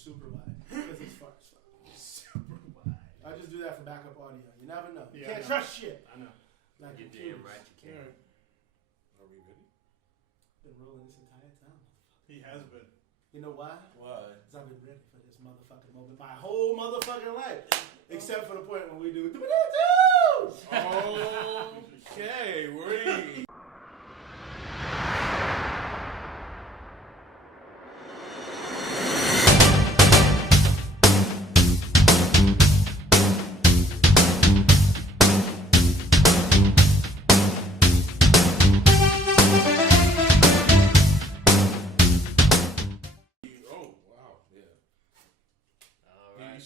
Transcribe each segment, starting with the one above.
super wide because it's far as fuck. Super wide. I just do that for backup audio. You never know. You Yeah, can't trust shit. I know. Like You're computers. damn right you can. Are we ready? Been rolling this entire time. He has been. You know why? Why? Because I've been ready for this motherfucking moment my whole motherfucking life. Except for the point when we do Okay, we.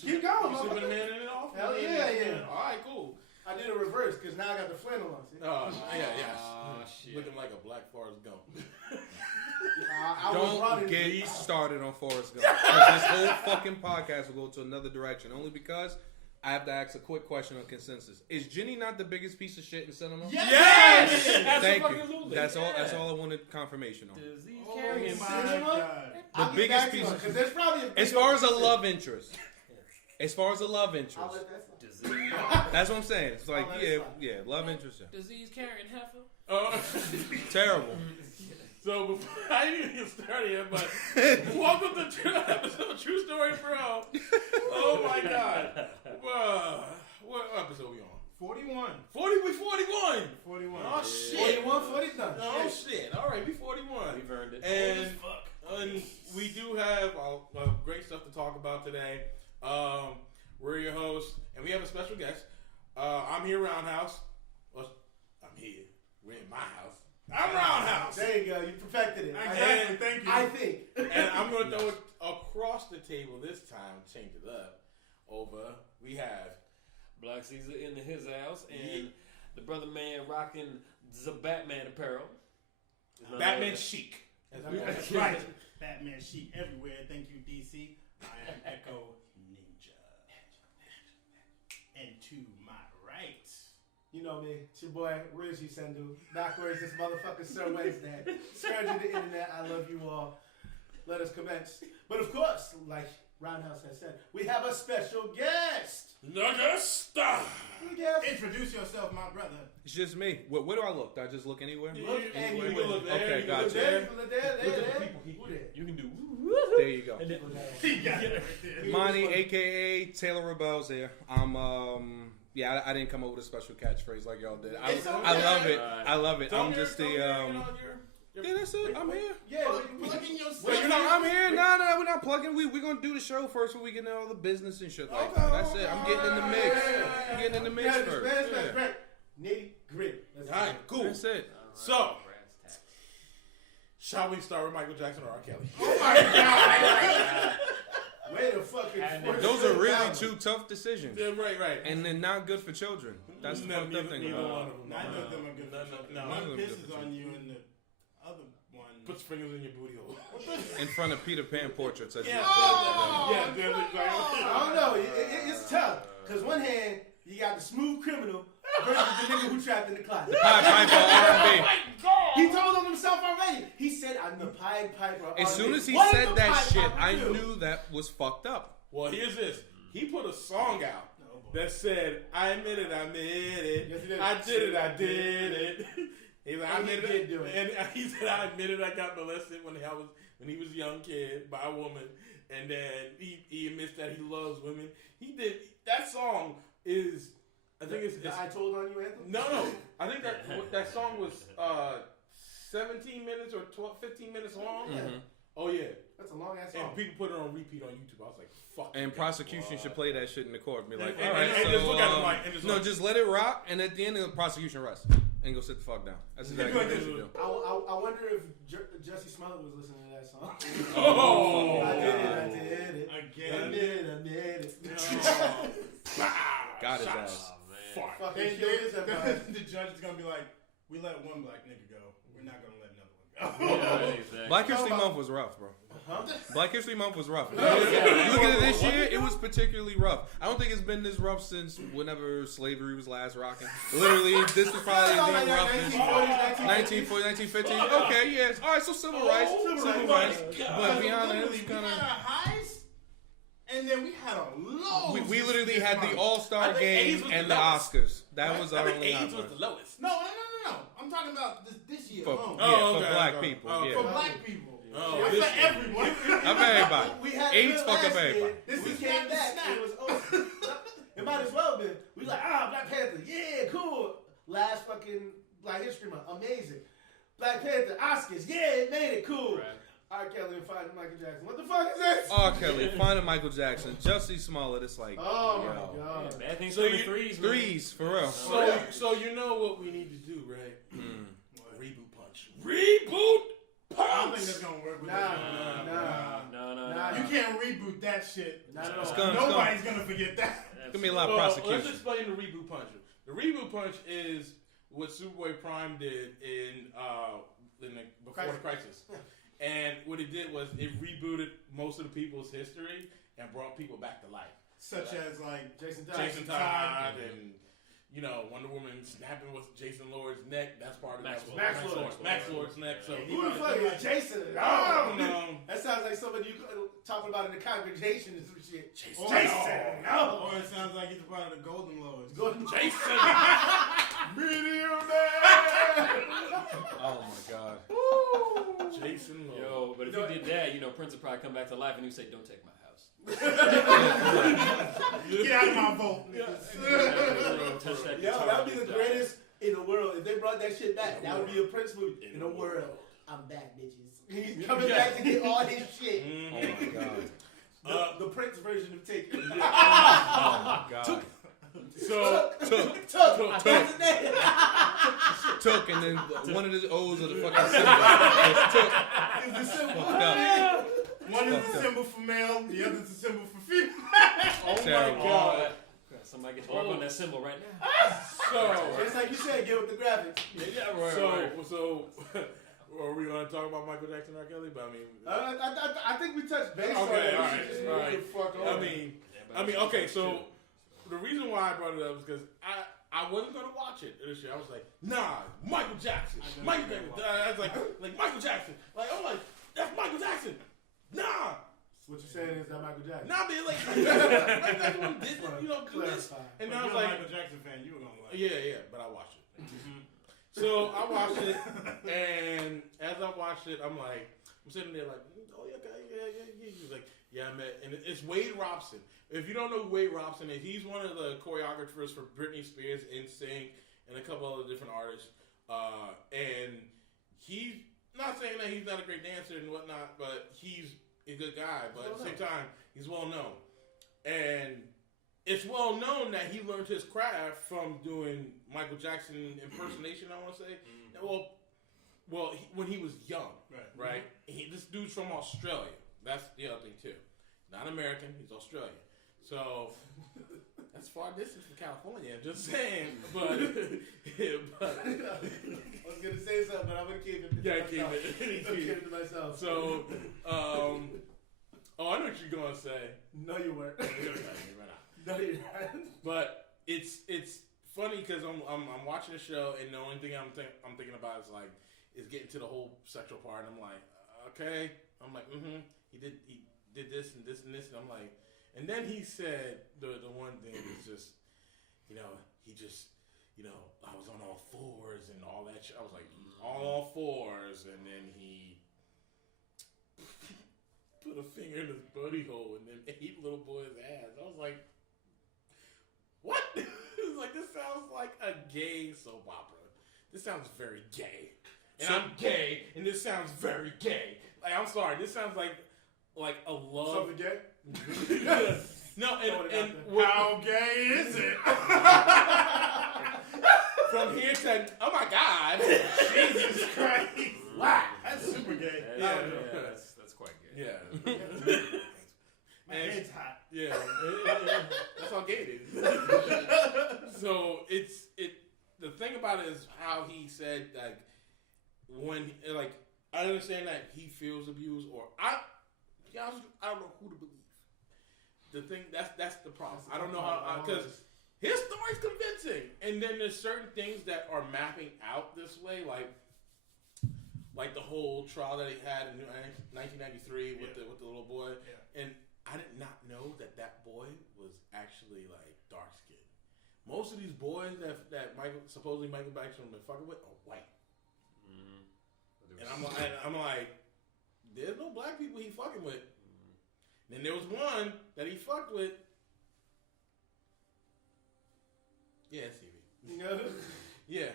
Keep going, You motherfucker. Superman in it off? Hell yeah. All right, cool. I did a reverse because now I got the flannel on. See? Shit. Looking like a black Forrest Gump. I was Don't running. get started on Forrest Gump. 'Cause this whole fucking podcast will go to another direction. Only because I have to ask a quick question on consensus. Is Jenny not the biggest piece of shit in cinema? Yes! Thank you. Absolutely. That's all I wanted confirmation on. Disease Oh carrying my bitch. God. The I'll get biggest back to piece it, of- 'cause there's probably a As big far as a piece of- love interest. As far as a love I'll interest. let that slide. Disease. That's what I'm saying. It's like, I'll let it yeah, love interest. Yeah. Disease carrying heifer. Terrible. So before I didn't even get started yet, but welcome to episode True Story Bro. Oh my God. What episode we on? 41. 41. 41. Oh shit. 41, 40 done. Oh shit. All right, we 41. We've earned it. And we do have great stuff to talk about today. We're your hosts, and we have a special guest. I'm here, Roundhouse. Well, I'm here. We're in my house. I'm Roundhouse. There you go. You perfected it. Exactly. Thank you. I think. And I'm going to throw it across the table this time, change it up. Over, we have Black Caesar in his house, and the brother man rocking the Batman apparel. Batman Chic. That's right. Batman sheet everywhere. Thank you, DC. I am Echo Ninja. And to my right. You know me. It's your boy, Rizzy Sendu. Backwards, this motherfucker Sir Wednesday. Scourge of the internet. I love you all. Let us commence. But of course, like Roundhouse has said, we have a special guest. Another star. Introduce yourself, my brother. It's just me. Where do I look? Do I just look anywhere? Look and You you can look there. Okay, you can gotcha. look there. Look there. Look at the people. You can do. There you go. And then, He got it right there. Imani, aka Taylor Rebels here. I'm I didn't come up with a special catchphrase like y'all did. It's okay. I love it. Right. I love it. I'm just the Yeah, yeah, that's it. I'm here. Yeah, Plugging yourself. Wait, I'm here. No, we're not plugging. We're gonna do the show first when we get into all the business and shit like that. That's it. I'm getting in the mix. I'm getting in the mix first. Yeah. Nitty gritty. All right, cool. That's it. So, shall we start with Michael Jackson or R. Kelly? Oh my God. Way to fucking. Those are really two tough decisions, Yeah, right. and they're not good for children. That's the fucked up thing Neither about one it. of them. Neither of them are good. No. One pisses on you and the other one. Puts fingers in your booty hole. In front of Peter Pan portraits. As Yeah. Oh, Yeah, exactly. I don't know. It's tough. Because one hand, you got the smooth criminal versus the nigga who trapped in the closet. the Pied Piper R&B. He told on himself already. He said, I'm the Pied Piper. As soon as he What did said the that Pied shit, Piper I do? knew that was fucked up. Well, here's this. He put a song out that said, I admit it. Yes, he did. I did it. He's like, I And he admit did it. do it. And he said, I admitted I got molested when he was a young kid by a woman. And then he admits that he loves women. He did. That song is, I think it's I told on you, Anthony? no. I think that song was 17 minutes or 15 minutes long. Yeah. Oh, yeah. That's a long ass song. And people put it on repeat on YouTube. I was like, fuck. And yeah. prosecution should play that shit in the court and be like, And- all right, and just look at the mic and just no, like- just let it rock, and at the end of the prosecution, rest. And go sit the fuck down. That's exactly what you should do. I wonder if Jesse Smollett was listening to that song. Oh. I did it. Again. Admit it. Got his Shots. ass. Fuck. Fucking killed his ass. The judge is gonna be like, we let one black nigga go. We're not gonna let another one go. yeah, exactly. Black History Month was rough, bro. Huh? Black History Month was rough. You look at it this year, it was particularly rough. I don't think it's been this rough since whenever slavery was last rocking. Literally, this was probably the roughest. 1940, 1950. Okay, yes. All right, so civil rights. Civil rights. But beyond that, it was kind We of... had a heist We literally had the I All-Star think game AIDS was and the the lowest. Oscars. That Right? was I our think only AIDS was outburst. the lowest. No. I'm talking about this year For, alone. for okay, black okay. people. Oh, yeah. For black people. Oh, Not this for year. everyone. Not for everybody. We had AIDS it fuck up last year. everybody. This We is came got the back. snap. It was over. It might as well been. We like, Black Panther. Yeah, cool. Last fucking Black History Month. Amazing. Black Panther. Oscars. Yeah, it made it cool. Right. R. Kelly and Finding Michael Jackson. What the fuck is this? R. Kelly, finding Michael Jackson, Jussie Smollett. It's like, Oh my yo. god. Bad things So come in you- threes, man. Threes, for real. So you know what we need to do, right? Mm. Reboot punch. Reboot I don't think punch. that's gonna work with Nah, this. No. Nah. You can't reboot that shit. Not at It's all. gonna- Nobody's gonna forget that. It's gonna be a lot of Let's prosecution. explain the reboot punch. The reboot punch is what Superboy Prime did before the crisis. And what it did was it rebooted most of the people's history and brought people back to life. Such as like Jason Todd. Jason Todd and Wonder Woman snapping with Jason Lord's neck. That's part of Max that. Lord. Max Lord's neck. So Who the fuck is Jason? Oh, Oh, no. that sounds like somebody you talking about in the congregation and some shit. Or- Jason. No. Or it sounds like he's a part of the Golden Lords. Gordon Jason. Medium man. Oh my god. Jason Lord. Yo, but if you did that, Prince would probably come back to life and he'd say, "Don't take my house." Get out of my vote. Don't touch that Yo, guitar. that would be the greatest in the world. If they brought that shit back, that would be a Prince movie. In the world. I'm back, bitches. He's coming back to get all his shit. Oh my god. The Prince version of Take It. Oh my god. So Took, and then one of the O's of the fucking symbol was took. Is the symbol. Fucked up. One is a symbol for male, the other is a symbol for female. oh Terrible. my God. Somebody get to work on that symbol right now. So Just like you said, get with the graphics. Yeah, right. So, are we going to talk about Michael Jackson or R. Kelly? But I think we touched base on Okay, it. all right, Just all move right. the fuck on. I mean, okay. So the reason why I brought it up is because I wasn't going to watch it this year. I was like, nah, Michael Jackson. Michael Jackson. I was like Michael Jackson. Like I'm like, that's Michael Jackson. Nah. What you're saying is that Michael Jackson. Nah, man. Like that's what he did. Do this. Clarify. And But I was you're a like, Michael Jackson fan, you were gonna like. yeah. But I watched it. So I watched it, and as I watched it, I'm sitting there like, oh yeah. He's like, yeah, man, and it's Wade Robson. If you don't know who Wade Robson is, he's one of the choreographers for Britney Spears, NSYNC, and a couple other different artists. And he's not saying that he's not a great dancer and whatnot, but he's a good guy. But at the same time, he's well known, and it's well known that he learned his craft from doing Michael Jackson impersonation. I want to say, when he was young, right? This dude's from Australia. That's the other thing too. Not American. He's Australian. So that's far distance from California. I'm just saying. But I was gonna say something, but I'm gonna keep it. Yeah, myself. keep it. I'm keeping it to myself. So, I know what you're gonna say. No, you weren't. No, you're not. But it's funny because I'm watching the show and the only thing I'm thinking about is getting to the whole sexual part. And I'm like, okay. I'm like, he did this and this and this, and I'm like, and then he said the one thing is just, he just, I was on all fours and all that shit. I was like, on all fours, and then he put a finger in his buddy hole and then ate little boy's ass. I was like, what? It was like, this sounds like a gay soap opera. This sounds very gay. And I'm gay, and this sounds very gay. Like, I'm sorry, this sounds like a love. Something gay? No, and How gay is it? from here to, oh my God. Jesus Christ. Wow. That's super gay. Yeah. That's quite good. Yeah. My head's hot. Yeah. That's how gay it is. So the thing about it is how he said I understand that he feels abused, or I don't know who to believe. The thing that's the problem. I don't know how, because his story's convincing, and then there's certain things that are mapping out this way, like the whole trial that he had in 1993 with the little boy, and I did not know that boy was actually most of these boys that supposedly Michael Jackson been fucking with are white. And I'm like, there's no black people he fucking with. Then there was one that he fucked with. Yeah, CV. Yeah.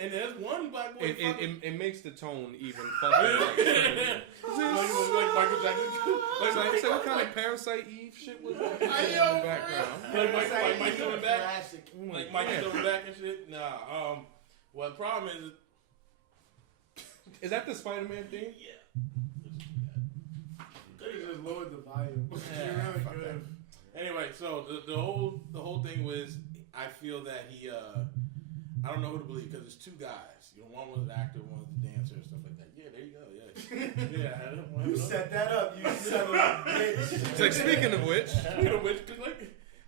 And there's one black boy. It makes the tone even fucking like Michael Jackson. So what kind of Parasite Eve shit was that? In the background. Like Mike coming back. Classic. Mike coming back and shit. Nah. Well, the problem Is that the Spider-Man thing? Yeah. They just lowered the volume. Yeah, fuck that. Anyway, so the whole thing was, I feel that he I don't know who to believe because there's two guys. You know, one was an actor, one was a dancer, and stuff like that. Yeah, there you go. Yeah, yeah. I don't want You set that up. You son of a bitch. It's like speaking of which,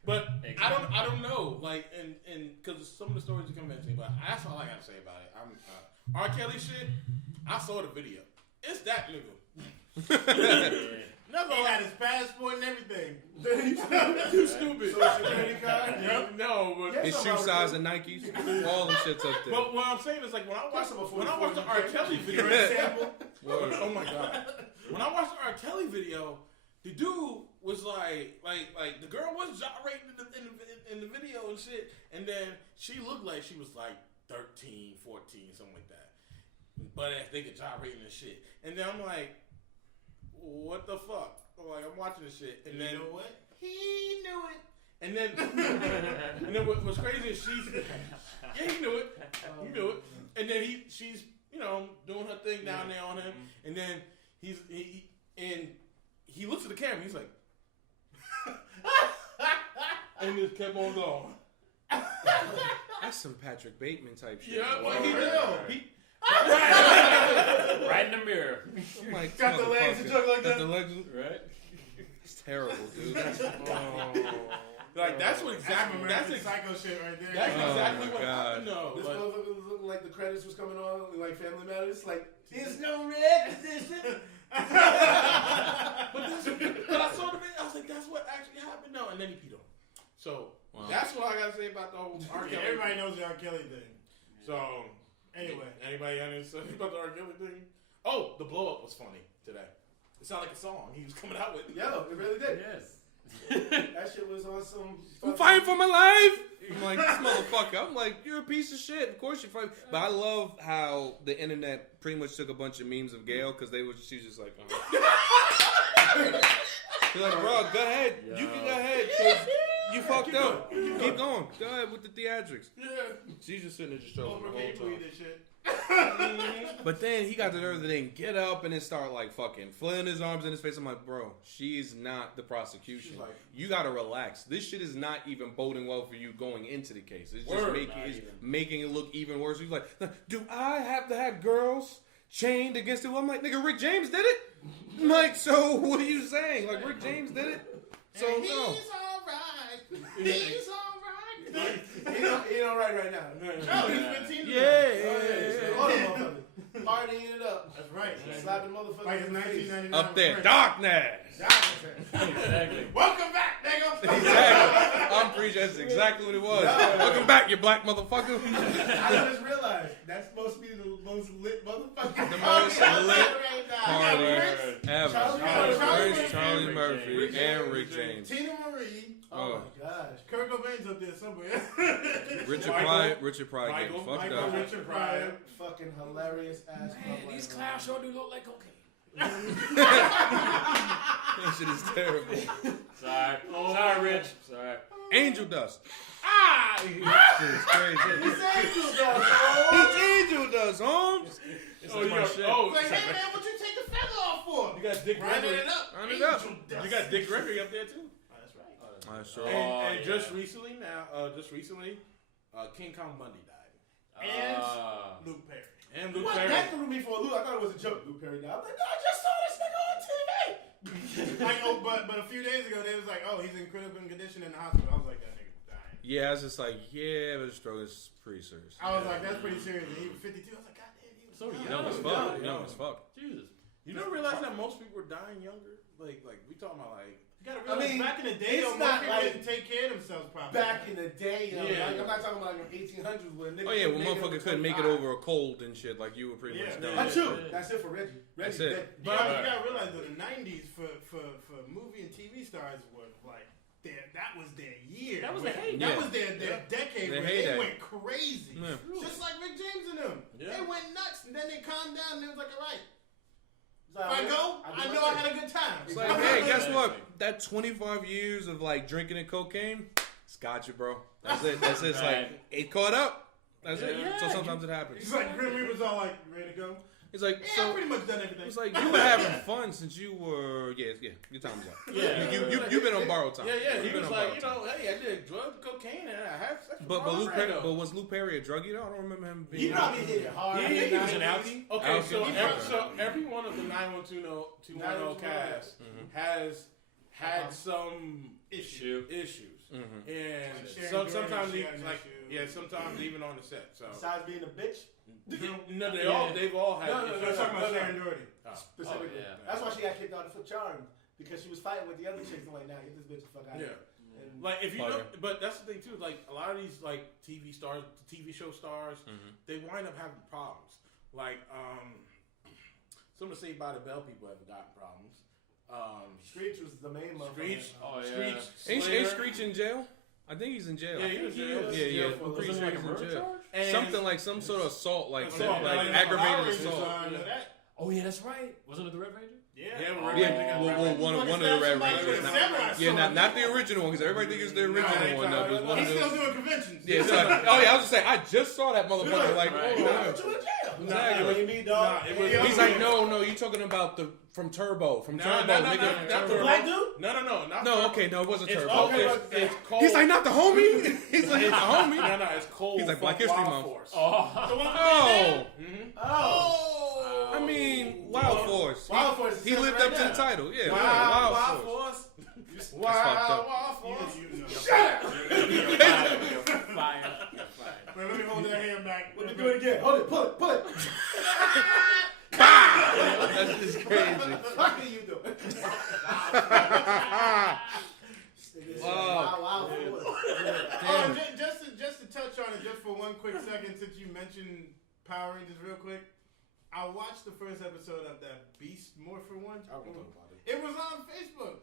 but I don't know. Like, and because some of the stories are convincing, but that's all I gotta say about it. R. Kelly shit. I saw the video. It's that nigga. He got his passport and everything. You stupid. Social security card? Yep. No, but his shoe size and Nikes, all the shit's up there. But what I'm saying is, like, when I watched the R. Kelly video, oh my god, when I watched the R. Kelly video, the dude was like the girl was gyrating in the video and shit, and then she looked like she was like 13, 14, something like that. But they could gyrating and shit, and then I'm like, what the fuck? Like, I'm watching this shit, and then you know what? He knew it. And then what's crazy is he knew it. He knew it. And then she's doing her thing down there on him, and then he looks at the camera. He's like, and just kept on going. That's some Patrick Bateman type shit. Yeah, but he Right in the mirror. I'm like, Got the legs and jug like that. The legs, Right? it's terrible, dude. like that's what exactly. That's psycho shit right there. That's exactly what God. happened. No, This like, motherfucker was looking like the credits was coming on, like Family Matters. Like, there's no red position. but I saw the video. I was like, that's what actually happened. No, and then he peed on him. So that's what I gotta say about the whole R. Kelly. Everybody knows the R. Kelly thing. So anyway, anybody got anything to say about the R. Kelly thing? Oh, the blow up was funny today. It sounded like a song he was coming out with. Yo, it really did. Yes. That shit was on some. I'm fighting for my life. I'm like, this motherfucker. I'm like, you're a piece of shit. Of course you're fighting. But I love how the internet pretty much took a bunch of memes of Gail because she was just like, You're like, bro, go ahead. Yo. You can go ahead. 'Cause you fucked up. Keep going. Go ahead with the theatrics. Yeah. She's just sitting there just showing the whole overpaid time. this shit. But then he got the nerve to then get up and then start like fucking flailing his arms in his face. I'm like, bro, she's not the prosecution. She's like, you gotta relax. This shit is not even boding well for you going into the case. It's just Word. making it look even worse. He's like, do I have to have girls chained against it? I'm like, nigga, Rick James did it. I'm like, so what are you saying? Like, Rick James did it. So and he's no. alright. He's alright. He all right now. No, he's 15. Yeah. Oh, yeah. All them motherfuckers. Partying it up. That's right. Slapping motherfuckers Like in the face. 1999. Up there, darkness. Exactly. Welcome back, nigga. Exactly. I'm pretty sure that's exactly what it was. Welcome back, you black motherfucker. I just realized that's supposed to be the most lit motherfucker. The most lit party Prince, ever. Charlie Prince, Charlie Murphy, Murphy, and Rick James. Tina Marie. Oh my gosh. Kurt Cobain's up there somewhere. Richard Pryor getting fucked Michael, up. Richard Pryor. Fucking hilarious ass. These clowns sure do look like cocaine. That shit is terrible. Sorry. Sorry, Rich. Sorry. Angel dust. Ah! Shit is crazy. It's Angel Dust, It's Angel dust, Holmes. This is my shit. It's like, hey man, what you take the feather off for? You got Dick Running Gregory. it up. Run it up. Angel dust. You got Dick Gregory up there too. Oh, that's right. And yeah. just recently, King Kong Bundy died. And Luke Perry. And Luke What? Perry. That threw me for a loop. I thought it was a joke. Luke Perry died. I'm like, no, I just saw this nigga on TV. But a few days ago, they was like, oh, he's in critical condition in the hospital. I was like, that nigga dying. Yeah, I was just like, yeah, but the stroke is pretty serious. I was like, that's pretty serious. And he was 52. I was like, God damn, he was So young. Young as fuck. Young as fuck. Jesus. You don't realize that most people are dying younger? Like we talking about like. You gotta realize back in the day, it's most not people like didn't take care of themselves properly. Back in the day, Yeah. like, I'm not talking about like 1800s where niggas. Oh yeah, well, niggas motherfucker couldn't make it over a cold and shit like you were pretty much done. That's true. That's it for Reggie. That's Reggie, it. But you gotta realize that the '90s for movie and TV stars were like that was their year. That was the heyday. That was their decade Their where heyday. they went crazy. Yeah. Just like Rick James and them. Yeah. They went nuts and then they calmed down and it was like, all right. If So, I go, I know I had a good time. It's like, hey, guess what? That 25 years of like drinking and cocaine, it's got you, bro. That's it. That's it. It's like it caught up. That's it. Yeah. So sometimes it happens. It's like Grim Reaper's all like, ready to go? It's like Yeah, I've so. pretty much done everything. It's like you were having fun since you were your time's up. Yeah. You've been on borrowed time. Yeah. You've He been was on like, borrowed time. hey, I did drugs, cocaine, and I had sex with But my friend, though. was Lou Perry a druggie though? I don't remember him being. He probably hit it hard. Yeah, he was an outie. Okay, Alfie. so every one of the 91210 cast has had some Issue. issues. Mhm. And Sharon sometimes Gordon, she even had an like issue. sometimes even on the set. So Besides being a bitch, no, Yeah. they've all had No, no, issues. no, I'm talking about no. Sharon Doherty. Oh. specifically. Oh, yeah. That's why she got kicked out for Charmed. Because she was fighting with the other chicks and like, nah, get this bitch the fuck out of Yeah. here. And Like if you Bugger. know, but that's the thing too. Like a lot of these like TV stars, TV show stars, they wind up having problems. Like some of the Saved by the Bell people have gotten problems. Screech was the main motherfucker. Screech, Oh, yeah. Screech, Ain't Slater. Screech in jail? I think he's in jail. Yeah, he was in jail. Yeah. for I'm pretty Was it sure like he's a in murder jail. charge? And- Something like some sort of assault, like Assault, like like aggravated Power Rangers assault. on that. Oh yeah, that's right. Wasn't it the Red Ranger? Yeah, Oh, we're Yeah, well, one of the Red Rangers. Not the original one, because everybody thinks it's the original one. Though, but one He's of still the, doing conventions. yeah, it's like, oh yeah, I was just saying, I just saw that motherfucker. Like, Right. oh, Nah, yeah. put you in jail. Exactly. He's like, no, you talking about the from Turbo, No, Turbo, no, nigga. not The Turbo. black dude? No, not No, Turbo. okay, no, it wasn't It's Turbo. called, Okay, it's called. He's like, not the homie. He's like, it's the homie. no, it's cold. He's like, from Black History Wild Month. Force. Oh, Oh. I mean, Wild Force. Wild Force. He lived up to the title. Yeah, Wild Wild Force. Force. fucked up. Wild Force. Fire. Wait, let me hold that hand back. Let me do it again. Hold it. Pull it. That's just crazy. What are you doing? Wow. Oh, just to touch on it, just for one quick second, since you mentioned Power Rangers real quick, I watched the first episode of that Beast Morpher one. It was on Facebook.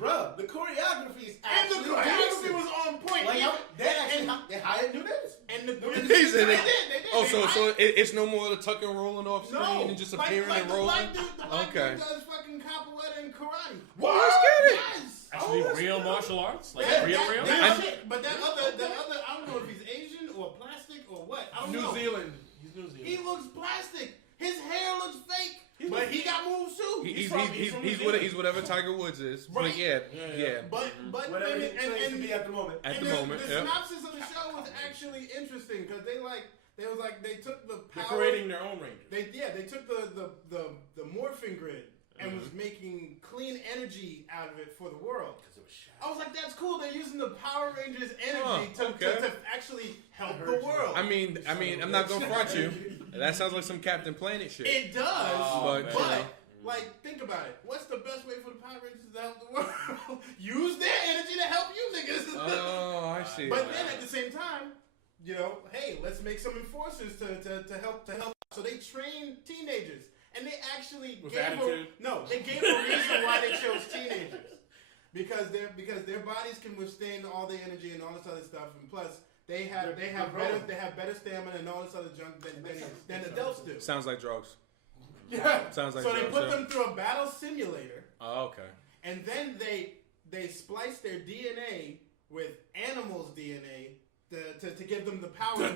Bro, the choreography is And the actually choreography decent. was on point. Like, they hired new niggas. And the He said they it. did. Oh, so it's no more the tucking rolling off screen No, and just like appearing and the rolling. black Okay. dude does fucking capoeira and karate. Well, let's get it. Yes. Actually, real martial arts, like That- real. that shit. But that other, I don't know if he's Asian or plastic or what. I don't New know. Zealand. He's New Zealand. He looks plastic. His hair looks fake. But he got moves too. He's New Zealand. whatever Tiger Woods is. But Right. yeah. But Whatever he claims to be at the moment. At and the moment, the yeah. synopsis of the show was actually interesting because they took the They're power. creating their own Rangers. They took the morphing grid and was making clean energy out of it for the world. I was like, that's cool. They're using the Power Rangers energy to actually help the world. I mean, I'm not gonna front you. That sounds like some Captain Planet shit. It does, But, you know. like, think about it. What's the best way for the Power Rangers to help the world? Use their energy to help you niggas. Oh, I see. But then at the same time, hey, let's make some enforcers to help. So they train teenagers, and they actually With gave attitude? they gave a reason why they chose teenagers because their bodies can withstand all the energy and all this other stuff, and plus they have better stamina and all this other junk than adults do. Sounds like drugs. Yeah. Sounds like so they drugs, put yeah. them through a battle simulator, Oh, okay. and then they splice their DNA with animals' DNA to give them the power.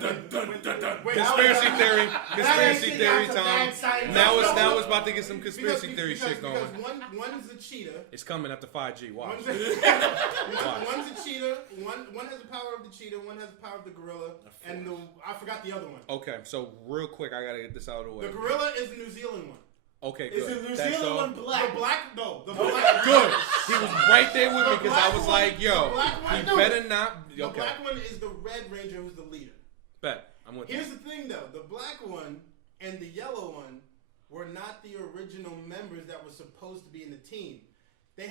Conspiracy theory time. Now it's about to get some conspiracy theory shit going. Because one's a cheetah. It's coming after 5G. Watch. One's a cheetah. One has the power of the cheetah. One has the power of the gorilla. And I forgot the other one. Okay, so real quick, I gotta get this out of the way. The gorilla is the New Zealand one. Okay, Is good. the New That's Zealand all. one black? The black. Good. He was right there with me because I black was one- like, yo, the black one- he better not. The Okay, black one is the Red Ranger, who's the leader. bet. I'm with Here's that. the thing, though: the black one and the yellow one were not the original members that were supposed to be in the team. They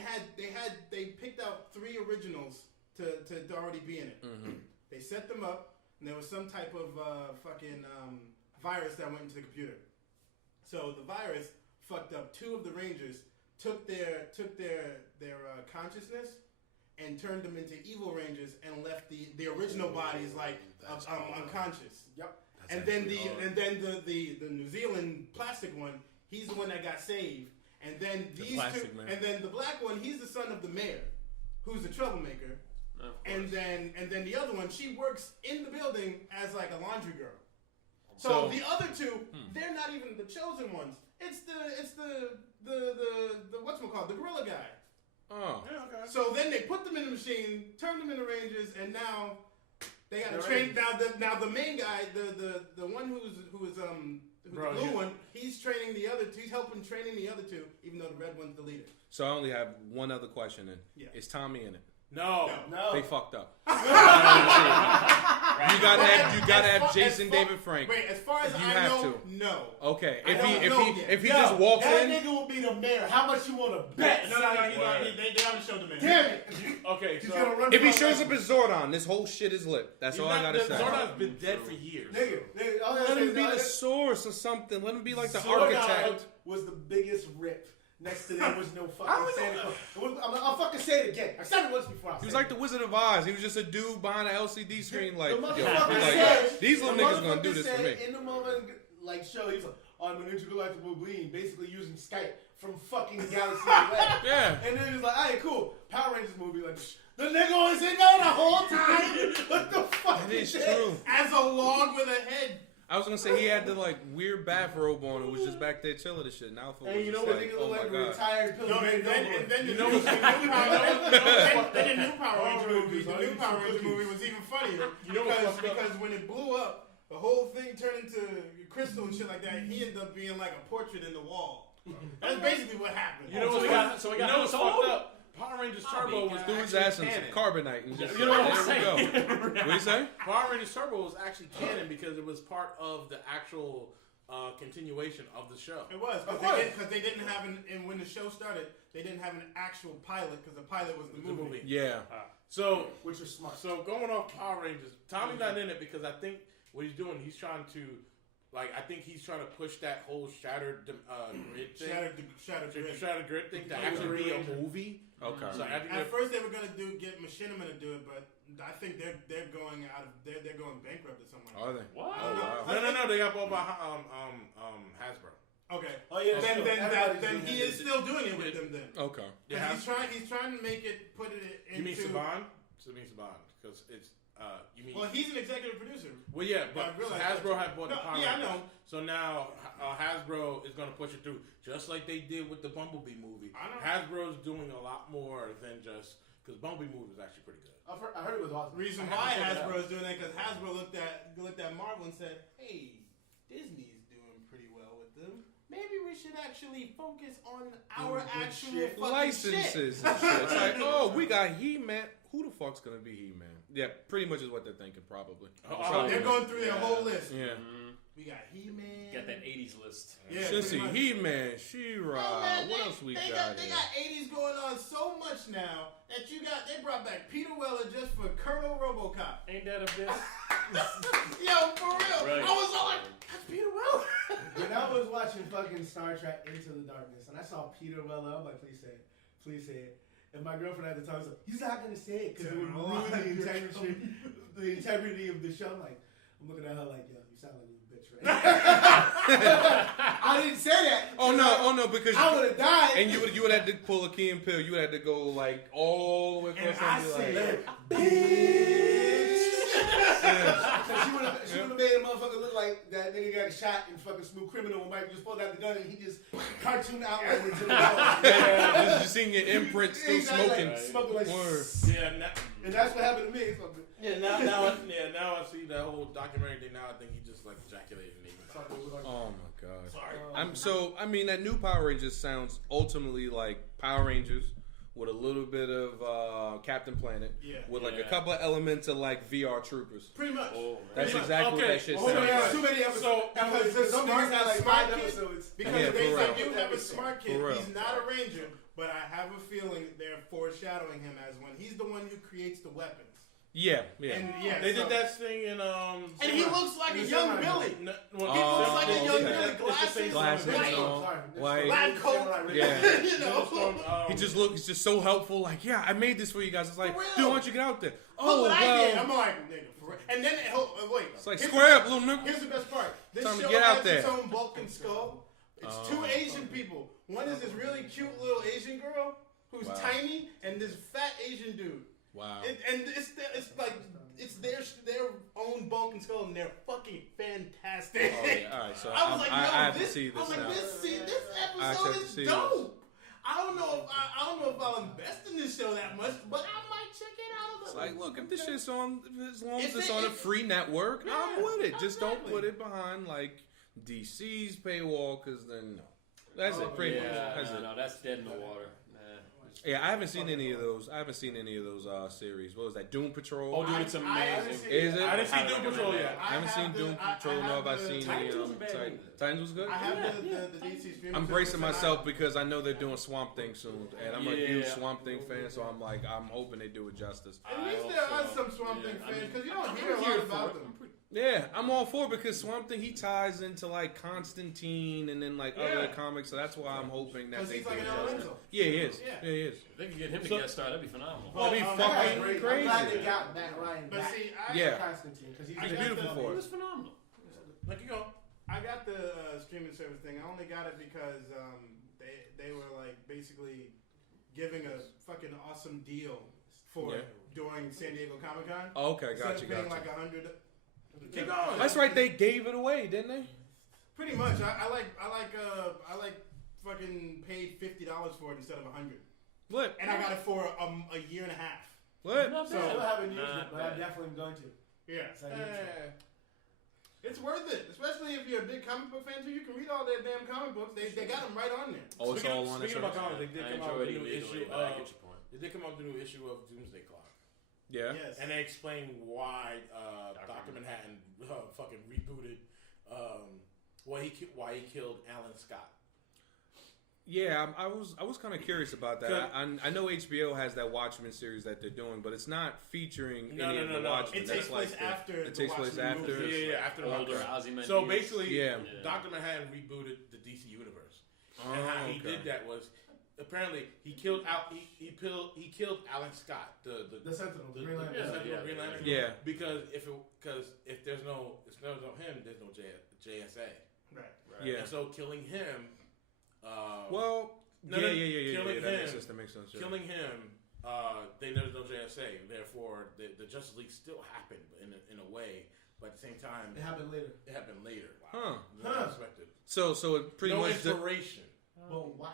picked out 3 originals to already be in it. Mm-hmm. They set them up, and there was some type of virus that went into the computer. So the virus fucked up 2 of the Rangers, took their consciousness, and turned them into evil Rangers, and left the original bodies like unconscious. Yep. And then the New Zealand plastic one, he's the one that got saved. And then these 2, and then the black one, he's the son of the mayor, who's the troublemaker. And then the other one, she works in the building as like a laundry girl. So the other 2, they're not even the chosen ones. It's the whatchamacallit, the gorilla guy. Oh. Yeah, okay. So then they put them in the machine, turned them into Rangers, and now they got to train. Now the main guy, the one who's the blue one, he's training the other 2. He's helping training the other 2, even though the red one's the leader. So I only have one other question then. Yeah. Is Tommy in it? No. They fucked up. You gotta have Jason David Frank. Wait, as far as I know, no. Okay, if he just walks in, that nigga will be the mayor. How much you want to bet? No, they haven't showed the mayor. Damn it. Okay, so if he shows up as Zordon, this whole shit is lit. That's all I gotta say. Zordon's been dead for years. Nigga, let him be the source or something. Let him be like the Zordon architect. Was the biggest rip. Next to there was no fucking Santa Claus. I'll fucking say it again. I said it once before. He was like the Wizard of Oz. He was just a dude behind an LCD screen. Like, these little niggas gonna do this for me. In the moment, like show, he's like, I'm an intergalactic being, basically using Skype from fucking Galaxy away. Yeah. And then he's like, alright, cool. Power Rangers movie, like, the nigga was in there the whole time. What the fuck? It is true. As a log with a head. I was gonna say he had the like weird bathrobe on. It was just back there chilling and shit. Now and you know what? Nigga look like a retired pilgrim. And then the new Power Ranger movie was even funnier. Because when it blew up, the whole thing turned into crystal and shit like that. He ended up being like a portrait in the wall. That's basically what happened. You know what's fucked up? Power Rangers Turbo was threw his ass in some carbonite and just you know what I'm saying? What do you say? Power Rangers Turbo was actually canon because it was part of the actual continuation of the show. It was because they didn't have and when the show started, they didn't have an actual pilot because the pilot was the movie. Yeah. So which is smart. So going off Power Rangers, Tommy's not in it because I think what he's doing, he's trying to. I think he's trying to push that whole shattered grid thing. Shattered grid thing to actually be a movie. Okay. So at first they were gonna get Machinima to do it, but I think they're going they're going bankrupt or something. Are they? What? Oh, wow. No. They got bought by Hasbro. Okay. Oh yeah. Then he is still doing it with them then. Okay. Yeah. He's trying to make it put it into. You mean Saban? Because it's. You mean? Well, he's an executive producer. Well, yeah, but Hasbro had bought the Power Rangers. Yeah, I know. So now Hasbro is going to push it through, just like they did with the Bumblebee movie. Hasbro's doing a lot more than just because Bumblebee movie was actually pretty good. I heard it was awesome. Reason why Hasbro's doing that because Hasbro looked at Marvel and said, "Hey, Disney's doing pretty well with them. Maybe we should actually focus on our actual licenses and shit." It's like, oh, we got He-Man. Who the fuck's gonna be He-Man? Yeah, pretty much is what they're thinking, probably. They're going through their whole list. Yeah. Mm-hmm. We got He-Man. Got that 80s list. Yeah. Sissy, He-Man, She-Ra. What else we got? They got 80s going on so much now that they brought back Peter Weller just for Colonel RoboCop. Ain't that a bitch? Yo, for real. Right. I was all like, that's Peter Weller. When I was watching fucking Star Trek Into the Darkness and I saw Peter Weller, I'm like, please say it. Please say it. And my girlfriend at the time was like, he's not going to say it because it would ruin the integrity of the show. I'm looking at her like, yo, you sound like a bitch right now. I didn't say that. Oh no, because I would have died. And you would have to pull a key and pill. You would have to go like all the way across. And I said, bitch. She would have made a motherfucker look like that nigga got shot in fucking Smooth Criminal when Mike just pulled out the gun and he just cartoon outlined into the wall. Yeah, just seeing your imprint still smoking. Like, smoking like and that's what happened to me. Now I see that whole documentary thing. Now I think he just like ejaculated and oh my god. Sorry. That new Power Rangers sounds ultimately like Power Rangers with a little bit of Captain Planet, with like a Yeah. couple of elements of like VR Troopers. Pretty much. Oh, That's man. exactly what that shit Oh, sounds yeah, like. too many episodes. So, Because some because movies had like smart 5 kid- episodes. Because Yeah, they for do real. have a smart kid. For real. He's not a ranger, but I have a feeling they're foreshadowing him as one. He's the one who creates the weapons. Yeah. And They did that thing in And he looks like a He's young Samurai. Billy. No, He looks like a young okay. Billy. It's the same Glasses, Glasses, white, white. lab coat. Yeah. You know. He just looks just so helpful. Like, yeah, I made this for you guys. It's like, For real. dude, why don't you get out there? Look Oh, what I did. well. I'm like, nigga, for real. And then, wait. It's like, Here's square the- up, little nigga. Here's the best part. This Time to show get out has there. its own bulk and skull. It's two Asian people. One is this really cute little Asian girl who's Wow. tiny, and this fat Asian dude. Wow. And it's like it's their own bulk and skull, and they're fucking fantastic. Oh, yeah. All right, so I was like, I yo, have to this, see I this was like, now. this I episode have to is see dope. I don't know if I'll invest in this show that much, but I might check it out. It's like, look, if this shit's on, as long as If it's it- on a if- free network, I'm Yeah, with it. Just don't exactly. put it behind like DC's paywall, because then no. That's it, pretty much. That's it. No, that's dead in the water. Nah. Yeah, I haven't seen any of those. I haven't seen any of those series. What was that? Doom Patrol. Oh, dude, it's I amazing. haven't seen- Is it? I didn't see Doom Patrol yet. I haven't seen Doom Patrol. Nor have I seen Titans any. wasn't bad either. Titans was good. I have Yeah, the DC streaming. I'm service, bracing and I- myself because I know they're doing Swamp Thing soon, and I'm a huge Yeah. Swamp Thing fan. So I'm like, I'm hoping they do it justice. At least I there hope are so. some Swamp Thing Yeah, I fans mean, because you don't I'm hear a here lot for about it. them. Yeah, I'm all for it because Swamp Thing he ties into like Constantine and then like other Yeah. comics, so that's why I'm hoping that Because they he's do like it an justice. elemental. Yeah, he is. Yeah. Yeah, he is. If they could get him to So- guest star, that'd be phenomenal. Well, That'd be that's fucking great. I'm glad crazy. they got Matt Ryan But back. see, Yeah. Constantine, because he's I He's got beautiful the- for It it. was phenomenal. Like you go. I got the streaming service thing. I only got it because they were like basically giving a fucking awesome deal for Yeah. during San Diego Comic Con. Oh, okay, Instead gotcha, of paying gotcha. like $100. Keep going. That's right, they gave it away, didn't they? Pretty much. I like fucking paid $50 for it instead of $100, What? and I got it for a year and a half. What? Not So bad. I haven't used Not it, but I'm bad. definitely going to. Yeah. So I need to. It's worth it, especially if you're a big comic book fan too. You can read all their damn comic books. They got them right on there. Oh, it's all on the Speaking about service. comics, they did I come out enjoyed with it a new illegally, issue but I of. get your point. They did come out with a new issue of Doomsday Clock, Yeah. Yes. and they explained why Dr. Manhattan fucking rebooted. Why he killed Alan Scott. Yeah, I was kind of curious about that. I know HBO has that Watchmen series that they're doing, but it's not featuring any of the Watchmen. It That's takes like place the- after. It takes place after. Yeah, after the Older Watchmen. Ozymandias. So basically, Yeah. Dr. Manhattan rebooted the DC universe, Oh, and how he okay. did that was apparently he killed Alan Scott, the Sentinel, the the Green Lantern. Sentinel Yeah, Green yeah, Lantern. yeah. Because if there's no him, there's no JSA. Right. Right. Yeah. And so killing him. Well, No, yeah. killing That him- makes sense. That makes sense. Yeah. Killing him, there's no JSA. Therefore, the Justice League still happened in a way, but at the same time, It happened later. it happened later. Huh. Unexpected. So it pretty No much. inspiration. Well, why?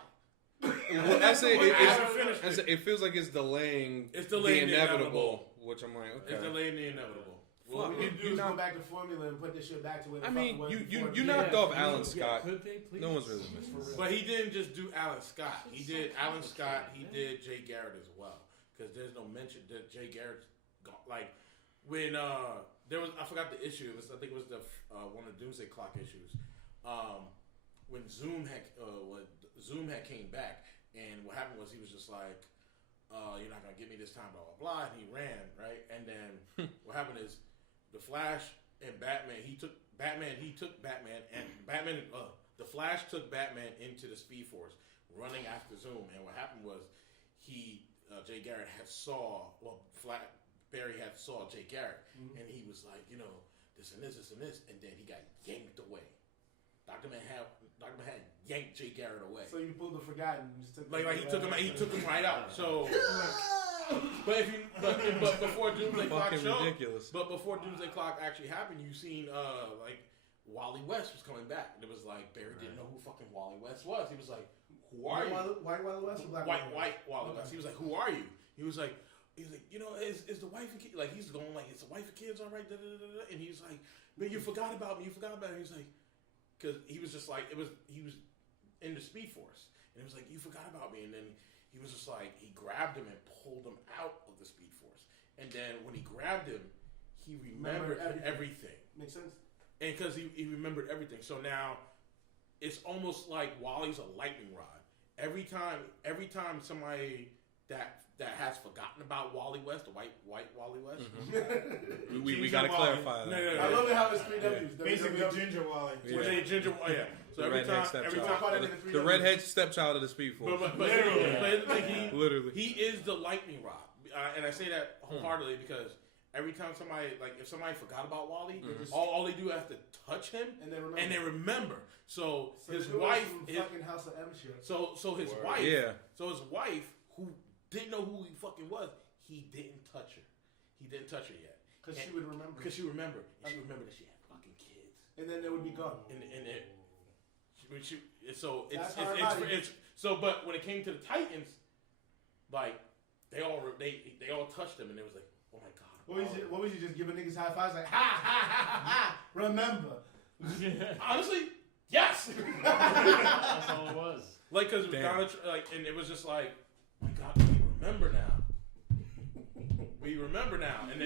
Well, I say I haven't finished I say it feels like it's delaying. It's delaying the the inevitable, which I'm like, okay. It's delaying the inevitable. What we Fuck. need to do is go back to formula and put this shit back to where the I fuck mean, it was you before. you Yeah. knocked off Yeah, Alan Scott. Could they please? No one's really missing. But he didn't just do Alan Scott. He did Alan Scott. He did Jay Garrett as well. Because there's no mention that Jay Garrett's gone. Like when there was, I forgot the issue. I think it was the one of the Doomsday Clock issues. When Zoom had came back, and what happened was he was just like, "You're not gonna get me this time," blah blah blah, and he ran right. And then what happened is the Flash and Batman. He took Batman, and Batman. The Flash took Batman into the Speed Force, running after Zoom. And what happened was Jay Garrett Barry had saw Jay Garrett, and he was like, this and this, and then he got yanked away. Dr. Manhattan yanked Jay Garrett away. So you pulled the Forgotten. You just took He took him right out. So, but before Doomsday Clock Fucking showed, ridiculous. but before Doomsday Clock actually happened, you seen Wally West was coming back, and it was like Barry didn't know who fucking Wally West was. He was like, "Who are you?" White Wally West or Black White Wally West. He was like, "Who are you?" He was like, is the wife and kid, like, he's going like, "Is the wife and kids all right?" And he's like, "Man, you forgot about me. You forgot about me." He's like, because he was just like, he was in the Speed Force, and it was like, "You forgot about me." And then he was just like, he grabbed him and pulled him out of the Speed Force. And then when he grabbed him, he remembered everything. Makes sense. And because he remembered everything. So now it's almost like Wally's a lightning rod. Every time somebody that has forgotten about Wally West, the white Wally West. Mm-hmm. we got to clarify that. No. I love it how it's 3 W's. Basically, Ginger Wally. Yeah. Ginger Wally, yeah. So every time the redhead stepchild of the Speed Force. But literally. He is the lightning rod. And I say that wholeheartedly because every time if somebody forgot about Wally, all they do is to touch him and they remember. So his wife is fucking House of M shit. So his wife, who didn't know who he fucking was, he didn't touch her. He didn't touch her yet. Because she would remember. Because she remembered. And she remembered that she had fucking kids. And then they would be gone. But when it came to the Titans, like they all touched him and it was like, oh my god. What was you just giving niggas high fives like ha ha ha ha? Remember? Honestly, yes. That's all it was. Like because and it was just like, oh my god, we remember now. We remember now, and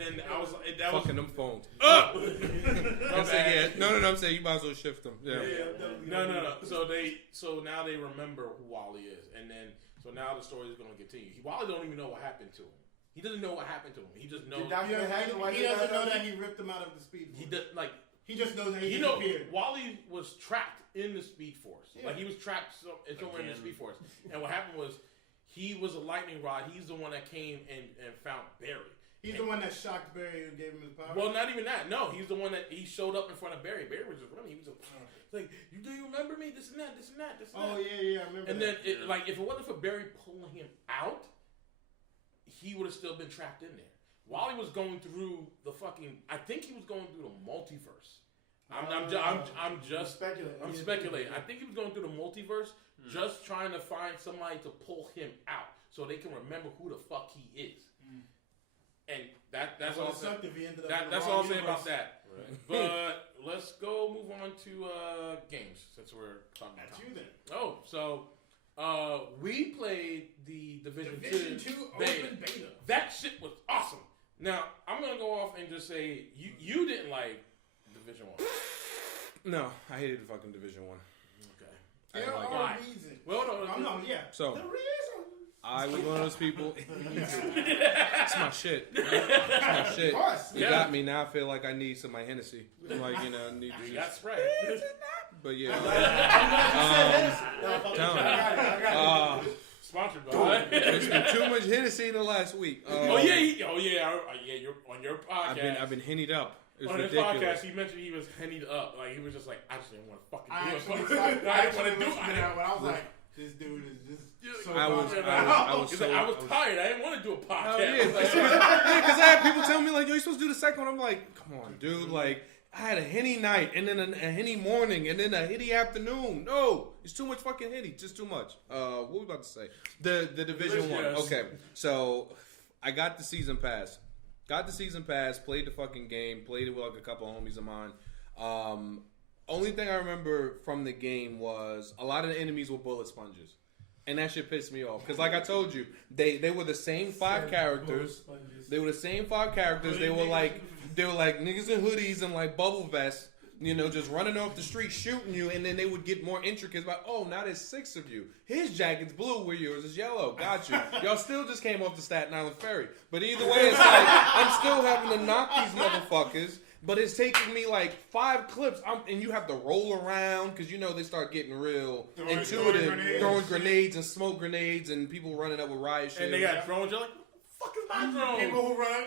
then I was like, that fucking was them phones. up. I'm saying, no. I'm saying you might as well shift them. Yeah. No. So now they remember who Wally is, and then so now the story is going to continue. Wally don't even know what happened to him. He doesn't know what happened to him. He just knows. He doesn't know that he ripped him out of the Speed Force. He just knows that he disappeared. Wally was trapped in the Speed Force. Yeah. Like he was trapped somewhere in the Speed Force, and what happened was. He was a lightning rod. He's the one that came and found Barry. He's the one that shocked Barry and gave him his power? Well, not even that. No, he's the one that he showed up in front of Barry. Barry was just running. He was like, do you remember me? This and that. Oh, yeah, I remember and that. And then, if it wasn't for Barry pulling him out, he would have still been trapped in there. While he was going through the I think he was going through the multiverse. I'm just speculating. I think he was going through the multiverse. Just trying to find somebody to pull him out so they can remember who the fuck he is. And that's all I'm saying. That's all I'm saying about that. Right. But let's go move on to games since we're talking about you then. Oh, so we played the Division 2 open beta. That shit was awesome. Now, I'm going to go off and just say you didn't like Division 1. No, I hated fucking Division 1. There are reasons. Well, no. So, the reason. I was one of those people. It's my shit. It got me. Now I feel like I need some of my Hennessy. Like, need to got Sprite. But yeah. Sponsored by. There's been too much Hennessy in the last week. You're on your podcast. I've been hennied up. On his podcast, he mentioned he was hennied up. Like, he was just like, I just didn't want to fucking do it. I didn't want to do it. But I was like, this dude is just so I was tired. I didn't want to do a podcast. Because I had people tell me, like, yo, you're supposed to do the second one. I'm like, come on, dude. Like, I had a Henny night, and then a Henny morning, and then a Henny afternoon. No, it's too much fucking Henny. Just too much. What were we about to say? The Division 1. Okay, so I got the season pass. Played the fucking game, played it with like a couple of homies of mine. Only thing I remember from the game was a lot of the enemies were bullet sponges. And that shit pissed me off. Because like I told you, they were the same 5 characters. They were the same 5 characters. They were like niggas in hoodies and like bubble vests. Just running off the street shooting you, and then they would get more intricate about, oh, now there's 6 of you. His jacket's blue, where yours is yellow. Got you. Y'all still just came off the Staten Island ferry. But either way, it's like, I'm still having to knock these motherfuckers, but it's taking me like 5 clips, and you have to roll around, because they start getting real intuitive, throwing grenades and smoke grenades, and people running up with riot shit. And they got drones, you're like, what the fuck is my drone? People who run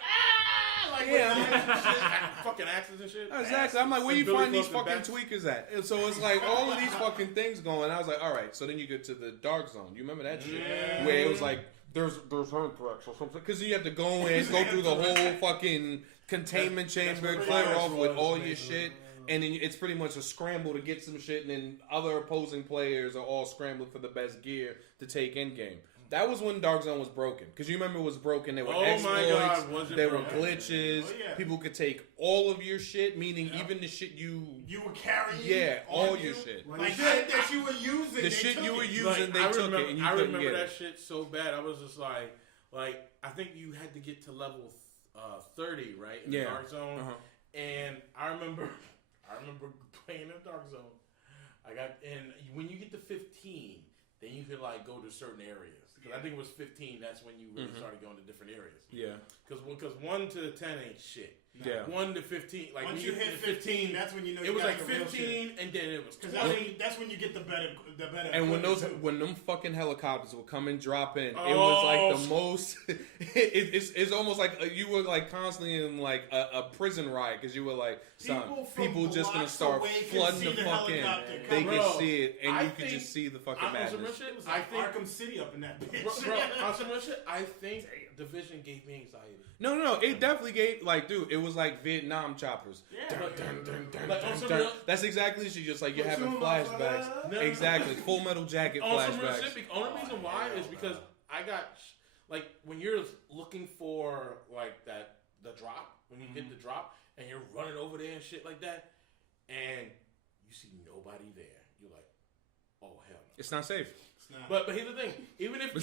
fucking axes and shit. Exactly. I'm like, where you find these fucking tweakers at? And so it's like all of these fucking things going. I was like, all right. So then you get to the dark zone. You remember that shit? Yeah. Where it was like, there's anthrax or something. Because you have to go in, go through the whole fucking containment chamber, clear off with all your shit. And then it's pretty much a scramble to get some shit. And then other opposing players are all scrambling for the best gear to take in game. That was when Dark Zone was broken. Because you remember it was broken. There were Oh my exploits. God, was it there were broken? glitches. Oh, yeah. People could take all of your shit, meaning even the shit you were carrying. Yeah, all on your you. shit. Like shit that you were using. The they shit took you were it. using, they I took remember, it, and you I couldn't remember get that it. shit so bad. I was just like I think you had to get to level 30, right? In the Dark Zone. And I remember playing in Dark Zone. And when you get to 15, then you could like go to certain areas. Because I think it was 15. That's when you really started going to different areas. Yeah. Because 1 to 10 ain't shit. Yeah. 1 to 15, like once when you hit 15, that's when you know it you was got like the real 15, and then it was 20. that's when you get the better. And when them fucking helicopters would come and drop in, it was like the most. It's almost like you were like constantly in like a prison riot because you were like, son, people just gonna start flooding the fucking. They could see it, and you could just see the fucking madness. I think Arkham City up in that bitch. Bro, on some real shit, I think Division gave me anxiety. No. It definitely gave, like, dude, it was like Vietnam choppers. Yeah. That's exactly shit. Just like you're having flashbacks. Exactly. Full Metal Jacket flashbacks. The only reason why is because I got, like, when you're looking for, like, the drop, when you get the drop, and you're running over there and shit like that, and you see nobody there, you're like, oh, hell no. It's not safe. But here's the thing. Even if the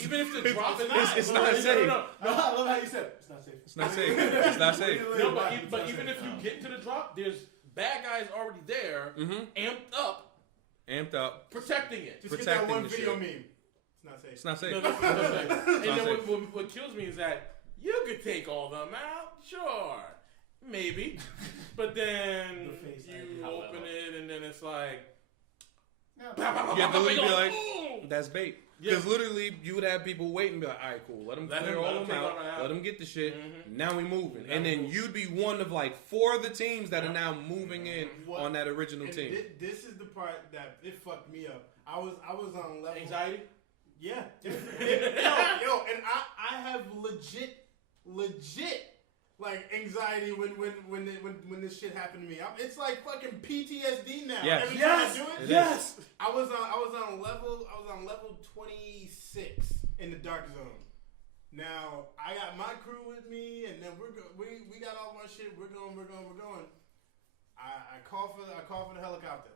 drop it's not safe. No, I love how you said it. It's not safe. It's not safe. It's not safe. No, but even if you get to the drop, there's bad guys already there, amped up, protecting it. Just get that one video meme. It's not safe. It's not safe. And then what kills me is that you could take all them out, sure, maybe, but then you open it and then it's like. You have to literally be like, that's bait. Because literally, you would have people wait and be like, all right, cool. Let them clear all them out. Let them get the shit. Now we moving. And then you'd be one of like 4 of the teams that are now moving in on that original team. This is the part that it fucked me up. I was on level. Anxiety? Yeah. Yo, and I have legit like anxiety when this shit happened to me. It's like fucking PTSD now. Yes. Every time I do it. Yes. I was on level 26 in the Dark Zone. Now I got my crew with me, and then we got all my shit. We're going. I call for the helicopter.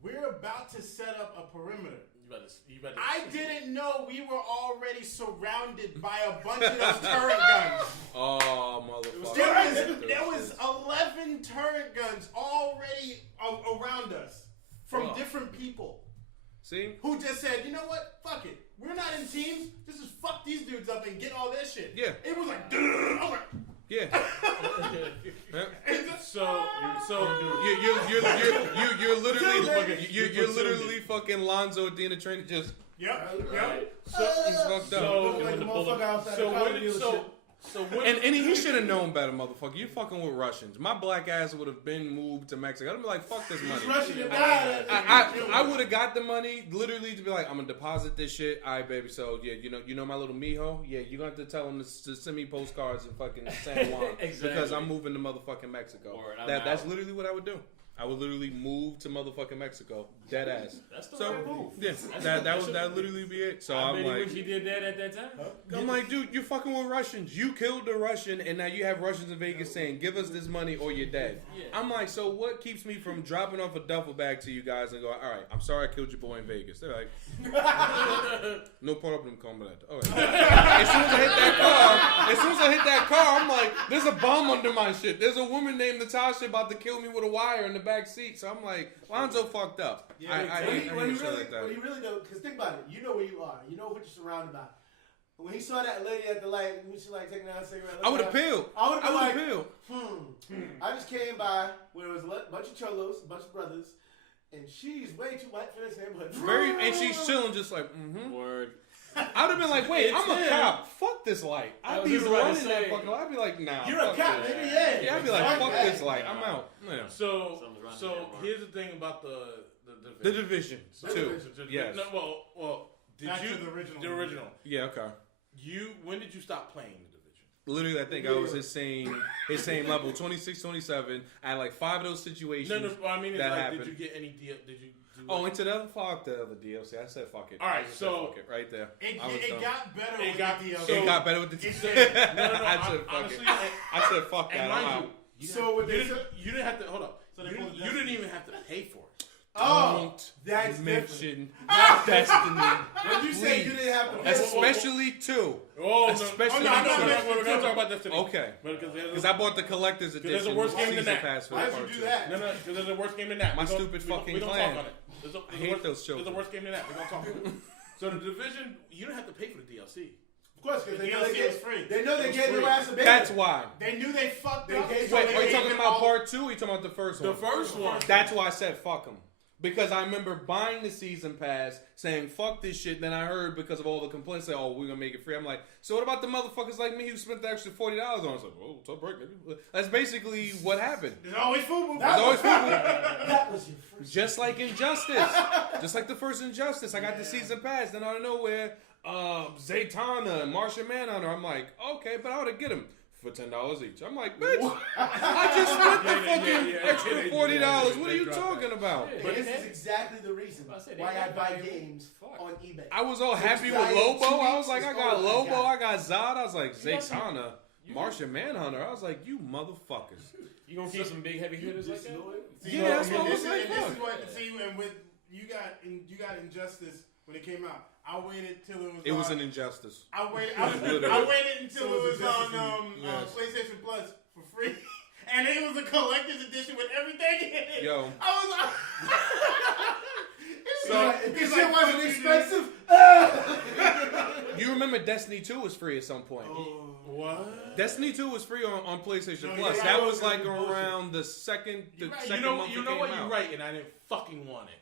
We're about to set up a perimeter. You better I didn't know we were already surrounded by a bunch of those turret guns. Oh, motherfucker. There was 11 turret guns already around us from different people. See? Who just said, you know what? Fuck it. We're not in teams. Just fuck these dudes up and get all their shit. Yeah. It was like, I was like, yeah. You're literally fucking Lonzo at the end of training. Just he's fucked up. And he should have known better, motherfucker. You fucking with Russians. My black ass would have been moved to Mexico. I'd be like, fuck this money. I would have got the money literally to be like, I'm gonna deposit this shit. All right, baby. So yeah, you know my little mijo. Yeah, you gonna have to tell him to send me postcards in fucking San Juan because I'm moving to motherfucking Mexico. That's literally what I would do. I would literally move to motherfucking Mexico, dead ass. That's the right move. Yeah, that literally be it. So I'm like, wish he did that at that time. I'm like, dude, you're fucking with Russians. You killed the Russian, and now you have Russians in Vegas saying, "Give us this money or you're dead." Yeah. I'm like, so what keeps me from dropping off a duffel bag to you guys and going, "All right, I'm sorry I killed your boy in Vegas." They're like, "No problem, comrade." All right. As soon as I hit that car, I'm like, "There's a bomb under my shit. There's a woman named Natasha about to kill me with a wire in the back seat." So I'm like, Lonzo fucked up. Yeah, when he really know, because think about it, you know where you are, you know what you're surrounded by. When he saw that lady at the light, when she like taking out a cigarette, I would have peeled. I would have peeled. I just came by where there was a bunch of cholos, a bunch of brothers, and she's way too white for this neighborhood. And she's chilling, just like, Word. I'd have been like, wait, I'm a cop. Fuck this light. I'd be running that fucking light. I'd be like, nah. You're a cop, nigga, yeah. Yeah, I'd be like, fuck this light. I'm out. Yeah. So here's the thing about the division. Yes. No, well, did Back you to the original? The original. Yeah. Okay. When did you stop playing the division? Literally, I think I was his same level, 26, 27. I had like 5 of those situations. No. I mean, that like, happened. did you get any deal? Did you Oh, into the fuck the other DLC. I said fuck it. All right, I just so- said fuck it right there. It I was done. got better It with got- the DLC. so- It got better with the It DLC. did. No. I said fuck Honestly, it. I said fuck that. and I'm mind out. you, So what they you didn't have to hold up. So they You pulled the didn't Destiny. even have to pay for it. Oh, Don't that's mention different. Destiny. When you say you didn't have to pay for it, Especially 2. Oh, Especially no, two. we're gonna talk about this today. Okay. Because Because I bought the collector's there's edition a worse game than season that. pass for why the did part you do 2. that? No, because there's a worse game than that. My We don't- stupid we don't- fucking we don't clan. talk on it. There's a I hate worse- those children. There's a worse game than that. We're gonna talk about it. So the Division, you don't have to pay for the DLC. Of course, because they know DLC they was get free. They know they It was get their free. ass a That's why. They knew they fucked They up. gave- so Wait, they are you gave talking them about all- part 2 or are you talking about the first The one? first one. That's why I said fuck them. Because I remember buying the season pass, saying fuck this shit. Then I heard because of all the complaints, say, "Oh, we're gonna make it free." I'm like, so what about the motherfuckers like me who spent the extra $40 on? I was like, "Oh, tough break, nigga." That's basically what happened. There's always food. There's always people. That was your first. Just like Injustice, just like the first Injustice, I got the season pass. Then out of nowhere, Zatanna and Martian Manhunter. I'm like, okay, but I ought to get them for $10 each. I'm like, bitch, I just spent the fucking extra $40. What are you talking about? Yeah. But this is exactly the reason I said they why I got buy valuable. games Fuck. on eBay. I was all happy with Guy in Lobo. 2 I was weeks like, I is got all I Lobo, got. I got Zod. I was like, You got some- Zatanna, you Martian Manhunter. I was like, you motherfuckers. You gonna see some big heavy hitters like that? See, Yeah, that's what I was this like, is- this fuck. is what. See, and with you got Injustice when it came out. I waited till it was. It was on, an injustice. I waited. Literally. I waited until So it was was on Injustice Yes. PlayStation Plus for free, and it was a collector's edition with everything in it. Yo. I was like, So it's this like shit wasn't fucking- expensive. You remember Destiny 2 was free at some point. What? Destiny 2 was free on PlayStation No, Plus. you're That right. was like Bullshit. around the second You're right. second You know month it what? came You're out. right, and I didn't fucking want it.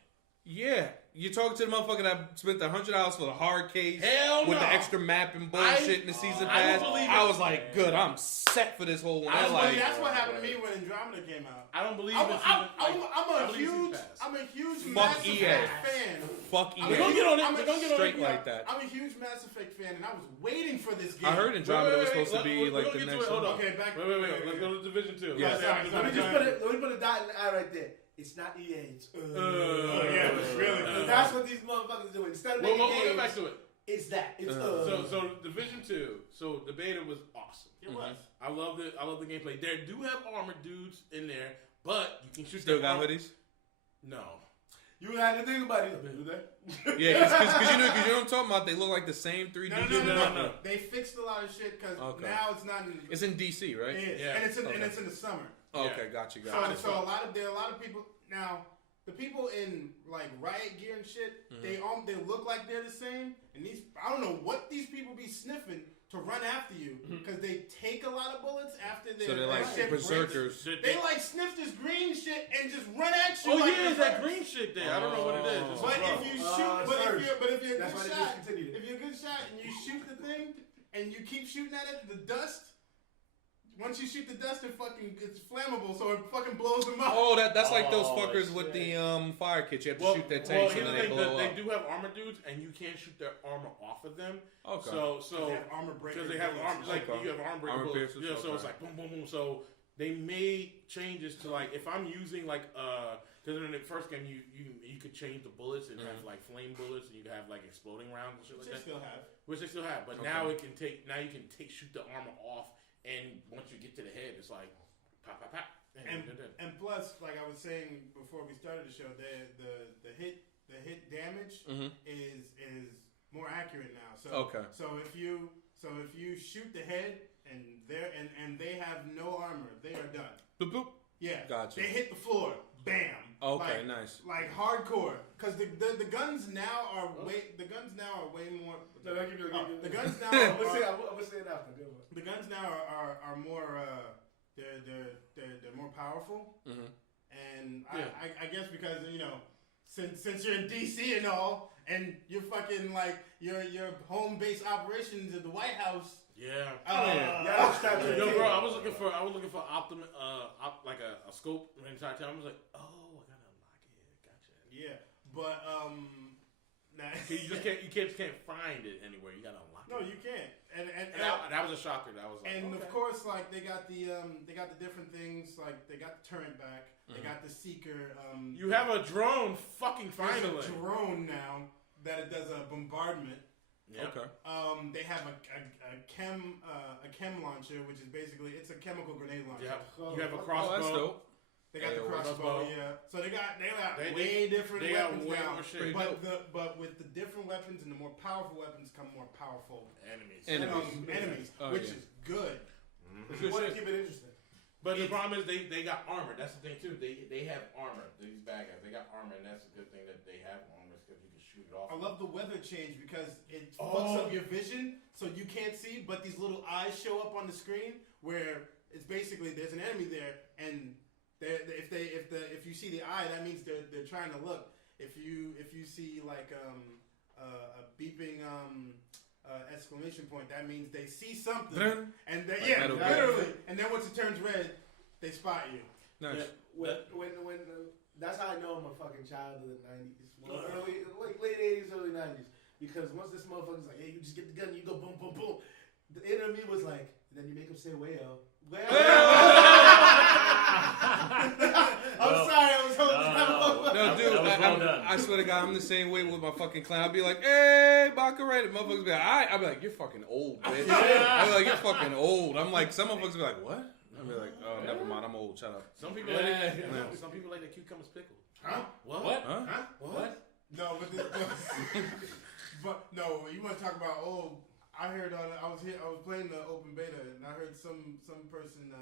Yeah, you talking to the motherfucker that spent the $100 for the hard case Hell with no. the extra map and bullshit in the season I pass. don't believe I it. was like, good, I'm set for this whole one. I was Well, like, that's what happened to me when Andromeda came out. I don't believe I'm it's a believe huge, Season Pass. I'm a huge Fuck Mass EA. Effect fan. fuck I'm We're EA. gonna get on it. I'm We're gonna get on Straight it. like that. I'm a huge Mass Effect fan, and I was waiting for this game. I heard Andromeda was supposed to Let- be we're like gonna the get to next it. Hold one. on. Okay, back. Wait. Let's go to Division 2. Yeah. Sorry. Let me just put a dot in the I right there. It's not EA. It's yeah, really. That's what these motherfuckers do. Instead of We'll making get games, back to it. it's that. It's So Division 2. So the beta was awesome. It was. I loved it. I love the gameplay. There do have armored dudes in there, but you can shoot. Still their got armor- hoodies? No. You had to think about it. Do they? Yeah, because you know what I'm talking about. They look like the same 3D. No. They fixed a lot of shit because Okay. now it's not. It's in DC, right? It is. Yeah. And it's in, Okay. and it's in the summer. Oh, okay, got you. So a lot of people now. The people in like riot gear and shit, they look like they're the same, and I don't know what these people be sniffing to run after you because they take a lot of bullets after they. So they're like shit breaks. berserkers. They like sniff this green shit and just run at you. Oh like yeah, it's that like- green shit there. I don't know what it is. It's But rough. if you shoot, but if you're a That's why good they shot, discontinued it. if you're a good shot and you shoot the thing and you keep shooting at it, the dust. Once you shoot the dust, it's flammable, so it fucking blows them up. Oh, that's like those Oh, fuckers shit. with the fire kits. You have to shoot their tanks and here's then the they thing, blow they up. do have armor dudes, and you can't shoot their armor off of them. Okay. So They have armor breaker because they have bullets. armor, like Okay. you have armor breaker Armor bullets. piercers, Yeah, so okay. it's like boom, boom, boom. So they made changes to like if I'm using like because in the first game you could change the bullets and have like flame bullets and you could have like exploding rounds and shit Which like they that. still have. Which they still have, but Okay. now you can shoot the armor off, and once you get to the head, it's like pop, pop, pop. And plus, like I was saying before we started the show, the hit damage is more accurate now. So Okay. So if you shoot the head and they have no armor, they are done. Boop, boop. Yeah. Gotcha. They hit the floor. Bam. Okay, Like- nice. Like hardcore, because the guns now are way more. No, I'll give you a The guns now I'm gonna are, say it after. Go on. the guns now are more they're more powerful. Mhm. And Yeah. I guess because since you're in DC and all, and you're fucking like your home base operations at the White House. Yeah. Yeah, strapped to the Yo, table. bro, I was looking for like a scope the entire time. I was like, oh, I gotta unlock it. Gotcha. Yeah, but nah, You just can't find it anywhere. You gotta unlock no, it. you can't. And And that was a shocker. That was like, and of course, like they got the different things. Like they got the turret back. They got the seeker. You have a drone. Fucking finally, there's a drone now that it does a bombardment. Yeah. Okay. They have a chem launcher, which is basically it's a chemical grenade launcher. You have a Oh, crossbow. that's dope. They got the crossbow, yeah. So they got way different they got weapons way now. more shit. But with the different weapons and the more powerful weapons come more powerful Enemies. enemies, which is good. Because you want to keep it interesting. But the problem is they got armor. That's the thing too. They have armor. These bad guys, they got armor, and that's a good thing that they have armor because you can shoot it off. I love the weather change because it fucks up your vision, so you can't see. But these little eyes show up on the screen where it's basically there's an enemy there, and if you see the eye, that means they're trying to look. If you see like a beeping exclamation point, that means they see something, and literally. And then once it turns red, they spot you. Nice. When that's how I know I'm a fucking child of the '90s, late '80s, early '90s. Because once this motherfucker's like, hey, you just get the gun, you go boom, boom, boom. The inner me was like, and then you make him say, "Wayo." I'm sorry, I was holding No, dude, I swear to God, I'm the same way with my fucking clown. I'll be like, hey, Baccarat. And motherfuckers be like, all right. I'll be like, you're fucking old, bitch. I'll be like, you're fucking old. I'm like, some motherfuckers be like, what? I'll be like, oh, never mind, I'm old. Shut up. Some people some people like the cucumbers pickled. Huh? What? Huh? What? No, but no, you want to talk about old? I heard I was playing the open beta, and I heard some person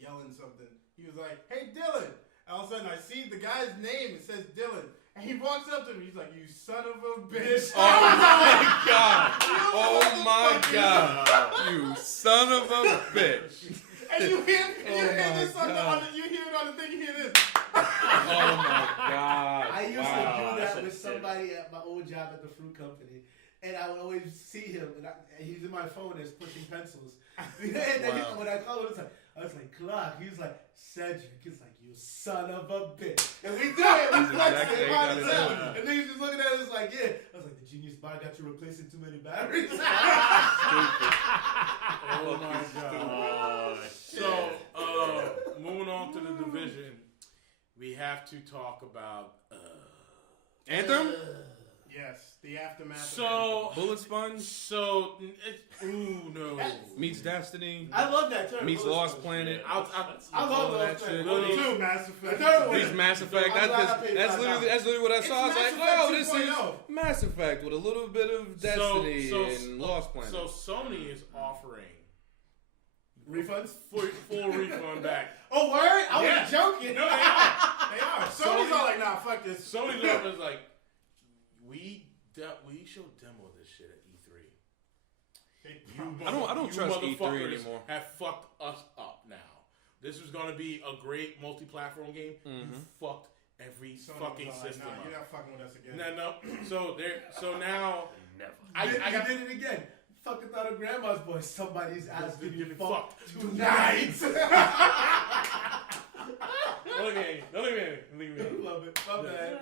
yelling something. He was like, "Hey, Dylan!" And all of a sudden, I see the guy's name. It says Dylan, and he walks up to me. He's like, "You son of a bitch!" Oh my God! Oh my God! You son of a bitch! And you hear this on the you hear it on the thing. You hear this. Oh my God! I used to do that with somebody at my old job at the fruit company. And I would always see him, and he's in my phone as pushing pencils. And then when I called him, I was like, Clark. He was like, Cedric. He's like, you son of a bitch. And we do it. We flex it. And then he's just looking at us like, yeah. I was like, the genius bar got you replacing too many batteries. Oh my God. So, moving on to the division, we have to talk about Anthem? Yes, the aftermath. So Bullet Sponge? So no. Meets Destiny. I love that term. Meets Lost Planet. I love that shit. Too, Mass Effect. Meets Mass Effect. That's literally what I saw. I was like, oh, this is Mass Effect with a little bit of Destiny and Lost Planet. So Sony is offering refunds, full refund back. Oh, word? I was joking. No, they are. Sony's all like, nah, fuck this. Sony's offering like, we show demo this shit at E3. I don't trust E3 anymore. Have fucked us up now. This was gonna be a great multi-platform game. Mm-hmm. You fucked every fucking system up. You're not fucking with us again. No. So now, I did it again. Fucking thought of grandma's voice. Somebody's asking you fucked tonight. Look at me. Love it. My bad.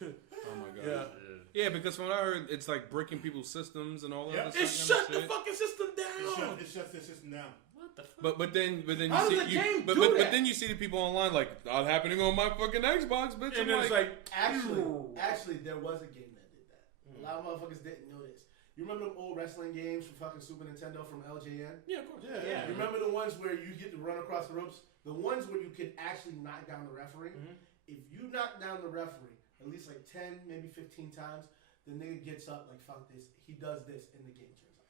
Oh my God. Yeah, because from what I heard, it's like breaking people's systems and all that. It shut the fucking system down. It shuts the system down. What the fuck? But then you How does see the game but do that? then you see the people online like not happening on my fucking Xbox, bitch. And I'm it's like, Actually, there was a game that did that. A lot of motherfuckers didn't know this. You remember them old wrestling games from fucking Super Nintendo from LJN? Yeah, of course. Yeah. You remember the ones where you get to run across the ropes? The ones where you could actually knock down the referee? Mm-hmm. If you knock down the referee at least like 10, maybe 15 times, the nigga gets up like, fuck this. He does this and the game turns out.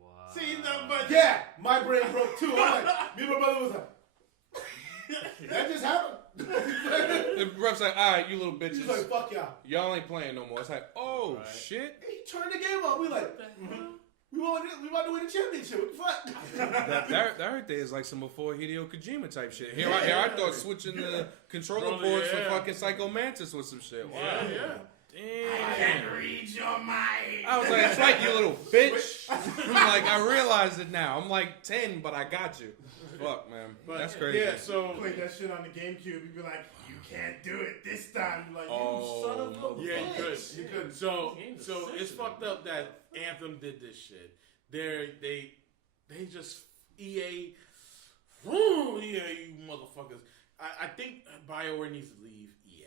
Wow. See, but yeah, my brain broke too. I'm like, me and my brother was like, that just happened. the ref's like, all right, you little bitches. He's like, fuck y'all. Y'all ain't playing no more. It's like, oh Right. shit. He turned the game on. We like, we about to win a championship. What the fuck? That right there is like some before Hideo Kojima type shit. Here I thought switching the controller ports for fucking Psycho Mantis was some shit. Wow. Yeah. Damn. I can read your mind. I was like, it's right, you little bitch. I'm like, I realized it now. I'm like 10, but I got you. Fuck, man. But that's crazy. Yeah, so play that shit on the GameCube. You'd be like, you can't do it this time. You're like, you son of a bitch. Yeah, you could. You couldn't. So it's fucked up that Anthem did this shit. they just EA, you motherfuckers. I think BioWare needs to leave EA.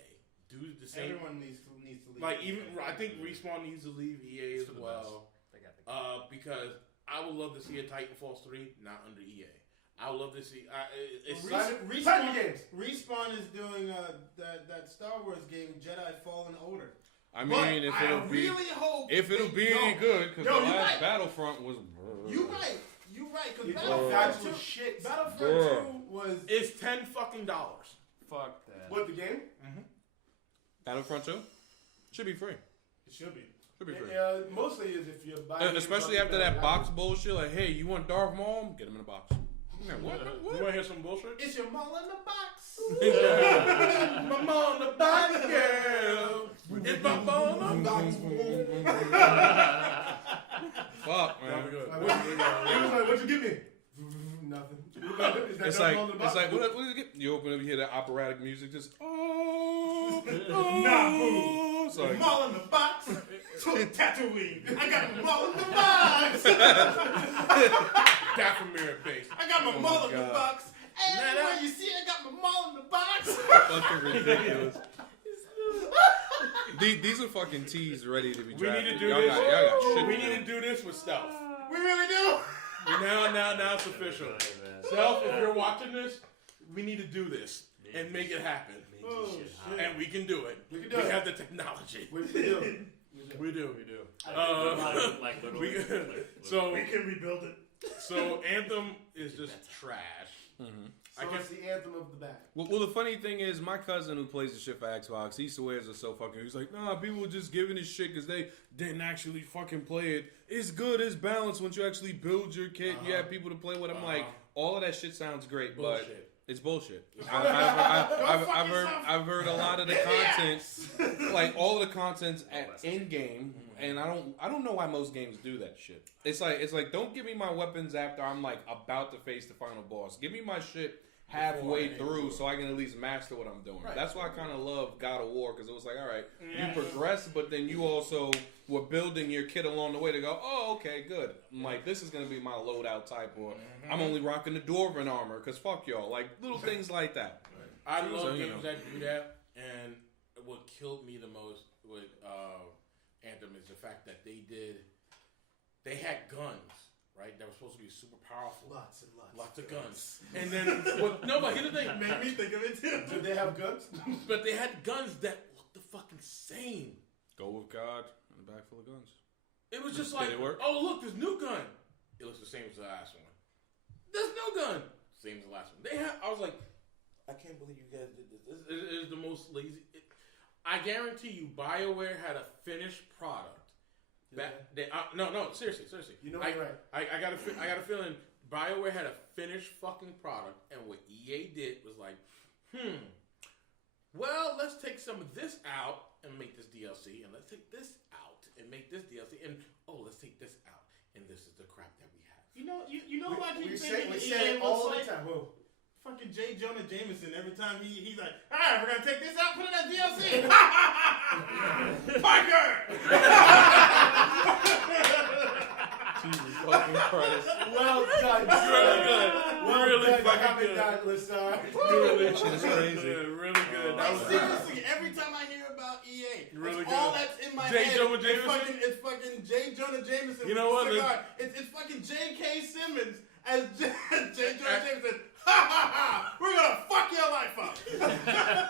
Do the same. Everyone needs to leave. Like I think Respawn needs to leave EA as well. Because I would love to see a Titanfall 3 not under EA. I would love to see. Respawn is doing that Star Wars game, Jedi Fallen Order. I mean, if it'll be any good, because the last Battlefront was. You're right. Because Battlefront 2 was. It's $10 fucking. Fuck that. What, the game? Mm-hmm. Battlefront 2 should be free. It should be. Mostly is if you're buying. Especially after that box bullshit, like, hey, you want Darth Maul? Get him in a box. What? You want to hear some bullshit? It's your Maul in the box. My Maul in the box, girl. It's my Maul in the box. Fuck, man. What'd you give me? Nothing. It's like what did you get? You open up, you hear that operatic music, just Nah, boo. It's like, Maul in the box. Tatooine. I got my Maul in the box. Dathomir base. I got my Maul in the box. And everywhere you see, I got my Maul in the box. fucking ridiculous. These are fucking teas ready to be drafted. We need to do this. We need to do this with stealth. We really do. Now it's official. Stealth, if you're watching this, we need to do this and make it happen. Oh, shit. And we can do it. We have the technology. We do. So we can rebuild it. So Anthem is just trash. Mm-hmm. So it's the anthem of the band. Well, the funny thing is, my cousin who plays the shit for Xbox, he swears are so fucking. He's like, nah, people just giving this shit because they didn't actually fucking play it. It's good, it's balanced once you actually build your kit. You have people to play with. I'm like, all of that shit sounds great, but it's bullshit. I've heard a lot of the content, like all of the content's in game, and I don't know why most games do that shit. It's like don't give me my weapons after I'm like about to face the final boss. Give me my shit halfway through so I can at least master what I'm doing. Right. That's why I kind of love God of War, because it was like, all right, you progress, but then you also were building your kit along the way to go, oh, okay, good. I'm like, this is going to be my loadout type, or I'm only rocking the Dwarven armor, because fuck y'all. Like, little things like that. I love games that do that, and what killed me the most with Anthem is the fact that they had guns. Right, that were supposed to be super powerful. Lots of guns. And then, but here's the thing. Made me think of it too. Did they have guns? But they had guns that looked the fucking same. Go with God and a bag full of guns. It was just like, oh look, this new gun. It looks the same as the last one. This new gun, same as the last one. I was like, I can't believe you guys did this. This is the most lazy. I guarantee you, BioWare had a finished product. No, seriously. You know what, right? I got a feeling BioWare had a finished fucking product, and what EA did was like, well, let's take some of this out and make this DLC, and let's take this out and make this DLC, and let's take this out, and this is the crap that we have. You know what I keep thinking? We say it all the time. Whoa. Fucking J. Jonah Jameson, every time he's like, all right, we're going to take this out, put it as DLC. Parker! Jesus fucking Christ. Well done. Really good. Really fucking good. That shit is crazy. Really good. Seriously, every time I hear about EA, really all that's in my head. It's fucking J. Jonah Jameson. You know what? It's fucking J.K. Simmons as J. Jonah Jameson. We're gonna fuck your life up.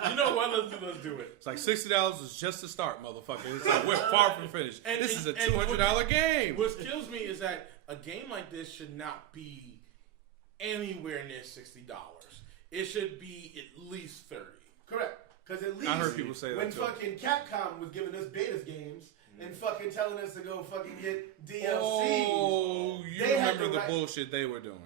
You know what? Let's do it. It's like $60 is just the start, motherfucker. It's like we're far from finished. This is a $200 game. What kills me is that a game like this should not be anywhere near $60. It should be at least $30. Correct. Because at least I heard people say that when too. Fucking Capcom was giving us beta games and fucking telling us to go fucking get DLCs. Oh, you remember the bullshit they were doing.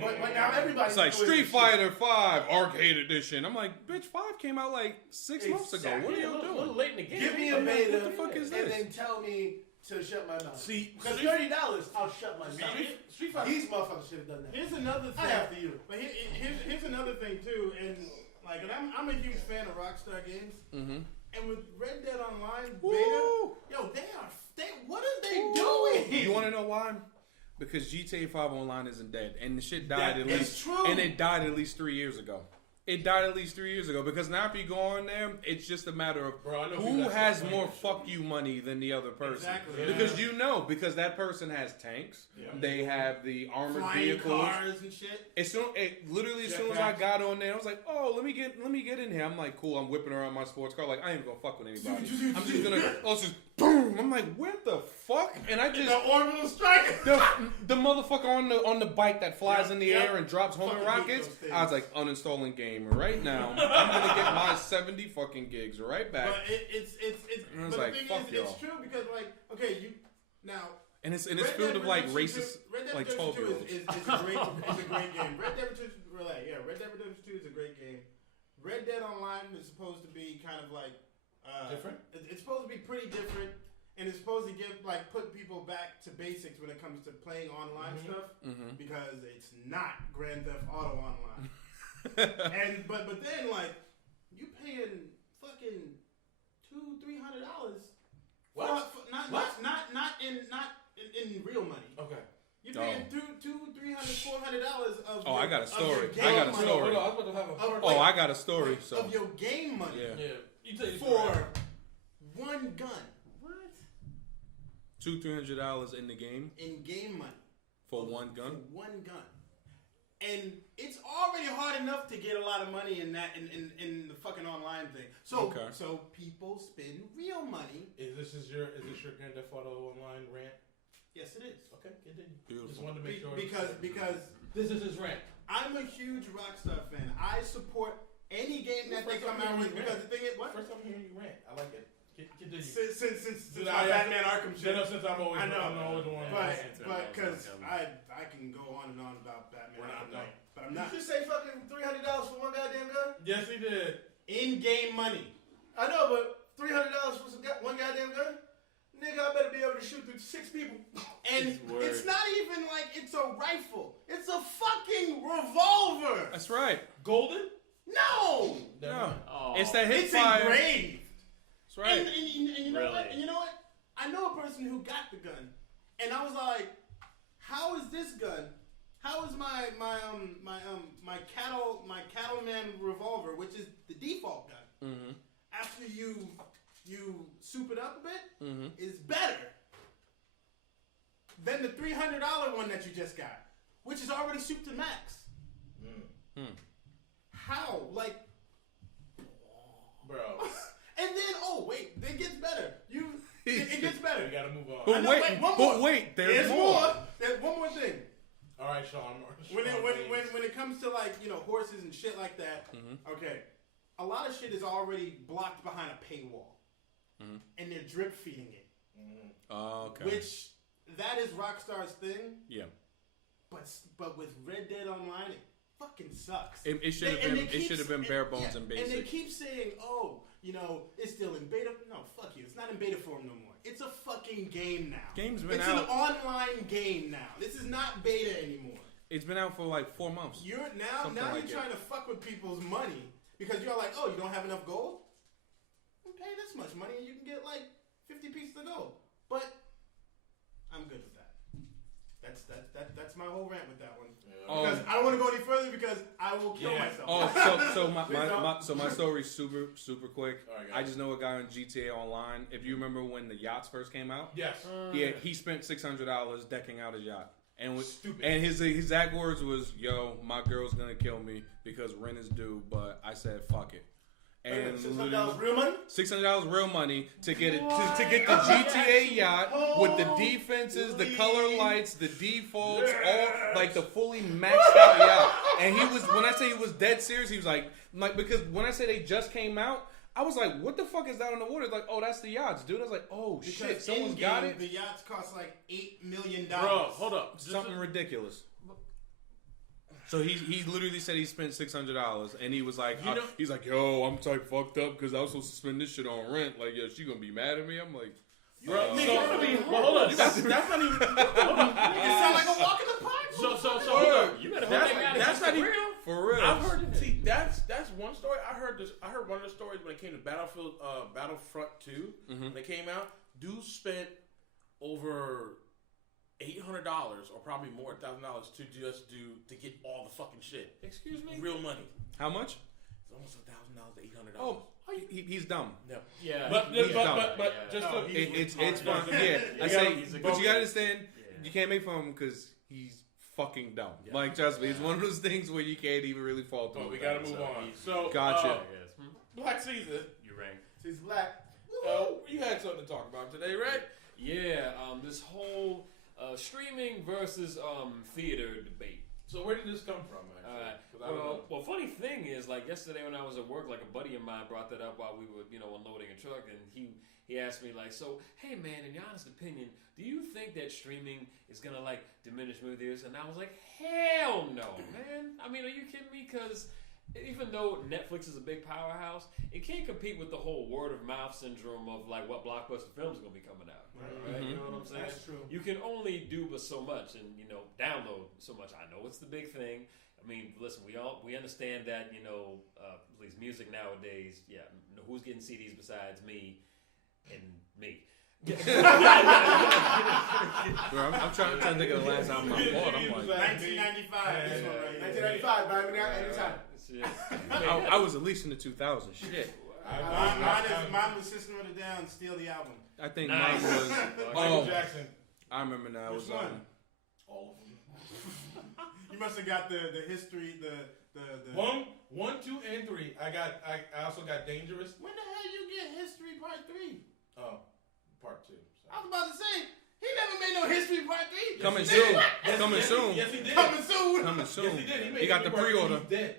But now everybody's it's like Street Fighter 5 Arcade Edition. I'm like, bitch, 5 came out like 6 months ago. What are y'all doing? A little late in the game. Give me a beta. What the fuck is this? And then tell me to shut my mouth. See, because $30, I'll shut my mouth. Street Fighter. These motherfuckers should have done that. Here's another thing. After you. But here's another thing too, and like, and I'm a huge fan of Rockstar games. Mm-hmm. And with Red Dead Online beta, what are they doing? You want to know why? Because GTA 5 Online isn't dead, and the shit died at least. True. And it died at least 3 years ago. It died at least 3 years ago because now if you go on there, it's just a matter of who has more fuck you money than the other person. Exactly. Because because that person has tanks, they have the armored flying vehicles, cars and shit. As soon as I got on there, I was like, oh, let me get in here. I'm like, cool. I'm whipping around my sports car. Like I ain't gonna fuck with anybody. I'm just gonna just boom. I'm like, what the fuck? And I just the orbital strike. the motherfucker on the bike that flies in the air and drops homing rockets. I was like, uninstalling game right now. I'm gonna get my 70 fucking gigs right back. But it's I was but like, the thing fuck is, y'all. it's true because like okay, you now. And it's filled with like racist, like 12-year-olds. Is a great game. Red Dead Redemption 2 is a great game. Red Dead Online is supposed to be kind of like different. It's supposed to be pretty different, and it's supposed to put people back to basics when it comes to playing online stuff because it's not Grand Theft Auto Online. And but then like you paying fucking $200-$300. What? Not in real money. Okay. You're paying $200-$400 of. I got a story. I got a story. I got a story. So of your game money. Yeah. You tell you for one gun. What? $200-$300 in the game In game money. for one gun. For one gun. And it's already hard enough to get a lot of money in that in the fucking online thing. So so people spend real money. Is this your Grand Theft Auto Online rant? Yes, it is. Okay, continue. Beautiful. Just wanted to make sure. Because this is his rant. I'm a huge Rockstar fan. I support any game that they come out with because the thing is what? First time hearing you rant. I like it. Continue. Since my Batman Arkham shit. Since I'm always the one. But because I can go on and on about Batman Arkham Knight, but I'm not. Did you say fucking $300 for one goddamn gun? Yes, he did. In-game money. I know, but $300 for one goddamn gun? Nigga, I better be able to shoot through 6 people. And it's not even like it's a rifle. It's a fucking revolver. That's right. Golden? No. Oh. It's that hip It's fire. engraved. That's right. And you know Really? what? And you know what? I know a person who got the gun, and I was like, "How is this gun? How is my cattleman revolver, which is the default gun, after you soup it up a bit, is better than the $300 one that you just got, which is already souped to max? How? Like, bro." And then, it gets better. It gets better. We gotta move on. But wait, there's more. There's one more thing. All right, Sean. When it comes to like horses and shit like that, okay, a lot of shit is already blocked behind a paywall, and they're drip feeding it. Okay. Which that is Rockstar's thing. Yeah. But with Red Dead Online, it fucking sucks. It should have been bare bones and basic. And they keep saying, it's still in beta. No, fuck you. It's not in beta form no more. It's a fucking game now. Game's been it's out. It's an online game now. This is not beta anymore. It's been out for like 4 months. You're trying to fuck with people's money because you're like, you don't have enough gold? Well, pay this much money and you can get like 50 pieces of gold. But I'm good with that. That's my whole rant with that one. Because I don't want to go any further because I will kill myself. So my story's super quick. All right, I just know a guy on GTA Online. If you remember when the yachts first came out, yes, he spent $600 decking out his yacht, and stupid. And his exact words was, "Yo, my girl's gonna kill me because rent is due," but I said, "Fuck it." And $600 real money? $600 real money to get it to get the GTA yacht with the defenses, the color lights, the defaults, all like the fully maxed out yacht. And when I say he was dead serious, he was like because when I say they just came out, I was like, what the fuck is that on the water? Like, oh, that's the yachts, dude. I was like, oh shit, someone's got it. The yachts cost like $8 million. Bro, hold up, something ridiculous. So he literally said he spent $600, and he was like, he's like, yo, I'm type fucked up because I was supposed to spend this shit on rent. Like, yo, she gonna be mad at me? I'm like, bro, hold on, that's not even. Hold on, it sound like a walk in the park. So hold on, you better that's not even for real. I've heard. See, that's one story. I heard one of the stories when it came to Battlefront 2 when it came out. Dude spent over $800 $800 or probably more, $1,000 to get all the fucking shit. Excuse me? Real money. How much? It's almost $1,000 to $800. Oh, he's dumb. No. Yeah. But He's dumb. just No, It's fun. Yeah. Yeah, I You say, gotta- but you gotta understand, you can't make fun of him because he's fucking dumb. Yeah. Like, trust me, it's one of those things where you can't even really fault him. But we with gotta that. move on. So, Gotcha. Black Caesar. You rang. She's black. You had something to talk about today, right? Yeah, this whole streaming versus theater debate. So where did this come from, actually? 'Cause I don't know. Well, funny thing is, like yesterday when I was at work, like a buddy of mine brought that up while we were, unloading a truck, and he asked me like, so, hey man, in your honest opinion, do you think that streaming is gonna like diminish movie theaters? And I was like, hell no, man. I mean, are you kidding me? Because even though Netflix is a big powerhouse, it can't compete with the whole word of mouth syndrome of like what blockbuster films are gonna be coming out. Right? You know what I'm saying? That's true. You can only do but so much, and download so much. I know it's the big thing. I mean, listen, we understand that at least music nowadays. Yeah, who's getting CDs besides me and me? Bro, I'm trying to think of the last album I bought. I'm like, 1995. This one right here. 1995, buy me now anytime. I was at least in the 2000s. Shit. Mine was System of a Down, Steal the Album. I think Nice. mine was. Michael Jackson. I remember now. It Which was one? All of them. You must have got the history, the 1, 2, and 3. I also got Dangerous. When the hell you get History Part 3? Oh, Part 2. I was about to say, he never made no History Part 3. Coming Yes, he soon. did. Coming soon. Yes, he did. Coming soon. Coming soon. Yes, he did. He got the pre-order. He's dead.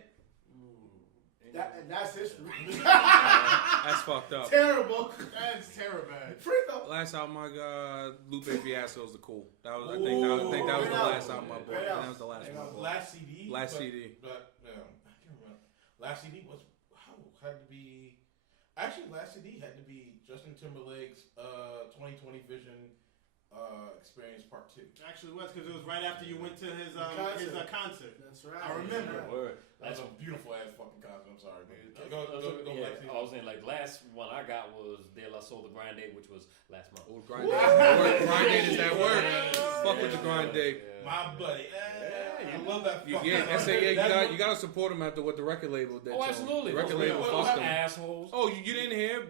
That's history. That's fucked up. Terrible. That's terrible. Free though. Last album I got, Lupe Fiasco's the Cool. That was, I think that was the last album I bought. That was the last one I bought. Last CD. Last CD. But I can't remember. Last CD was had to be. Actually, last CD had to be Justin Timberlake's 2020 Vision Experience Part 2. Actually, it was because it was right after you went to his concert. That's right. I remember. Word. That's a beautiful ass fucking concert. I'm sorry, man. Go Yeah, Black Caesar. I was saying like last one I got was De La Soul the Grind Day, which was last month. Oh, grind date. Grind date is that word. Fuck with the grind date. My buddy. I love that. You gotta support him after what the record label did. Oh, absolutely. The record Those label real fucked him. assholes. Oh, you didn't hear?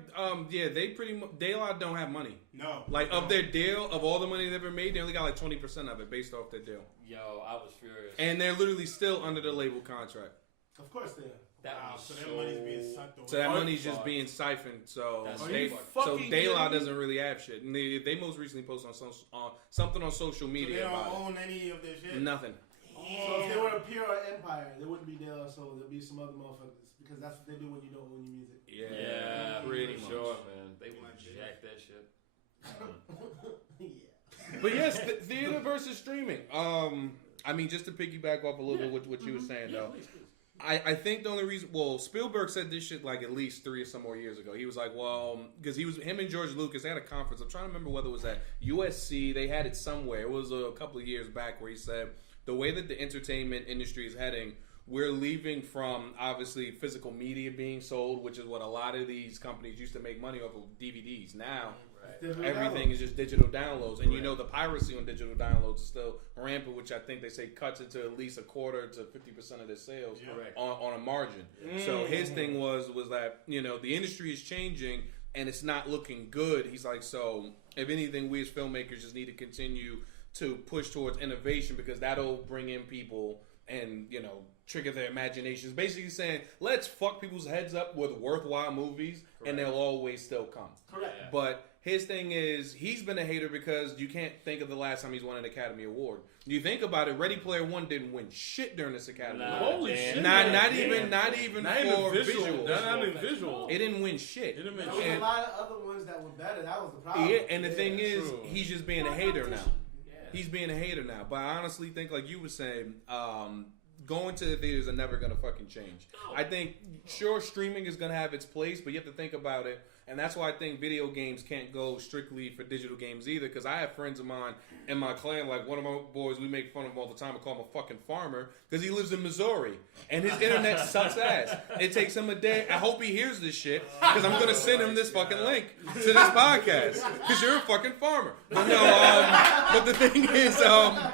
Yeah, they pretty much. De La don't have money. No. Like of their deal, of all the money they ever made, they only got like 20% of it based off their deal. Yo, I was furious. And they're literally still under the label contract. Of course they are. So that money's being sucked away. So that money's just being siphoned. So That's De La doesn't really have shit. And they most recently posted on something on social media they don't about own any of their shit. it. Nothing. So if they were a pure empire, there wouldn't be De La Soul. There'd be some other motherfuckers because that's what they do when you don't own your music. Yeah, pretty for much. sure, man. They would jack that shit. Yeah. But yes, theater versus streaming. I mean, just to piggyback off a little bit what you were saying, though. Please. I think the only reason, Spielberg said this shit like at least 3 or some more years ago. He was like, because him and George Lucas, they had a conference. I'm trying to remember whether it was at USC. They had it somewhere. It was a couple of years back where he said, the way that the entertainment industry is heading, we're leaving from, obviously, physical media being sold, which is what a lot of these companies used to make money off of DVDs. Now, everything is just digital downloads. And you know the piracy on digital downloads is still rampant, which I think they say cuts it to at least a quarter to 50% of their sales on a margin. So his thing was that, the industry is changing and it's not looking good. He's like, so if anything, we as filmmakers just need to continue to push towards innovation because that'll bring in people and, trigger their imaginations. Basically saying, let's fuck people's heads up with worthwhile movies and they'll always still come. Correct. Yeah. But his thing is, he's been a hater because you can't think of the last time he's won an Academy Award. You think about it, Ready Player One didn't win shit during this Academy Award. Holy shit! Not even for visual. visuals. Not even visual. It didn't win shit. It didn't win There was shit. a lot of other ones that were better. That was the problem. Yeah, and the thing is, true. he's just being a hater now. Yeah. He's being a hater now. But I honestly think, like you were saying, going to the theaters are never gonna fucking change. I think sure streaming is gonna have its place, but you have to think about it. And that's why I think video games can't go strictly for digital games either. Because I have friends of mine in my clan, like one of my boys, we make fun of him all the time. I call him a fucking farmer because he lives in Missouri and his internet sucks ass. It takes him a day. I hope he hears this shit because I'm gonna send him this fucking link to this podcast because you're a fucking farmer. But no, but the thing is, I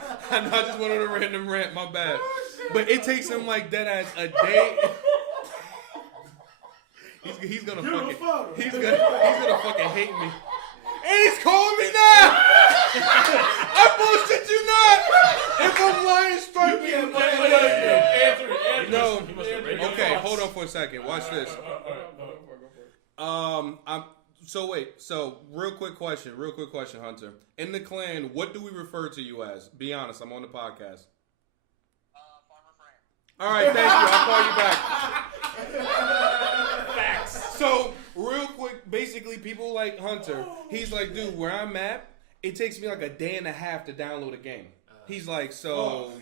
just went on a random rant. My bad. But it takes him like dead ass a day. He's gonna fucking hate me. And he's calling me now! I bullshit you not! If I'm lying, strike me. No. Okay, hold on for a second. Watch this. So real quick question, Hunter. In the clan, what do we refer to you as? Be honest, I'm on the podcast. Farmer Frank. All right, thank you. I'll call you back. So, real quick, basically, people like Hunter, he's like, dude, where I'm at, it takes me like a day and a half to download a game. He's like,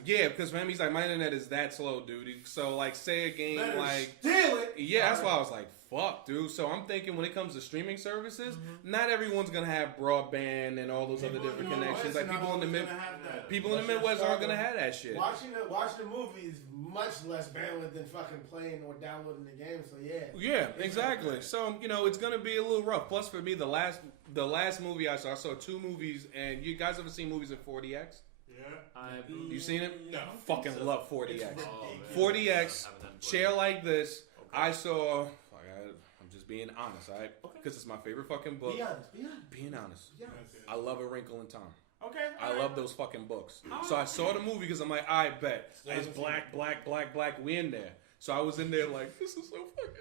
yeah, because for him, he's like, my internet is that slow, dude. So, like, say a game like... Steal it! Yeah, that's why I was like, fuck, dude. So, I'm thinking when it comes to streaming services, not everyone's going to have broadband and all those other different connections. Like, people in the Midwest aren't going to have that shit. Watching the movie is much less bandwidth than fucking playing or downloading the game, so yeah. Yeah, exactly. So, it's going to be a little rough. Plus, for me, the last movie I saw 2 movies, and you guys ever seen movies in 40X? Yeah. You seen it? No. Fucking love 40X. 40X, chair like this. Okay. I saw... I'm just being honest, all right? Because it's my favorite fucking book. Be honest. Being honest. I love A Wrinkle in Time. Okay. I love those fucking books. So I saw the movie because I'm like, I bet. It's black. We in there. So I was in there like, this is so fucking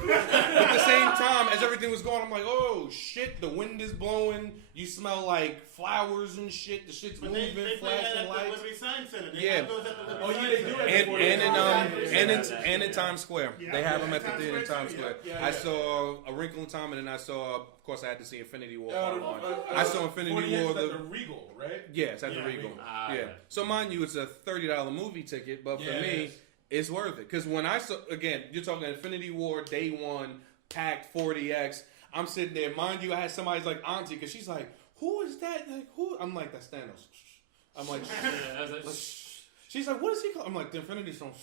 But at the same time, as everything was going, I'm like, oh shit, the wind is blowing. You smell like flowers and shit. The shit's moving, flashing lights. Yeah. And in Times Square. They have them at the theater in Times Square. I saw A Wrinkle in Time, and then I saw, of course, I had to see Infinity War. I saw Infinity War. The Regal, right? Yeah, it's at the Regal. Yeah. So mind you, it's a $30 movie ticket, but for me, it's worth it. Because when I saw, again, you're talking Infinity War, day one, packed 40X. I'm sitting there. Mind you, I had somebody's like auntie, because she's like, who is that? Like, who? I'm like, that's Thanos. I'm like, she's like, what is he called? I'm like, the Infinity Stones.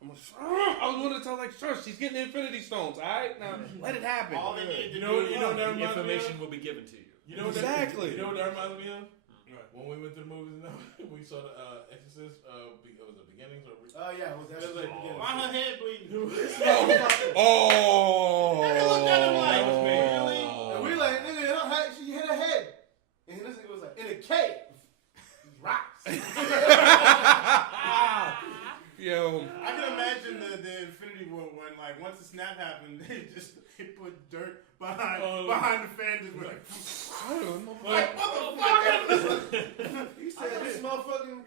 I'm like, I was wanting to tell like, sure, she's getting the Infinity Stones. All right, now let it happen. All they need to the information will be given to you. You know exactly. You know what that reminds me of? When we went to the movies, we saw the Exorcist. Was it beginnings or? Oh yeah, was that like why her head bleeding? Oh. Nigga looked at him like, really? And we like, nigga, she hit her head, and this nigga was like, in a cave, rocks. Yo, I can imagine the Infinity War one. Like once the snap happened, they put dirt behind the fan. Just were like, motherfucker! You said this motherfucking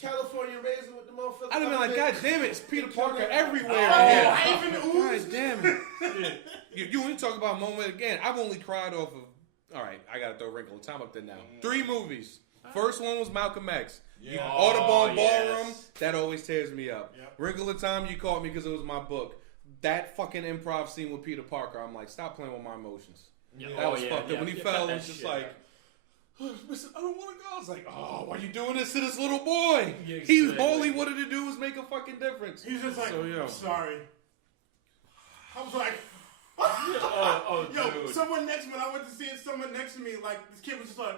California razor with the motherfucker. I'd have been like, God damn it, it's Peter Parker everywhere. God damn it. You want to talk about a moment again? I've only cried off of. All right, I gotta throw Wrinkle in Time up there now. 3 movies. First one was Malcolm X. Yeah. Audubon Ballroom, that always tears me up. Yep. Wrinkle in Time, you caught me because it was my book. That fucking improv scene with Peter Parker, I'm like, stop playing with my emotions. Yeah. That was fucked up. When he fell, it was just shit. like, listen, I don't want to go. I was like, oh, why are you doing this to this little boy? Yeah, All he wanted to do was make a fucking difference. He's just like, I'm sorry. I was like, dude. someone next when I went to see it, someone next to me, like this kid was just like,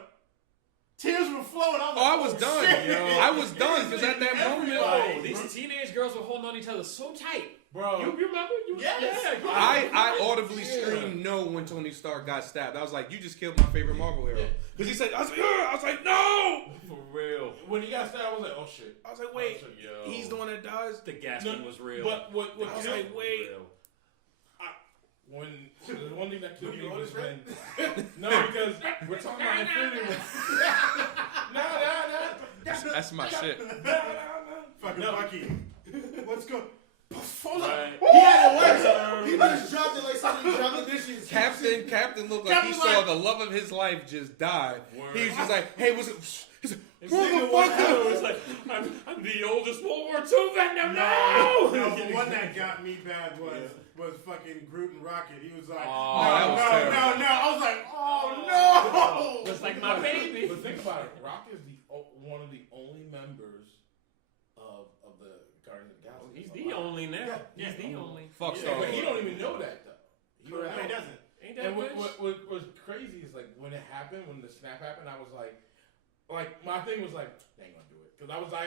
tears were flowing. I was done. I was done because at that moment, these teenage girls were holding on to each other so tight. Bro, you remember? I audibly screamed no when Tony Stark got stabbed. I was like, you just killed my favorite Marvel hero. Because he said, I was like, no! For real. When he got stabbed, I was like, oh shit. I was like, wait, he's the one that does? The gasping was real. But what I was like, wait. When the one thing that killed me was when no, because we're talking about Infinity War. No. That's my shit. Fucking Bucky. Let's go. Right. He had it worse. He just dropped it like somebody dropped the dishes. Captain looked like he saw the love of his life just die. He was just like, hey, what's it? He's like, motherfucker. It's like, I'm the oldest World War II veteran. No, the one that got me bad was fucking Groot and Rocket. He was like, that was terrible. no. I was like, oh no. That's like my baby. But think about it. Rocket is one of the only members of the Guardians of the Galaxy. He's the only now. Yeah. He's the only. Fuck Star But he Wars. don't even know that though. He doesn't. Ain't that And bitch? what was crazy is like when it happened, when the snap happened, I was like my thing was like, they ain't gonna do it, because I was like,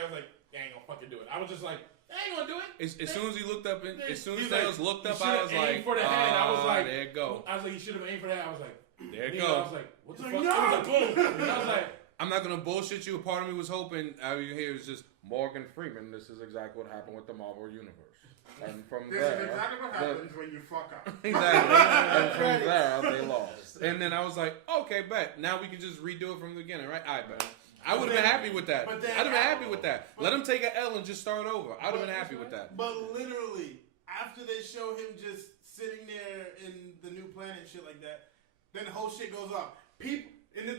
they ain't gonna fucking do it. I was just like, they ain't gonna do it. As soon as he looked up, as soon as He's Thanos like, looked up, he I was should've aimed like, for the head. I was like, there it go. I was like, he should have aimed for that. I was like, There it I go. was like, what the Like, fuck? no! I was like, boom. And I was like, I'm not gonna bullshit you. A part of me was hoping out of your hair is just Morgan Freeman. This is exactly what happened with the Marvel universe. And from This there, is exactly what happens when you fuck up. exactly. And from there, they lost. And then I was like, okay, bet. Now we can just redo it from the beginning, right? I bet. I would have been happy with that. But then- I'd have been happy with that. Let him take an L and just start over. I'd have been happy with that. But literally, after they show him just sitting there in the new planet and shit like that, then the whole shit goes off. People,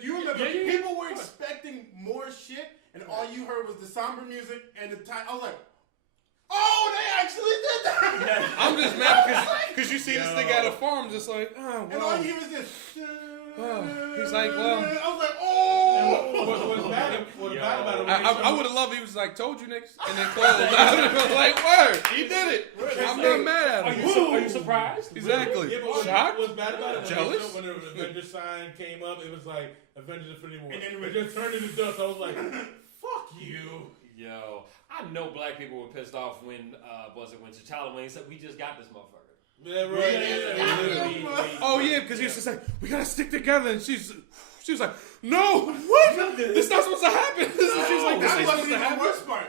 you remember, people were expecting more shit, and all you heard was the somber music and the time. I was like, oh, they actually did that. I'm just mad because you see this thing at a farm, just like, oh, And all well. you hear was this. He's like, well. I was like, oh. what's bad about it? I would have loved it. He was like, told you niggas. And then closed out. And I was like, word. He did it. I'm not mad at him. Are you surprised? Exactly. Yeah, but Shocked? what's bad about it? Jealous? When the Avengers sign came up, it was like Avengers Infinity War. And then it just turned into dust. I was like, fuck you. Yo, I know black people were pissed off when when T'Challa when he said we just got this motherfucker. Yeah, right. Oh, yeah, because he was just like, we got to stick together. And she was like, no, what? This not supposed to happen. She was like, this That ain't wasn't supposed to even the happen. worst part.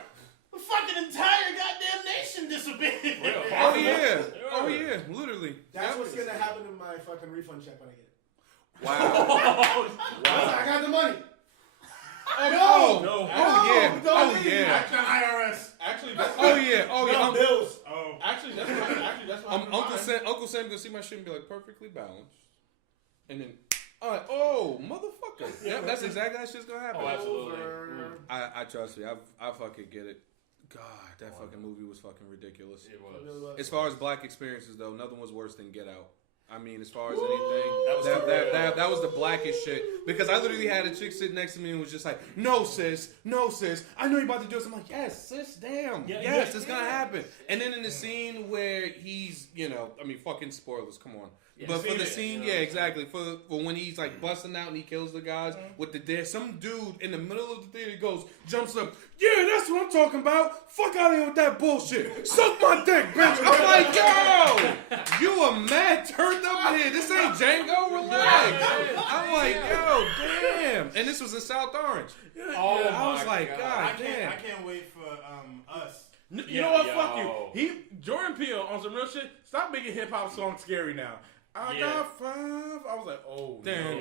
The fucking entire goddamn nation disappeared. Oh, yeah. Oh, yeah. Literally. That's what's gonna happen in my fucking refund check when I get it. Wow. I got the money. Oh, No. yeah. Don't Oh, leave. yeah. Action IRS. Actually, that's Oh, yeah. Oh, No yeah. bills. Oh. Actually, that's why. Uncle Sam gonna see my shit and be like, perfectly balanced. And then, all right, oh, motherfucker. Yeah, that's exactly how shit's gonna happen. Oh, absolutely. I trust you. I fucking get it. God, that fucking movie was fucking ridiculous. It was. As far as black experiences, though, nothing was worse than Get Out. I mean, as far as anything, that was the blackest shit. Because I literally had a chick sit next to me and was just like, no, sis. I know you're about to do this. I'm like, yes, sis, damn. Yes, it's going to happen. And then in the scene where he's, fucking spoilers, come on. Yeah, but for the it, scene, exactly. For when he's like busting out and he kills the guys with the dead, some dude in the middle of the theater jumps up, yeah, that's what I'm talking about. Fuck out of here with that bullshit. Suck my dick, bitch. I'm like, yo, you are mad turned up in here. This ain't Django. Relax. I'm like, yo, damn. And this was in South Orange. Oh, I was like, God I damn. can't wait for us. You know what? Fuck you. Jordan Peele on some real shit. Stop making hip hop songs scary now. I got 5. I was like, oh, Damn.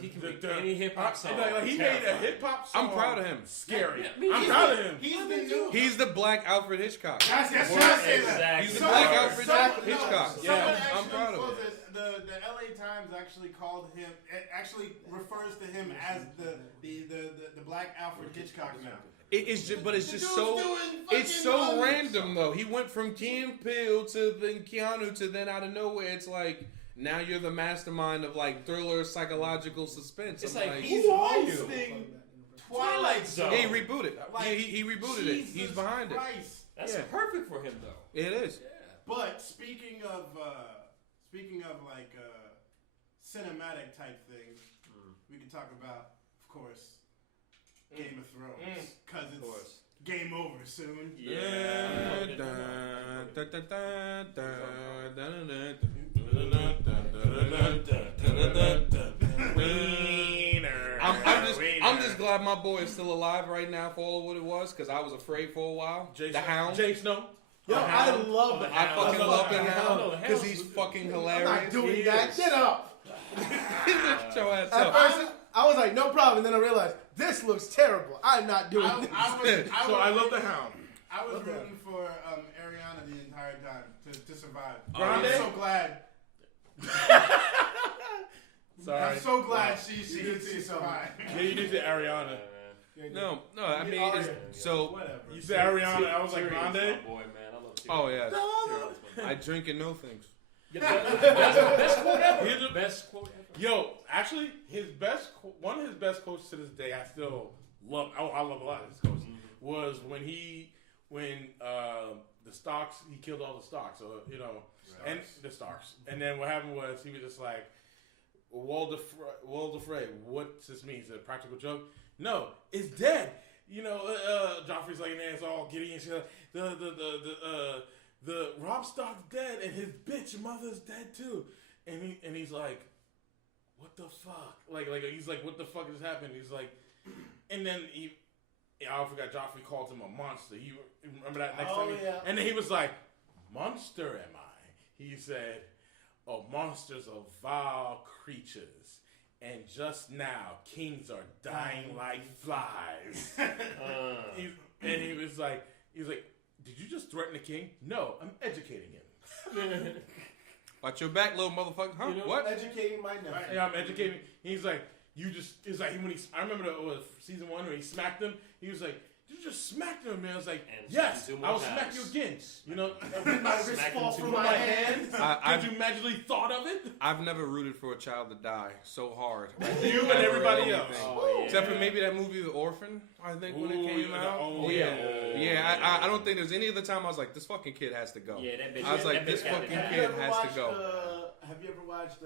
He can make any hip hop song. Like, he made a hip hop song. I'm proud of him. Scary. Yeah, I'm proud of him. He's the new. He's the black Alfred Hitchcock. That's what I say that. Exactly. He's the black Alfred Hitchcock. Someone Yeah, actually I'm proud of him. The LA Times actually called him. It actually refers to him as the black Alfred Hitchcock now. It's just so doing it's so fucking random though. He went from Key and Peele to then Keanu to then out of nowhere it's like now you're the mastermind of like thriller psychological suspense. It's I'm like, like, He's who are you? hosting Twilight Zone. he rebooted it. He rebooted it. He's Jesus behind Christ. That's Yeah. perfect for him, though. it. It is. Yeah. But speaking of like cinematic type things, we can talk about, of course, Game of Thrones because Of it's course. game over soon. I'm just glad my boy is still alive right now for all of what it was because I was afraid for a while. The Hound. Jay Snow. Yo, I love the I fucking love the Hound The because Hound's he's good. fucking I'm hilarious. not doing that. Get up. Shut your ass At up. first, I was like, no problem. And then I realized, this looks terrible. I'm not doing this. I love the Hound. I was rooting for Ariana the entire time to survive. Grande? I'm so glad. Sorry. I'm so glad she survived. Yeah, you did to Ariana. No, I mean, so whatever. You said Ariana, I was like Grande. My boy, man, I love Tyrion. oh yeah, Tyrion's my boy. I drink and know things. Yeah, best quote ever. Best quote ever. Yo, actually, one of his best quotes to this day, I still love. Oh, I love a lot of his quotes. Was when the Starks, he killed all the Starks, and the Starks. And then what happened was he was just like, Walder Frey, what's this mean? Is it a practical joke? No, it's dead. Joffrey's like, man, it's all giddy and shit. The Robb Stark's dead, and his bitch mother's dead too. And he's like, what the fuck? Like he's like, what the fuck has happened? He's like, and then I forgot. Joffrey called him a monster. You remember that next time? Yeah. And then he was like, monster am I? He said, oh, monsters are vile creatures. And just now, kings are dying like flies. And he was like, did you just threaten the king? No, I'm educating him. Watch your back, little motherfucker. Huh? What? Educating my nephew. Yeah, I'm educating. He's like, I remember it was season 1 when he smacked him. He was like, you just smacked him, man. I was like, yes, I will smack you again. My wrist fall from my hand. Did you magically thought of it? I've never rooted for a child to die so hard. You and everybody else. Oh, yeah. Except for maybe that movie The Orphan, I think, when it came out. Oh, yeah. I don't think there's any other time I was like, this fucking kid has to go. Yeah, that bitch. I was like, this fucking kid has to go. Have you ever watched,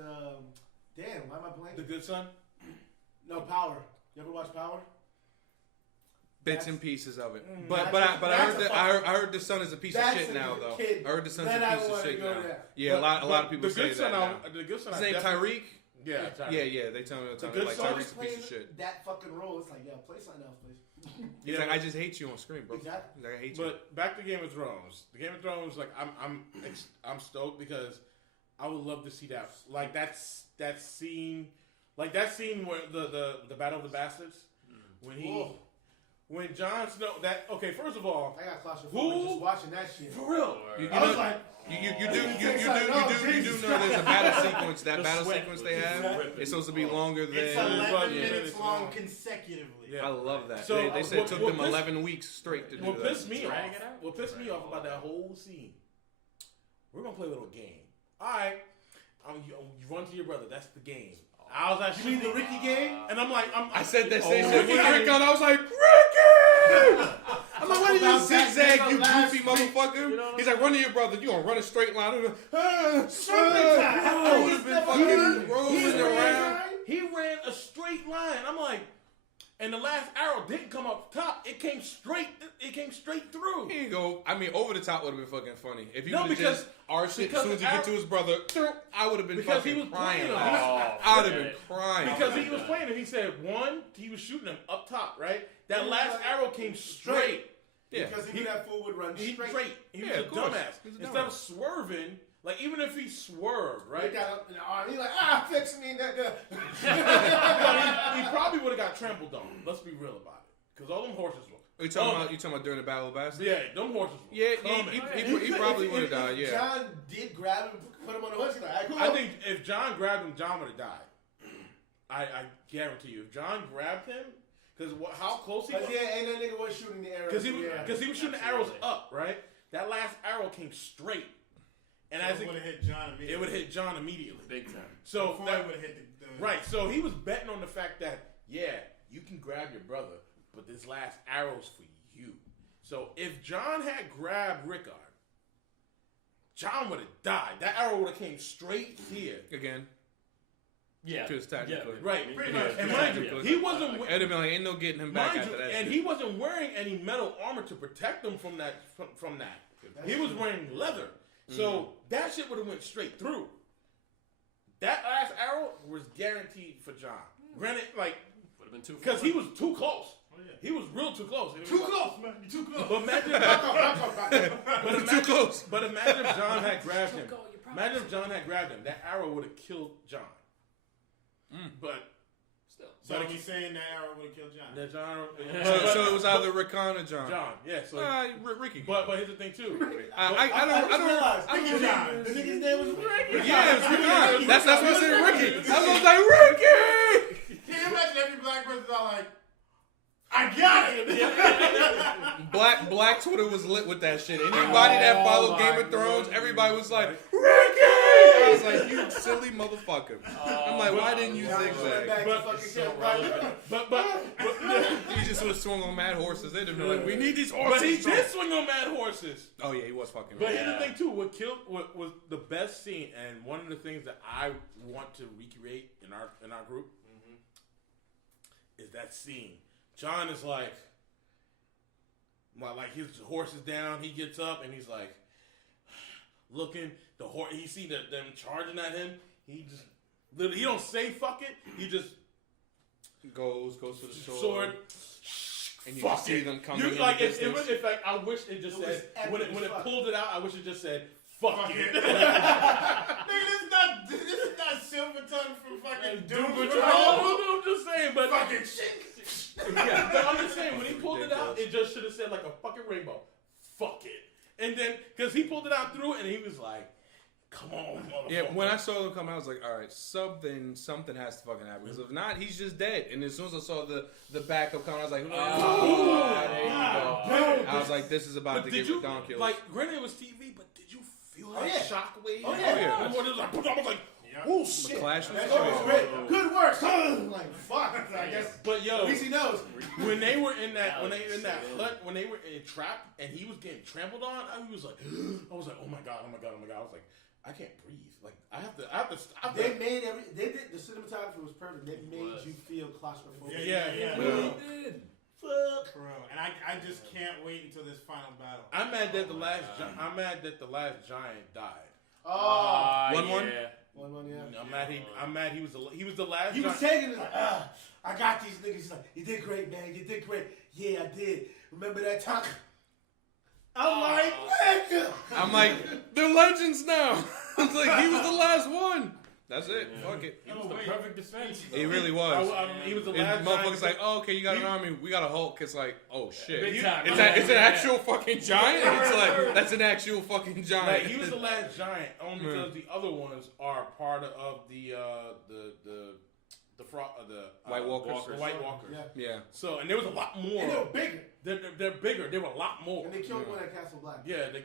damn, why am I blanking? The Good Son? No, Power. You ever watch Power? Bits and pieces of it, but I heard the son is a piece of shit now though. I heard the son's a piece of shit now. Yeah, a lot of people say that now. The Good Son. His name Tyreek. Yeah. They tell me like Tyreek's a piece of shit. That fucking role, it's like, yo, play something else, please. He's like, I just hate you on screen, bro. Exactly. He's like, I hate you. But back to Game of Thrones. The Game of Thrones, like I'm stoked because I would love to see that. Like that scene where the Battle of the Bastards when Jon Snow first of all, I got claustrophobic just watching that shit. For real. I was like, you do know there's a battle sequence. That battle sequence they have, it's supposed to be longer than. It's 11 minutes long consecutively. Yeah. I love that. So, they said it took them 11 weeks straight to do that. What pissed me off about that whole scene? We're gonna play a little game. All right, you run to your brother. That's the game. I was like, you mean the Ricky game? And I said that same shit with Rick on. I was like, Ricky! I'm like, what are you zigzag, you goofy motherfucker? He's like, run to your brother. You gonna run a straight line? I would have been fucking rolling around. He ran a straight line. I'm like, and the last arrow didn't come up top. It came straight. It came straight through. Here you go. I mean, over the top would have been fucking funny if you No, would have because- just our shit as soon as he get to his brother. I would have been Because he fucking was crying. playing him. I would have been crying Because he was playing him. He said he was shooting him up top, right? That last arrow came straight. Yeah. Because he knew that fool would run He straight. He was Yeah, a of course. dumbass. He was a Instead of dumbass. swerving, like even if he swerved, He right? got up in the arm. He's like, fix me, nigga. he probably would have got trampled on. Let's be real about it. Because all them horses were. You talking about during the Battle of Bastards? Yeah, them horses were. Yeah, coming. he probably would have died. Yeah. John did grab him, put him on the horse. He's like, cool. I think if John grabbed him, John would have died. I guarantee you. If John grabbed him, because how close he was. Yeah, ain't that nigga was shooting the arrows. Because he was shooting the arrows up, right? That last arrow came straight. And as it would have hit John immediately. It would have hit John immediately. Big time. So Before that it would have hit the right. So he was betting on the fact that you can grab your brother, but this last arrow's for you. So if John had grabbed Rickard, John would have died. That arrow would have came straight here. Again. Yeah. Because technically. Right. Pretty much. And mind you, he wasn't. It'd have been like, ain't no getting him back after that. And he wasn't wearing any metal armor to protect him from that. From that, he was wearing leather. So that shit would have went straight through. That last arrow was guaranteed for John. Granted, like Would have been too. because he was too close. Oh, yeah. He was real too close. Too close, man. You're too close. But imagine, Too close. But imagine if John had grabbed him. Imagine if John had grabbed him. That arrow would have killed John. But Still. So he's saying that arrow would have killed John. that John. So it was either Rickon or John. John, yeah. So, Ricky. but here's the thing too. I don't realize. Ricky John. The nigga's name was Ricky. Yeah, it's Ricky. That's what I said, Ricky. I was like, Ricky! Can you imagine every black person's all like, I got it. Black Twitter was lit with that shit. Anybody that followed Game of Thrones, everybody was like, Ricky! I was like, you silly motherfucker. I'm like, why didn't you zigzag? But He just would have swung on mad horses. They'd have been like, we need these horses. But he did swing on mad horses. Oh yeah, he was fucking. But here's the thing too. What was the best scene, and one of the things that I want to recreate in our group is that scene. John is like his horse is down. He gets up and he's like looking. The horse. He see them charging at him. He just literally. He don't say fuck it. He just goes to the sword. And you can see them coming in like the it was. In fact, I wish it just said when it pulled it out. I wish it just said fuck it. Nigga, this is not Silvertongue from fucking Doom Patrol. I'm just saying, but Fucking shit. yeah, but I'm just saying when he pulled it out, it just should have said like a fucking rainbow. Fuck it. And then because he pulled it out through, and he was like, "Come on, motherfucker." Yeah, when I saw them come out, I was like, all right, something has to fucking happen. Because if not, he's just dead. And as soon as I saw the backup coming, I was like, there you go. I was like, this is about to get redonkulous. Like, granted it was TV, but did you feel that shockwave? Oh yeah. I was like, oh shit. The clash was That shit was great. Good work. Like fuck. I guess. But yo, At least he knows. when they were in that hut, when they were in trap, and he was getting trampled on, I was like, oh my god. I was like, I can't breathe. Like I have to stop. They did the cinematography was perfect. They made you feel claustrophobic. Yeah. Really did. Fuck. Bro, and I just can't wait until this final battle. I'm mad that the last giant died. Oh. 1-1? 1-1, yeah. I'm mad. He was the last. He was giant. taking it like, I got these niggas. He's like, you did great, man. You did great. Yeah, I did. Remember that time? I'm like, nigga. I'm like, they're legends now. I was like, he was the last one. That's it. Fuck it. He was the perfect defense. He really was. He was the And last. motherfucker's like, oh, okay, you got an army. We got a Hulk. It's like, oh shit. Big time. It's an actual fucking giant. It's like, that's an actual fucking giant. Like, he was the last giant only because the other ones are part of the White Walkers. The White Walkers. Yeah. So, and there was a lot more. And they were bigger. They're bigger. There were a lot more. And they killed one at Castle Black. Yeah. And they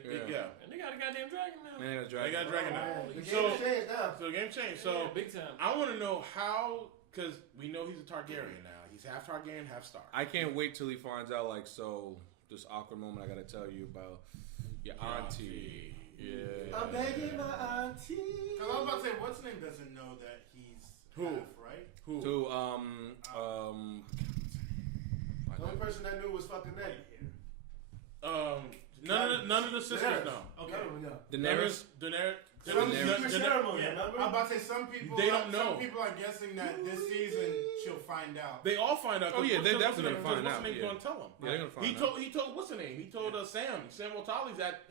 got a goddamn dragon now. Man, They got a dragon now. The game So changed now. the game changed. So Yeah, big time. I want to know how, because we know he's a Targaryen now. He's half Targaryen, half Stark. I can't wait till he finds out, like, so, this awkward moment I gotta tell you about your auntie. Yeah. I'm begging my auntie. Because I was about to say, what's his name doesn't know that he's half, right? Who? To, The only person that knew was fucking Ned. None of the sisters know. Okay. Daenerys? Some Daenerys. secret ceremony, Yeah. remember? I'm about to say some people. They don't know. Some people are guessing that this season she'll find out. They all find out. Oh, yeah, they're definitely gonna gonna find out, What's yeah. gonna tell him? Yeah, they're gonna find he out. He told what's the name? He told Sam Watali's at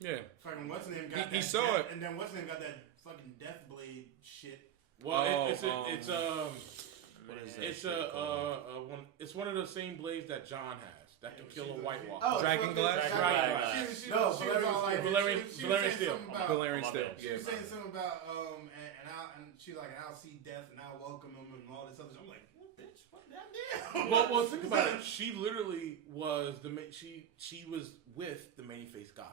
Yeah. Fucking what's his name got He that saw death, it. and then what's his name got that fucking death blade shit. Well, Oh, it's what is that it's one of the same blades that John has that can kill a White Walker. Oh, Dragon glass? Dragon glass. She No, was all like, Valerian she was saying Steel. something about- Valerian my Steel. bad. She Yeah. was saying something about and she's like, I'll see death and I'll welcome him and all this other stuff. I'm like, what, bitch? What damn? Well, think about it. She literally was she was with the many-faced God.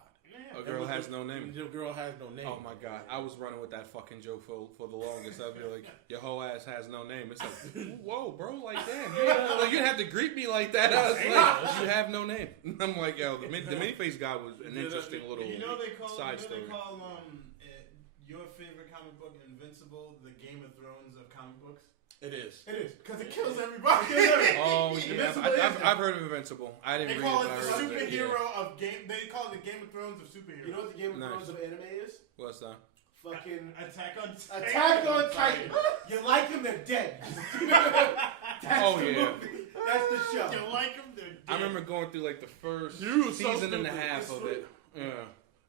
A girl has no name. The girl has no name. Oh my god, I was running with that fucking joke for the longest. I'd be like, your whole ass has no name. It's like, whoa, bro, like damn, you didn't have to greet me like that. I was like, you have no name. I'm like, yo, the many-faced guy was an interesting little You know they call side story. your favorite comic book Invincible the Game of Thrones of comic books. It is. It is because it kills everybody. Oh yeah, Invincible is I've heard of Invincible. I They didn't call read it it. the But I heard of it. superhero of game. They call it the Game of Thrones of superheroes. You know what the Game of Nice. Thrones of anime is? What's that? Fucking Attack on Titan. Attack on Titan. You like them, they're dead. That's Oh, the yeah. movie. That's the show. You like them? They're dead. I remember going through like the first You so season and a stupid. half of it. Yeah.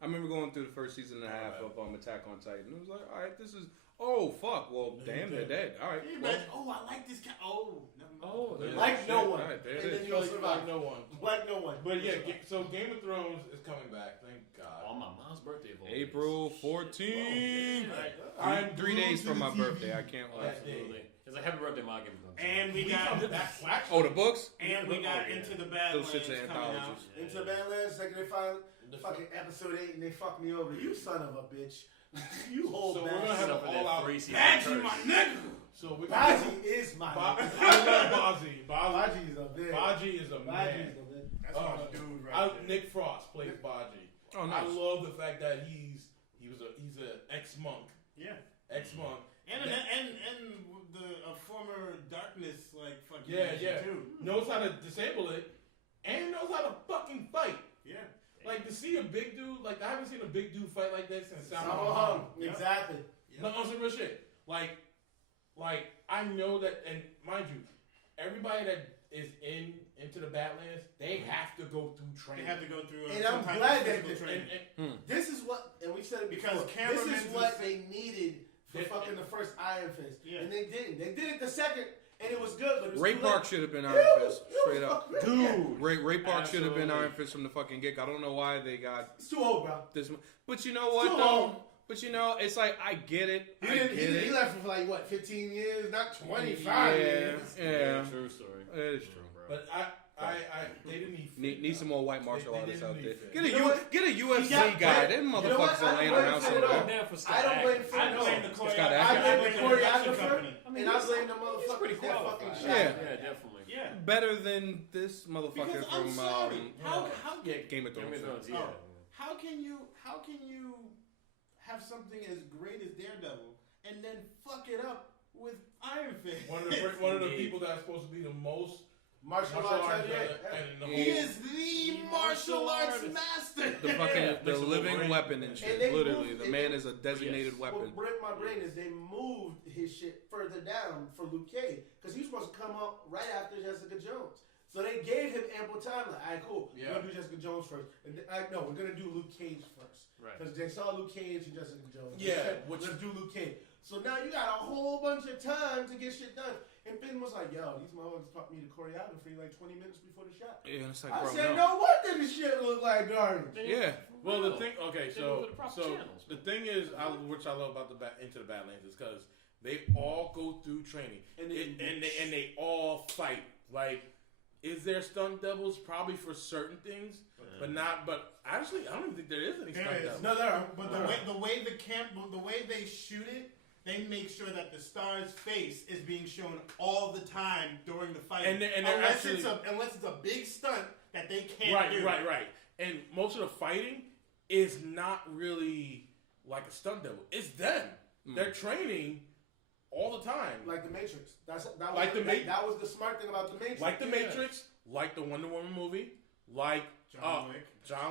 I remember going through the first season and a half of Attack on Titan. It was like, all right, this is Oh fuck! Well, damn, they're dead. All right. Can you Well, imagine? Oh, I like this guy. Oh, never mind. Oh, yeah, Like shit. no one. All right, there it And is. then you'll survive. Like no one. Like no one. But yeah, so Game of Thrones is coming back. Thank God. On my mom's birthday. of all days. April 14th. Right. Three days from my birthday. I can't wait. Absolutely. It's like happy birthday, Mom. Game of Thrones. And we got Oh, the books? and we got Into the Badlands Those shits are coming out. anthologies. Into the Badlands, second they finally fucking episode 8 and they fucked me over. You son of a bitch. You whole So we're gonna bastard. have Except for that all-out 3-season Badgie, curse. my nigga. So we Baji is my I love Baji. Baji is a bitch. Baji is a Baji man. is a bitch. That's Oh, my dude right there. Nick Frost plays Baji. Oh, I nice. love the fact that he's an ex-monk. Yeah. Ex-monk. And a former darkness like fucking Yeah, nation, yeah. too. Knows how to disable it and knows how to fucking fight. Yeah. Like to see a big dude, like I haven't seen a big dude fight like that since Sammo Sammo Hung. Hung. Exactly. No, on some real shit. Like I know that, and mind you, everybody that is into the Badlands, they have to go through They training. have to go through And some I'm type glad of that physical they- training. This is what, and we said it Because before, cameramen this is do what the they needed for They- fucking the first Iron Fist. Yeah. And they didn't. They did it the second, and it was good, but it was Ray too Park late. should have been It Iron was- Fist, it was straight up. fucking- yeah. Ray Park should have been Absolutely. Iron Fist from the fucking get. I don't know why they got It's too old, bro. this. But you know what Too though? old. But you know, it's like I get it. He I didn't. get He it. left for like what, 15 years, not 25 Yeah, years. yeah. True story. It is true. But they didn't Need some more white martial They artists didn't out there. need Get a You know what? get a UFC got- guy. Them you know motherfuckers what? are laying I around don't blame somewhere. Finn Now for Scott I don't blame Adkins. Finn I at blame the all. Scott choreographer. Adkins. I blame the production choreographer, company. and I blame the He's pretty motherfuckers that fucking qualified. shot. Yeah. Yeah, definitely. Yeah. Better than this motherfucker Because I'm from sorry. How Game of Game of Thrones. Thrones, yeah. Oh. how can you have something as great as Daredevil and then fuck it up with Iron Fist? One of the people that's supposed to be the most Martial arts, yeah. and the He whole is the martial arts master. The fucking the Makes it living great. weapon and And shit. they Literally, moved- the man is a designated What weapon. broke my brain is they moved his shit further down for Luke Cage because he was supposed to come up right after Jessica Jones. So they gave him ample time. Like, all right, cool. Yeah. We're gonna do Jessica Jones first. And no, we're gonna do Luke Cage first Right. because they saw Luke Cage and Jessica Jones. Yeah, They said, which- let's do Luke Cage. So now you got a whole bunch of time to get shit done. And Finn was like, "Yo, these motherfuckers taught me the choreography like 20 minutes before the shot." Yeah, it's like, I bro, said, no. "No wonder this shit look like garbage." Yeah. Well, the thing, okay, They move so to the proper so channels. the thing is, which I love about Into the Badlands is because they all go through training And and they all fight. Like, is there stunt doubles? Probably for certain things, but not. But actually, I don't even think there is any stunt There is. doubles. No, there are. But the way they shoot it, they make sure that the star's face is being shown all the time during the fight. And they're unless actually- it's a big stunt that they can't Right, do. right. And most of the fighting is not really like a stunt double. It's them. They're training all the time. Like the Matrix. That was the smart thing about the Matrix. Like the Matrix, like the Wonder Woman movie, like John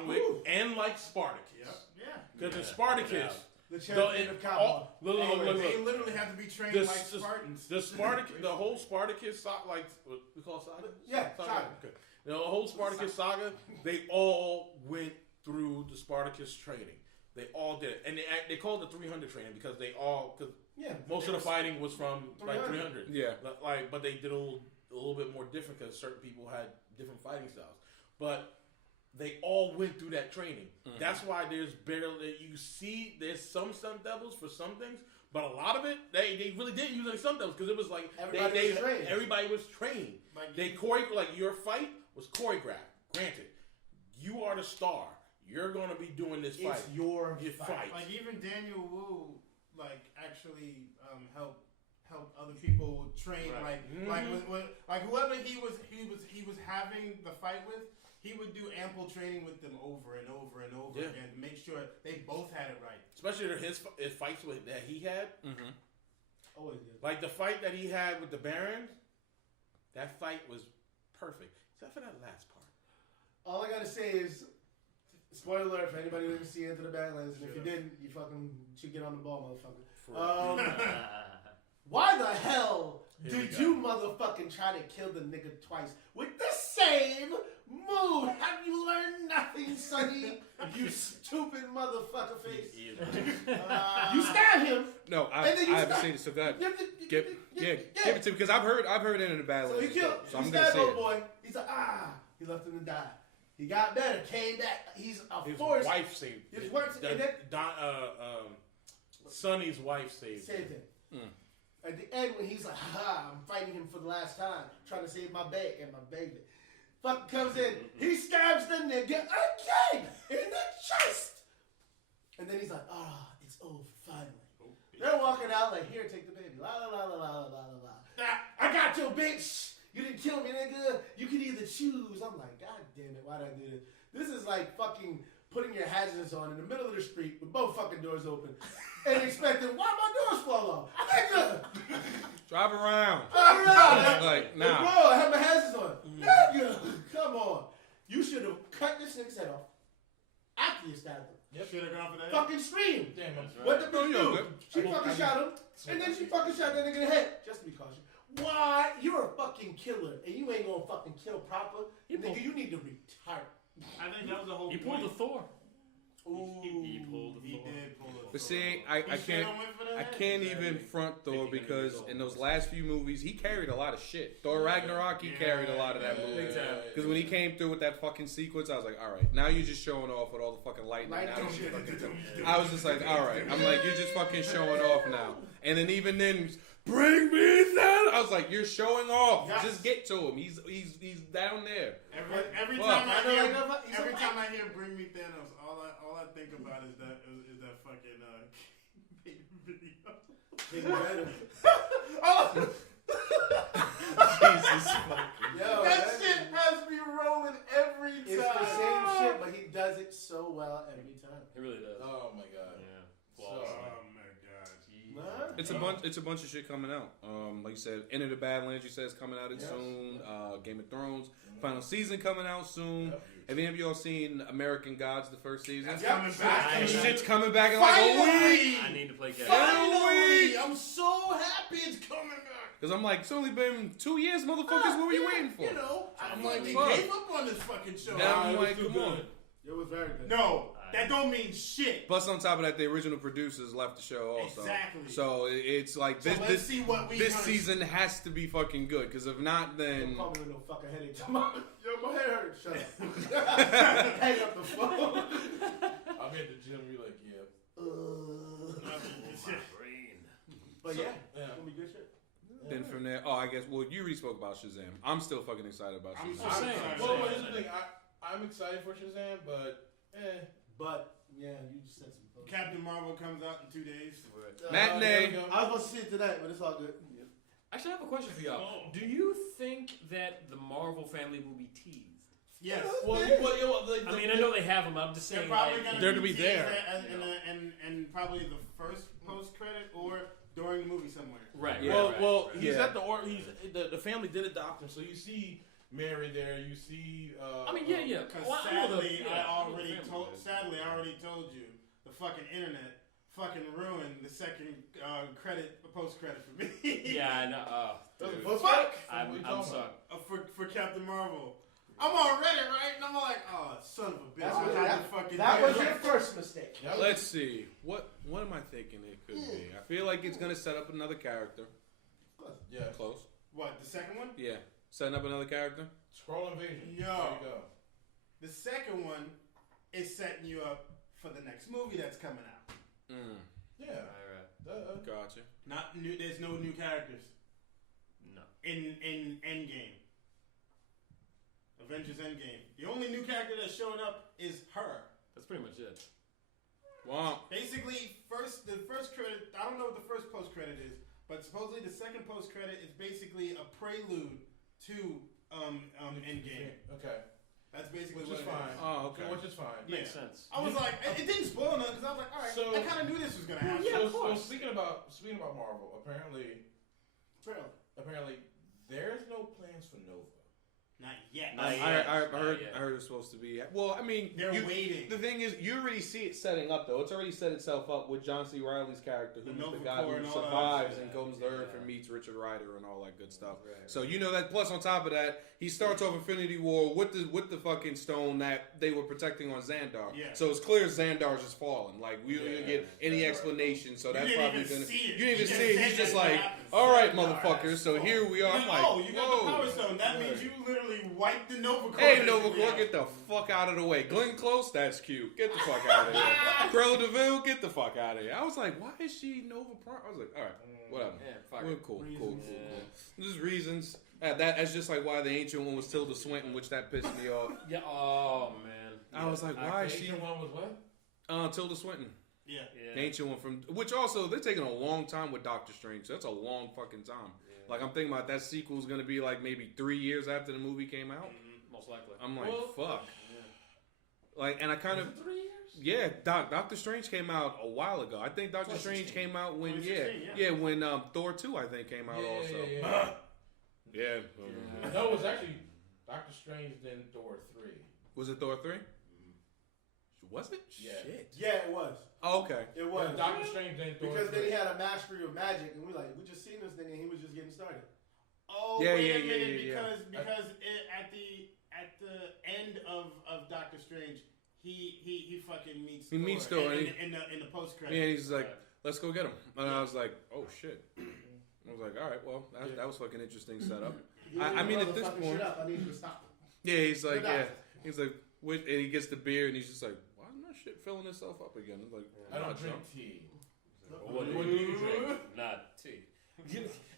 Wick. Woo. And like Spartacus. Yeah. Because in Spartacus, The champion of Cabo. look, They literally have to be trained like Spartans. the Spartacus, the whole Spartacus saga, like what we call it saga. Yeah, saga. Okay. The whole Spartacus saga, they all went through the Spartacus training. They all did it, and they called it the 300 training because Yeah. most of the fighting was from like 300. Yeah. Like, but they did a little bit more different because certain people had different fighting styles. But they all went through that training. Mm-hmm. That's why there's there's some stunt doubles for some things, but a lot of it they really didn't use any stunt doubles because it was like everybody was trained. Like your fight was choreographed. Granted, you are the star. You're gonna be doing this fight. It's your fight. Like even Daniel Wu, like actually help other people train. Right. Like whoever he was having the fight with, he would do ample training with them over and over and over again to make sure they both had it right. Especially his fights that he had. Mm-hmm. Always good. Like the fight that he had with the Baron, that fight was perfect. Except for that last part. All I gotta say is, spoiler alert for anybody who didn't see Into the Badlands, and if you didn't, you fucking should get on the ball, motherfucker. Why the hell did you motherfucking try to kill the nigga twice with the same move? Have you learned nothing, son? Sonny, you stupid motherfucker face. He is You stab him. No, I And then you haven't stop. seen it. So God, Give give it to me because I've heard Into the So Badlands. he killed. So I'm he gonna stabbed see old it. boy. He's like, he left him to die. He got better, came back. He's a His force. wife saved His wife, and then Sonny's wife saved same thing. At the end, when he's like, I'm fighting him for the last time, trying to save my baby and my baby. Fuck comes in, he stabs the nigga again in the chest. And then he's like, it's over, finally. They're walking out like, here, take the baby. La la la la la la la la. I got your bitch. You didn't kill me, nigga. You can either choose. I'm like, God damn it, why did I do this? This is like fucking putting your hazards on in the middle of the street with both fucking doors open and expecting, why my doors fall off? Nigga! Drive around. Like, Bro, nah. I have my hazards on. Nigga! Come on. You should have cut this nigga's head off after you stabbed him. Yep. Should have gone for that. Fucking scream. Damn, What the bitch yo, do? good. She fucking shot him, and then she fucking shot that nigga in the head. Just to be cautious. Why? You're a fucking killer, and you ain't gonna fucking kill proper. Nigga, you need to retire. I think that was the whole He point. pulled a Thor. Ooh. He pulled the He Thor. did pull it. But see, I can't even front Thor because in those last few movies he carried a lot of shit. Thor Ragnarok, he carried a lot of that movie. Because when he came through with that fucking sequence, I was like, all right, now you're just showing off with all the fucking lightning. I was just like, all right. I'm like, you're just fucking showing off now. And then even then, bring me down. I was like, you're showing off. Yes. Just get to him. He's down there. Every Fuck. time I hear, He's every a time I hear "Bring Me Thanos," all I think about is that fucking video. Oh, Jesus. Yo, that shit has me rolling every time. It's the same shit, but he does it so well every time. He really does. Oh my god. Yeah. Oh Flawless. my god. It's a bunch of shit coming out. Like you said, Into the Badlands. You said it's coming out soon. Game of Thrones final season coming out soon. Have any of y'all seen American Gods the first season? That's coming back. That shit's coming back in like a week. I need to play Catch. Finally, I'm so happy it's coming back. Because I'm like, it's only been 2 years, motherfuckers. What were you waiting for? You know, I'm I like, finally fuck. gave up on this fucking show. Now I'm it was like, too come on. good. It was very good. No, that don't mean shit. Plus, on top of that, the original producers left the show also. Exactly. So it's like So let's see what we this gonna- season has to be fucking good. Because if not, Don't then call me with no fucking headache. Yo, my head hurts. Shut up. Hang up the phone. I'll be at the gym. You're like, yeah. My brain. But yeah, Yeah. it's gonna be good shit. then from there, I guess. Well, you already spoke about Shazam. I'm still fucking excited about I'm Shazam. so Same. excited. Well, here's the thing. I'm excited for Shazam, but But yeah, you just said some. things. Captain Marvel comes out in 2 days. Matinee. there we go. I was supposed to see it tonight, but it's all good. Actually, I have a question for y'all. Do you think that the Marvel family will be teased? Yes. I mean, I know they have them. I'm just They're saying, probably like, gonna They're to be teased there. and probably the first post credit or during the movie somewhere. right. Yeah. right, right, Well, right. he's Yeah. at the family did adopt him, so you see Mary there. You see. I mean, yeah. Because Well, I know sadly, the- I yeah, I know the already family told. is. Sadly, I already told you the fucking internet fucking ruined the second post credit for me. Yeah, I know. Dude, Fuck I'm sorry. for Captain Marvel. I'm on Reddit, right? And I'm like, oh, son of a bitch! That was- I had to fucking. That do was it. your first mistake. Let's see. What am I thinking it could be? I feel like it's gonna set up another character. Yeah. Close. What, the second one? Yeah. Setting up another character. Scroll Invasion. Yo. There you go. The second one is setting you up for the next movie that's coming out. Yeah. All right. Gotcha. Not new. There's no new characters No. in Endgame. Avengers Endgame. The only new character that's showing up is her. That's pretty much it. Wow. Basically, the first credit. I don't know what the first post credit is, but supposedly the second post credit is basically a prelude to Endgame. Okay. That's basically Which what is it fine. is. Oh, okay. Which is fine. Makes sense. I was like, it didn't spoil nothing because I was like, all right, So- I kind of knew this was gonna happen. Yeah, of So course. speaking about Marvel, apparently there's no plans for Nova. Not yet. I heard it's supposed to be. Well, I mean, They're waiting. The thing is, you already see it setting up, though. It's already set itself up with John C. Reilly's character, who's the guy who survives and comes to Earth and meets Richard Rider and all that good stuff. Right. So you know that. Plus, on top of that, he starts off Infinity War with the fucking stone that they were protecting on Xandar. Yeah. So it's clear Xandar's just fallen. Like we didn't get any explanation. So that's probably gonna. You didn't even see it. He's just like, all right, motherfuckers. So here we are. I'm like, oh, you got the Power Stone. That means you literally wiped the Nova Corps. Hey, Nova Corps, get the fuck out of the way. Glenn Close, that's cute. Get the fuck out of here. Cruella DeVille, get the fuck out of here. I was like, why is she Nova Prime? I was like, all right, whatever. Yeah, We're cool. There's reasons. That's just like why the Ancient One was Tilda Swinton, which that pissed me off. Yeah. Oh man. I was like, why is she? The Ancient One was what? Tilda Swinton. Yeah. The Ancient One from, which also they're taking a long time with Doctor Strange. So that's a long fucking time. Yeah. Like I'm thinking about that sequel is gonna be like maybe 3 years after the movie came out. Most likely. I'm like, fuck. Yeah. Like, and I kind of 3 years. Yeah, Doctor Strange came out a while ago. I think Doctor Strange came out when when Thor 2 I think came out also. Yeah. No, it was actually Doctor Strange then Thor 3. Was it Thor 3? Was it? Yeah. Shit. Yeah, it was. Oh, okay. It was. Yeah, Doctor Strange then Thor Because 3. then he had a mastery of magic, and we just seen this thing, and he was just getting started. Oh, Yeah, wait yeah, a minute, yeah, because at the end of Doctor Strange, he fucking meets He Thor meets Thor, in the post credits. Yeah, and he's like, let's go get him. And I was like, oh shit. I was like, all right, well, that was fucking interesting setup. I mean, at this point, I need you to stop him. yeah, he's like, and he gets the beer, and he's just like, why is my shit filling itself up again? I'm like, I don't drink tea. What do you drink? Not tea.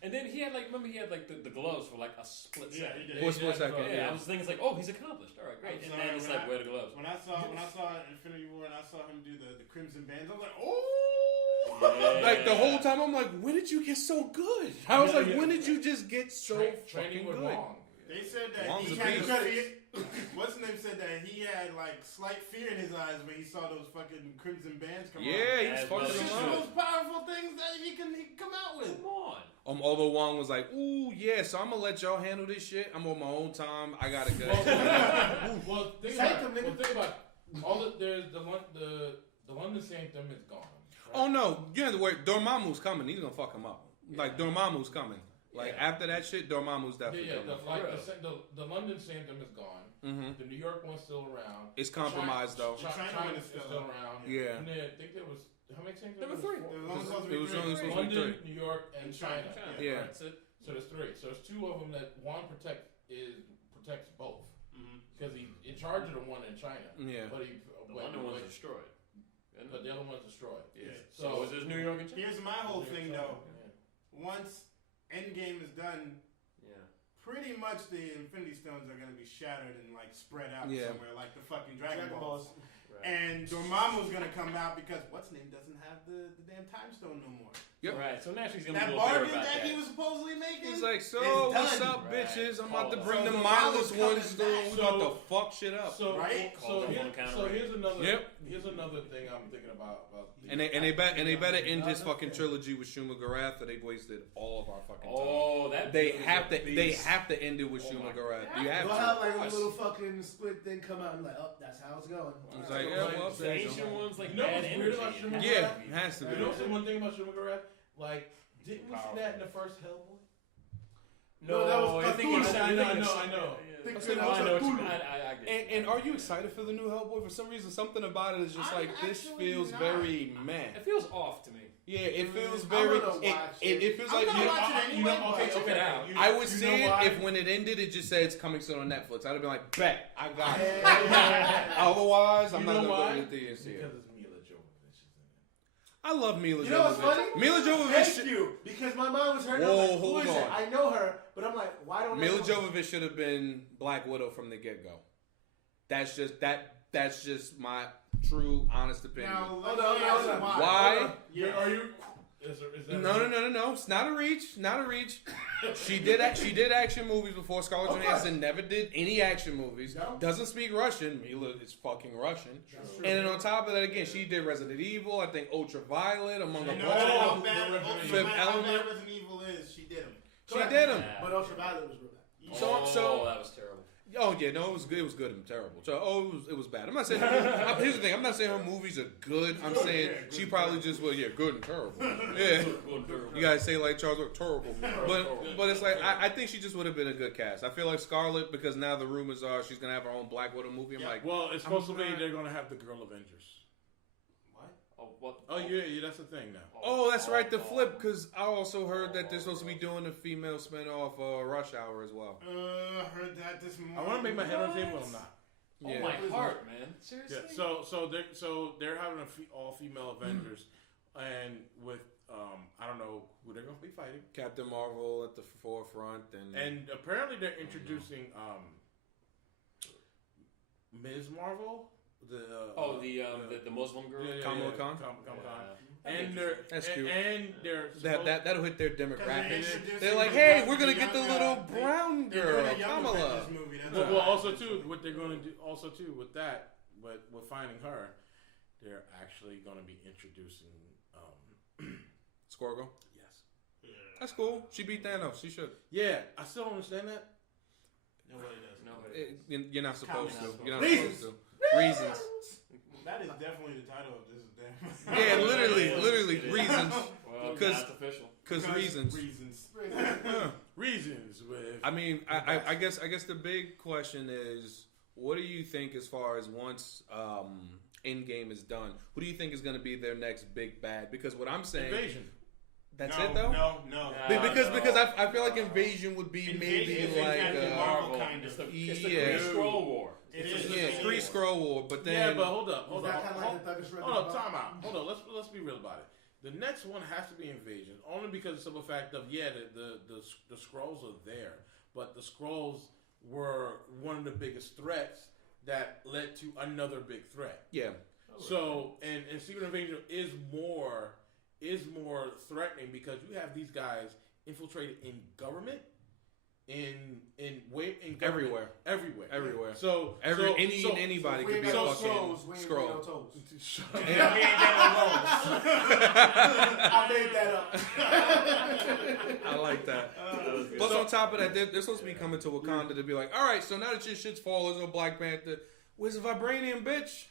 And then he had remember he had the gloves for a split second. For a split second. Yeah, I was thinking it's oh, he's accomplished. All right, great. And then it's where the gloves? When I saw Infinity War and I saw him do the Crimson Bands, I was like, oh. Like the whole time, I'm like, when did you get so good? I was like, when did you just get so fucking good? Long. They said that Long's he a had beast. what's the name said that he had slight fear in his eyes when he saw those fucking Crimson Bands come out. Yeah, he's As fucking well. It's them just the up. most powerful things that he can come out with. Come on. Although Wong was like, ooh, yeah, so I'm gonna let y'all handle this shit. I'm on my own time. I gotta go. Well, think about all there's the London Sanctum is gone. Right? Oh no, you have to worry. Dormammu's coming. He's gonna fuck him up. Like Dormammu's coming. Like after that shit, Dormammu's definitely coming. The London Sanctum is gone. Mm-hmm. The New York one's still around. It's compromised though. China is still around. Yeah. And then I think there was how many sanctums? There were 3. It was only supposed to be London, 3. New York, and China. Yeah. That's it. So there's 3. So there's 2 of them that one protects both because he's in charge of the one in China. Yeah. But The London one's destroyed. But the other one's destroyed. Yeah. So is this New York and China? Here's my whole thing though. Once Endgame is done, pretty much the Infinity Stones are gonna be shattered and spread out somewhere like the fucking Dragon Balls. Right. And Dormammu's gonna come out because what's name doesn't have the damn time stone no more. Yep. Right. So naturally he's gonna That be a little bitter bargain about that that. he was supposedly making. He's like, so it's what's done. up, Right. bitches? I'm about to So bring the the mindless Marvel's ones coming through. back. We about to fuck shit up. So Right? here's another. Yep. Here's another thing I'm thinking about. And they better end his fucking trilogy with Shuma Gorath, or they've wasted all of our fucking time. Oh, that They is have a to. beast. They have to end it with Shuma Gorath. You have We'll to. have a little fucking split thing come out and that's how it's going. It's like, yeah, well, The there you ancient go. ones You know bad what's weird about energy. Shuma Yeah, Gorath? it has to You be. know one thing about Shuma Gorath? Didn't we see that in the first Hellboy? No, that was I think it's. I know. Yeah. I said, I know what you Cthulhu. mean. I get it. And are you excited for the new Hellboy? For some reason, something about it is just I'm this actually feels not. very meh. It feels off to me. Yeah, it feels I'm very. gonna watch It feels I'm like gonna watch it anyway. Okay, check it out. I would you see know it why? if when it ended, it just said it's coming soon on Netflix. I'd have been like, bet, I got it. Yeah. Otherwise, I'm You not know gonna why? go to the theater and see it. Because it's Mila Jovovich is in it. I love Mila Jovovich. You know what's funny? Mila Jovovich. Thank you, because my mind was hurt. Whoa, I'm like, hold who is it? on. I know her, but I'm like, why don't I Mila know her? Jovovich should have been Black Widow from the get go. That's just my true, honest opinion. Now, Hold on. Why? Yes. Are you? Is that No. It's not a reach. Not a reach. She did action movies before. Scarlett Okay. Johansson never did any action movies. No. Doesn't speak Russian. Mila is fucking Russian. And then on top of that, again, she did Resident Evil. I think Ultraviolet, among a You bunch know of how them. bad Fifth how Element. bad Resident Evil is? She did them. She did them. But Ultraviolet was real bad. So- that was terrible. Oh yeah, no, it was good. It was good and terrible. So, it was bad. I'm not saying. Here's the thing. I'm not saying her movies are good. I'm saying she probably just good and terrible. Yeah, you guys say like Charles, terrible. But it's like I think she just would have been a good cast. I feel like Scarlett, because now the rumors are she's gonna have her own Black Widow movie. I'm like, well, it's supposed to be they're gonna have the Girl Avengers. Oh yeah, that's the thing now. Oh, that's right, the flip. Because I also heard that they're supposed to be doing a female spinoff Rush Hour as well. Heard that this morning. I want to make my head on the table, but I'm not. Oh my heart, man! Seriously. Yeah. So they're having all female Avengers, and with I don't know who they're gonna be fighting. Captain Marvel at the forefront, and apparently they're introducing Ms. Marvel. The Muslim girl, Kamala Khan. And that's cute. And that'll hit their demographics. They're like, hey, we're gonna get the little brown girl, Kamala. Well, also too, what they're gonna do, also too, with that, with finding her, they're actually gonna be introducing Squirrel Girl. Yes. That's cool. She beat Thanos. She should. Yeah, I still don't understand that. Nobody does. You're not supposed to. You're not Reasons. supposed to. Reasons. That is definitely the title of this damn. Yeah, literally reasons. Well, that's official. Because reasons. Reasons with. I mean, I guess the big question is, what do you think as far as once Endgame is done? Who do you think is going to be their next big bad? Because what I'm saying, Invasion. That's it though. No. Because I feel like Invasion would be maybe like Marvel kind of. It's the Kree-Skrull War. It is. Kree-Skrull War, but then Yeah, but hold up. Hold up, Time out. Hold on, let's be real about it. The next one has to be Invasion, only because of the simple fact of the Skrulls are there, but the Skrulls were one of the biggest threats that led to another big threat. Yeah. So and Secret Invasion is more threatening because you have these guys infiltrated in government, in government, everywhere. So anybody could be a fucking Skrull. I made that up. I like that. Plus, on top of that, they're supposed to be coming to Wakanda to be like, all right, so now that your shit's falling, there's no Black Panther. Where's the vibranium, bitch?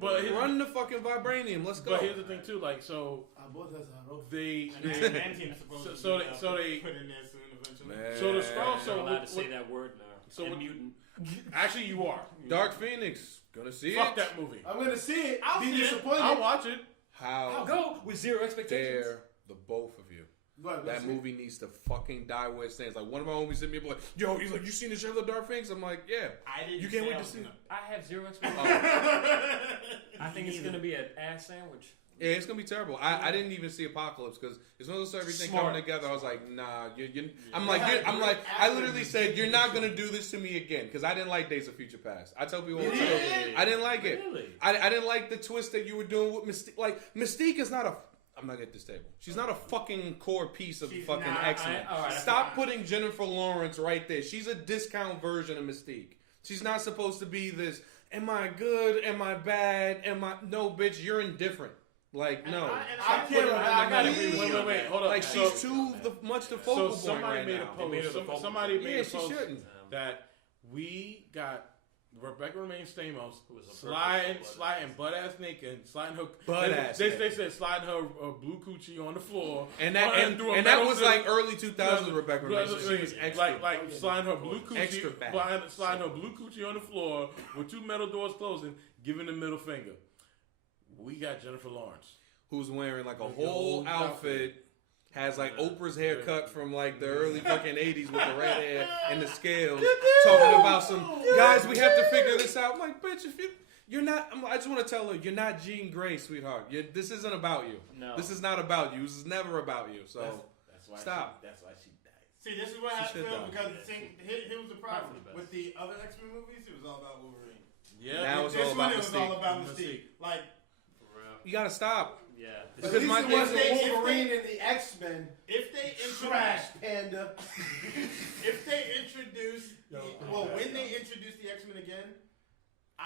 But run the fucking vibranium. Let's go. But here's the thing too, like they put in there soon eventually. Man. So the Skrulls. You're allowed to say that word now. So mutant. Actually, you are. Dark Phoenix. Gonna see it. Fuck that movie. I'm gonna see it. I'll be see disappointed. I'll watch it. I'll go with zero expectations. Dare the both of you. That movie needs to fucking die where it stands. Like one of my homies hit me up like, "Yo, he's like, you seen the trailer of Dark Phoenix?" I'm like, "Yeah." I didn't. You can't wait to see it. I have zero expectations. I think it's gonna be an ass sandwich. Yeah, it's gonna be terrible. I didn't even see Apocalypse because as soon as I saw everything coming together, I was like, nah. I literally said, you're not gonna do this to me again because I didn't like Days of Future Past. I tell people all the time, I didn't like it. Really? I didn't like the twist that you were doing with Mystique. Like Mystique is not a. I'm not at this table. She's not a fucking core piece of fucking X-Men. Stop putting Jennifer Lawrence right there. She's a discount version of Mystique. She's not supposed to be this. Am I good? Am I bad? No, bitch. You're indifferent. Like no. I can't. I gotta agree with you. Wait. Hold on. Like she's too much the focal point somebody made right a post. Somebody made a post shouldn't. that we got Rebecca Romaine Stamos sliding butt ass naked, sliding her butt ass. They said sliding her blue coochie on the floor, and that was like early 2000s Rebecca Romaine. She was extra, like sliding her blue coochie, sliding her blue coochie on the floor with two metal doors closing, giving the middle finger. We got Jennifer Lawrence, who's wearing like a whole outfit. Has like Oprah's haircut from like the early fucking 80s with the red hair and the scales. Talking about some guys, we have to figure this out. I'm like, bitch, if you're not, I just want to tell her, you're not Jean Grey, sweetheart. This isn't about you. No. This is not about you. This is never about you. So that's why stop. That's why she died. See, this is what I feel because here was the problem with the other X-Men movies. It was all about Wolverine. Yeah, now it's this all one about it was Mystique. all about Mystique. Like, you gotta stop. Yeah. At least it wasn't Wolverine and the X-Men. If they Trash Panda. If they introduce when they introduce the X-Men again,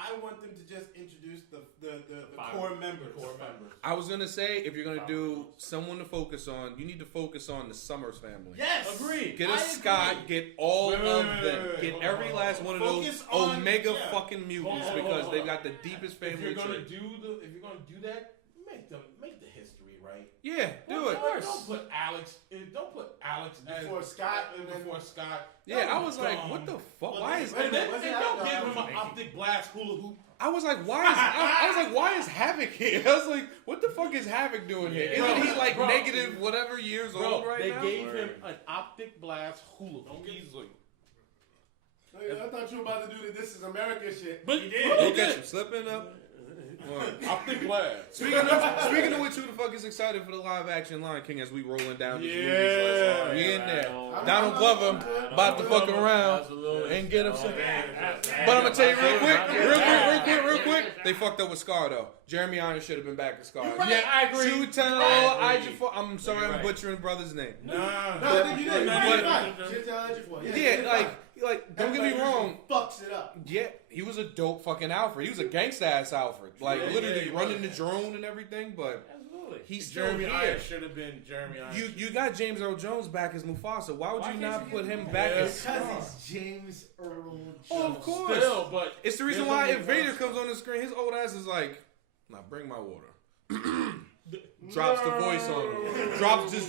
I want them to just introduce the core members. I was gonna say, if you're gonna do someone to focus on, you need to focus on the Summers family. Yes, agreed. Get a Scott, get all of them, get every last one of those Omega fucking mutants because they've got the deepest family tree. If you're gonna do that, make the history right. Yeah, do it. Don't put Alex before Scott before Scott. Yeah, I was like, what the fuck? Why is and don't give him an optic blast hula hoop. I was like, why is Havoc here? I was like, what the fuck is Havoc doing here? Isn't he like negative whatever years old right now? They gave him an optic blast hula hoop. He's like, I thought you were about to do the This Is America shit. but he did. Look at you slipping up. Optic blast. Speaking of which, who the fuck is excited for the live action Lion King as we rolling down these movies? We in there. Donald Glover about to fuck around and get upset. But I'm gonna tell you real quick. They fucked up with Scar though. Jeremy Irons should have been back to Scar. Yeah, I agree. I'm sorry, I'm butchering brother's name. No, you didn't. Yeah, like don't get me wrong. Fucks it up. Yeah, he was a dope fucking Alfred. He was a gangsta ass Alfred. Like literally running the drone and everything. But he's still Jeremy here. Irons should have been Jeremy Irons. You got James Earl Jones back as Mufasa. Why would you not put him back as Scar? Because he's James Earl Jones. Oh, of course. Still, but It's the reason why if Vader comes on the screen, his old ass is like, "Now bring my water." Drops the voice on him.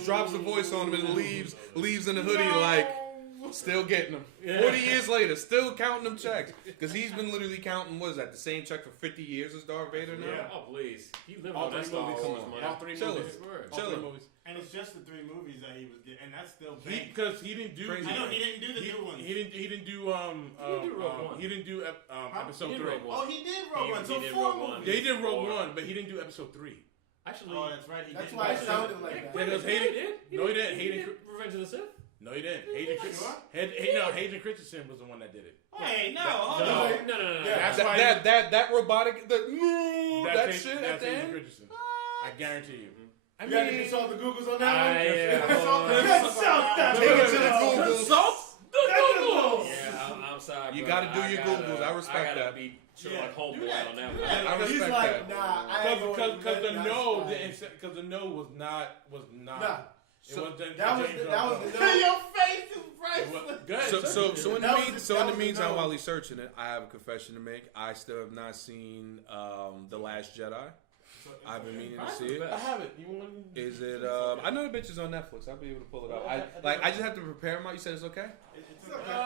Drops the voice on him and leaves in the hoodie like, still getting them. 40 years later, still counting them checks. Because he's been literally counting, what is that, the same check for 50 years as Darth Vader now? Yeah. Oh, please. He lived all on that three Star movies. Wars Come on. money. All three movies. And it's just the 3 movies that he was getting, and that's still big. Because he didn't do. I know he didn't do the new ones. He didn't do episode 3. Oh, he did Rogue One. So did 4 Rogue One. movies. Yeah, he did Rogue One, but he didn't do episode 3. Actually, Oh, that's right. That's why it sounded like that. Because Hayden. No, he didn't. Hayden. Revenge of the Sith. No, he didn't. Hayden Christensen was the one that did it. Hey, no. No. That's why That robotic, that shit at that's the Hayden end. Christensen. I guarantee you. I You got to mean, consult the Googles on that one? Yeah. Consult that. Take it to the Googles. Consult the Google. Yeah, I'm sorry. You brother. gotta do your Googles. I respect that. I gotta be like homeboy on that one. I He's respect like, that. nah, I ain't going Because to the let no that didn't. Because the no was not. Nah. It was the That was James the Earl no. Your face is priceless. Good. So in That the was meantime, the no. while he's searching it, I have a confession to make. I still have not seen The Last Jedi. I've been meaning to see it. I have it. You want? Is it? I know the bitch is on Netflix. I'll be able to pull it up. I just have to prepare my. You said it's okay.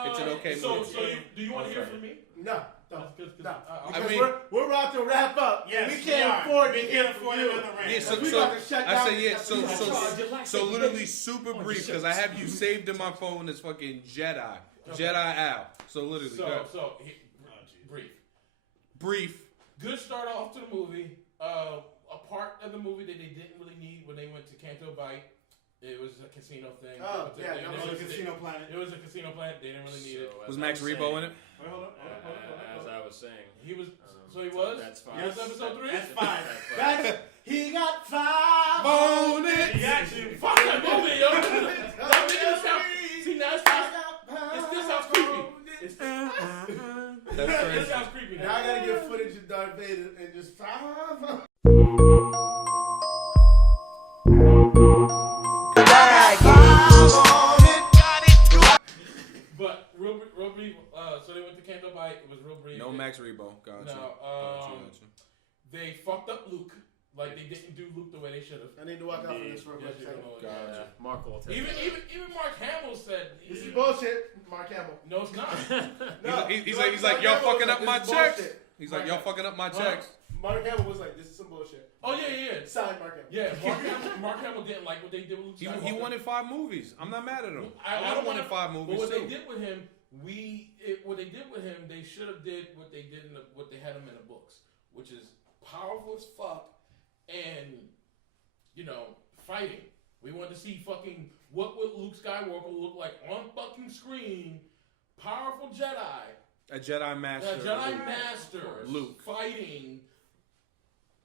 It's an okay So movie. do you want to hear from me? No. No. I mean, we're about to wrap up. Yes, we can't afford to hear from you. another rant. Yeah, so We about to shut I down say this yeah. episode. So literally super brief because I have you saved in my phone as fucking Jedi, Jedi Al. So literally, brief. Good start off to the movie. A part of the movie that they didn't really need when they went to Canto Bight. It was a casino thing. Oh, It was a casino planet. It was a casino planet. They didn't really need it. Was Max Rebo in it? Wait, hold on. As I was saying, He was. So he was. That's 5. Yes, episode 3. That's 5. That's he got 5 on it. He actually Fuck that movie, yo. That making it sound. See now it still sounds creepy. That's It crazy. sounds creepy. Now I gotta get footage of Darth Vader and just 5. But real brief. So they went to Canto Bight. It was real brief. No Max Rebo. Gotcha. No. They fucked up Luke. Like they didn't do Luke the way they should have. I need to walk out for this real quick. Gotcha. Mark will take Even that. Mark Hamill said This is bullshit, Mark Hamill. no, it's not. He's like y'all fucking up my checks. He's like y'all fucking up my checks. Mark Hamill was like, this is some bullshit. Oh yeah. Sign Mark Hamill. Yeah, Mark Hamill didn't like what they did with Luke He Skywalker. wanted 5 movies. I'm not mad at him. I I wanted 5 movies But what too. they did with him, they should have did what they did what they had him in the books, which is powerful as fuck and fighting. We want to see fucking what would Luke Skywalker look like on fucking screen. Powerful Jedi. A Jedi Master. Master. Luke. Fighting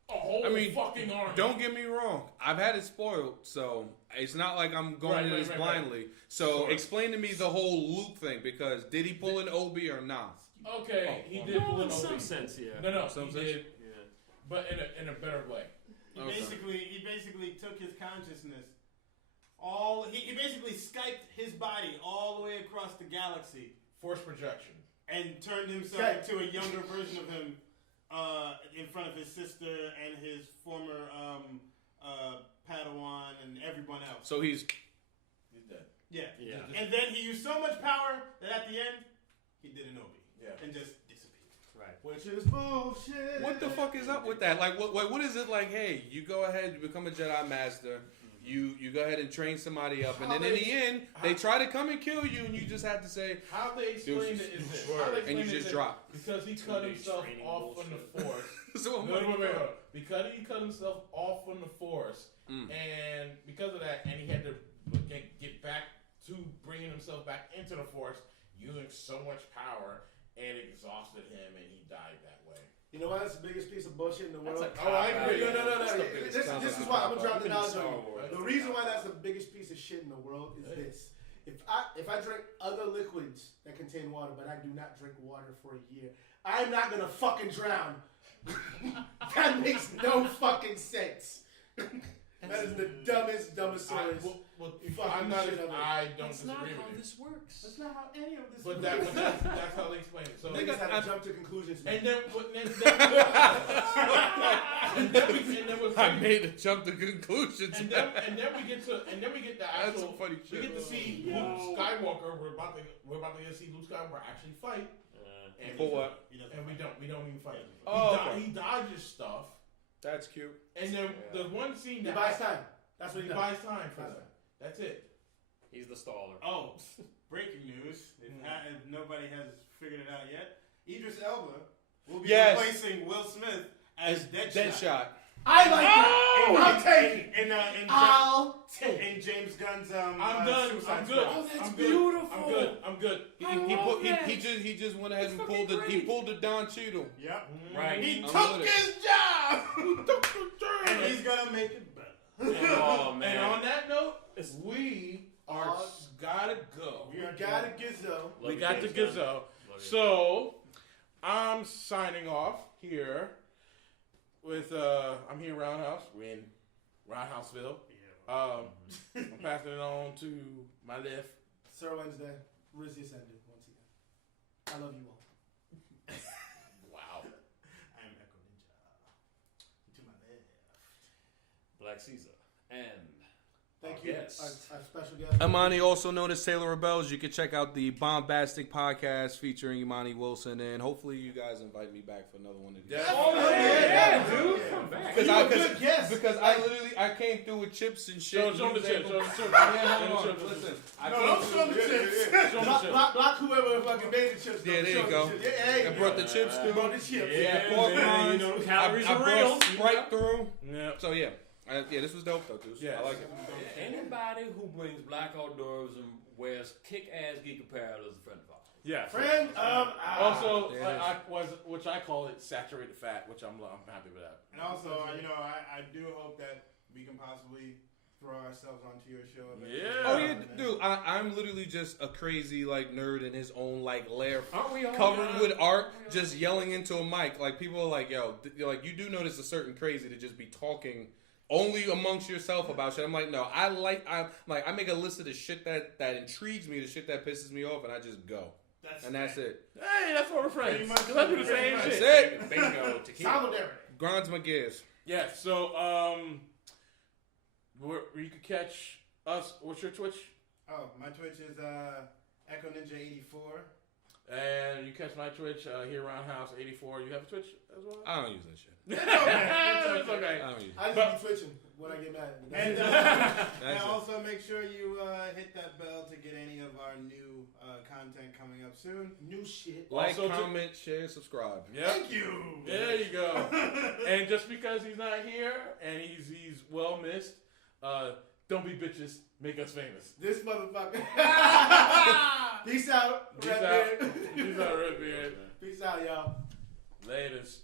a whole fucking army. Don't get me wrong. I've had it spoiled, so it's not like I'm going into this blindly. So explain to me the whole Luke thing, because did he pull an Obi or not? Okay, he did pull in an some OB. sense, yeah. No, Some he sense? did, but in a better way. He basically took his consciousness. He basically Skyped his body all the way across the galaxy. Force projection. And turned himself into a younger version of him in front of his sister and his former Padawan and everyone else. So he's dead. Yeah. Yeah. And then he used so much power that at the end, he did an Obi. Yeah. And just disappeared. Right. Which is bullshit. What the fuck is up with that? Like, what is it like? Hey, you go ahead, you become a Jedi Master. You go ahead and train somebody up, and then in the end, they try to come and kill you, and you just have to say, how they explained it is this. And you just drop. Because he cut himself off from the Force. So wait. Because he cut himself off from the Force, and because of that, and he had to get back to bringing himself back into the Force, using so much power, and it exhausted him, and he died that way. You know what? That's the biggest piece of bullshit in the world. I agree. No. This This is why I'm gonna drop the knowledge on you. Wars. The reason why that's the biggest piece of shit in the world is this. If I drink other liquids that contain water, but I do not drink water for a year, I'm not gonna fucking drown. That makes no fucking sense. That is the dumbest story. I don't That's not disagree how with you. this works. That's not how any of this But works. that's how they explain it. So Niggas had to jump to conclusions. and then I made a jump to conclusions. and then we get the That's actual. some funny We shit. get to see Luke Skywalker. We're about to get to see Luke Skywalker actually fight. And For what? And we don't even fight. Oh, He dodges stuff. That's cute. And then the one scene He that buys time. That's what he he does. buys time for that. That's it. He's the staller. Oh, breaking news. If nobody has figured it out yet, Idris Elba will be replacing Will Smith as Deadshot. I like that. I'll take it. I'll take it. In James Gunn's I'm done. Suicide I'm good. Squad. Oh, that's I'm good. beautiful. I'm good. He just went ahead and pulled the Don Cheadle. Yep. Right. He I'm took with it. his job. And he's gonna make it better. Oh man. And on that note, we are gotta go. We gotta gizzo. We got the gizzo. So I'm signing off here with I'm here in Roundhouse. We're in Roundhouseville. I'm passing it on to my left. Sir Wednesday, Rizzy Sendu, once again. I love you all. Wow. I am Echo Ninja. To my left. Black Caesar. And Thank you. Yes. Our special guest. Imani, also known as Sailor Rebels. You can check out the Bombastic Podcast featuring Imani Wilson, and hopefully you guys invite me back for another one of these. Yeah, dude. Come back. Because I literally came through with chips and shit. Show the chips. Listen, Show the chips. Block whoever fucking made the chips. Yeah, there you go. Yeah, I brought the chips through. Brought the chips. Yeah, pork rinds. calories I are brought real. Sprite through. Yeah. So yeah, this was dope though, dude. Yeah, I like it. Anybody who brings black outdoors and wears kick-ass geek apparel is a friend of ours. Yeah. Friend of Also, There it which I call it saturated fat, which I'm happy with that. And also, I do hope that we can possibly throw ourselves onto your show. Yeah. Oh yeah, dude. I'm literally just a crazy nerd in his own lair, Aren't we all? covered with art, just yelling into a mic. Like people are like, yo, you do notice a certain crazy to just be talking only amongst yourself about shit. I'm like, no, I make a list of the shit that intrigues me, the shit that pisses me off, and I just go. That's it. Hey, that's why we're friends. Because I do the same That's shit. it. Bingo. Tequila. Solidarity. Grinds my gears. Yeah, so, where you can catch us. What's your Twitch? Oh, my Twitch is Echo Ninja 84. And you catch my Twitch here around House 84. You have a Twitch as well? I don't use that shit. It's okay. It's okay. I don't use it. I just be twitching when I get mad. And, That's and it. also make sure you hit that bell to get any of our new content coming up soon. New shit. Like, Also, comment, share, subscribe. Yep. Thank you. There you go. And just because he's not here and he's well missed, don't be bitches. Make us famous. This motherfucker. Peace out, Peace Red out. Beard. Peace out, Redbeard. Peace out, y'all. Latest.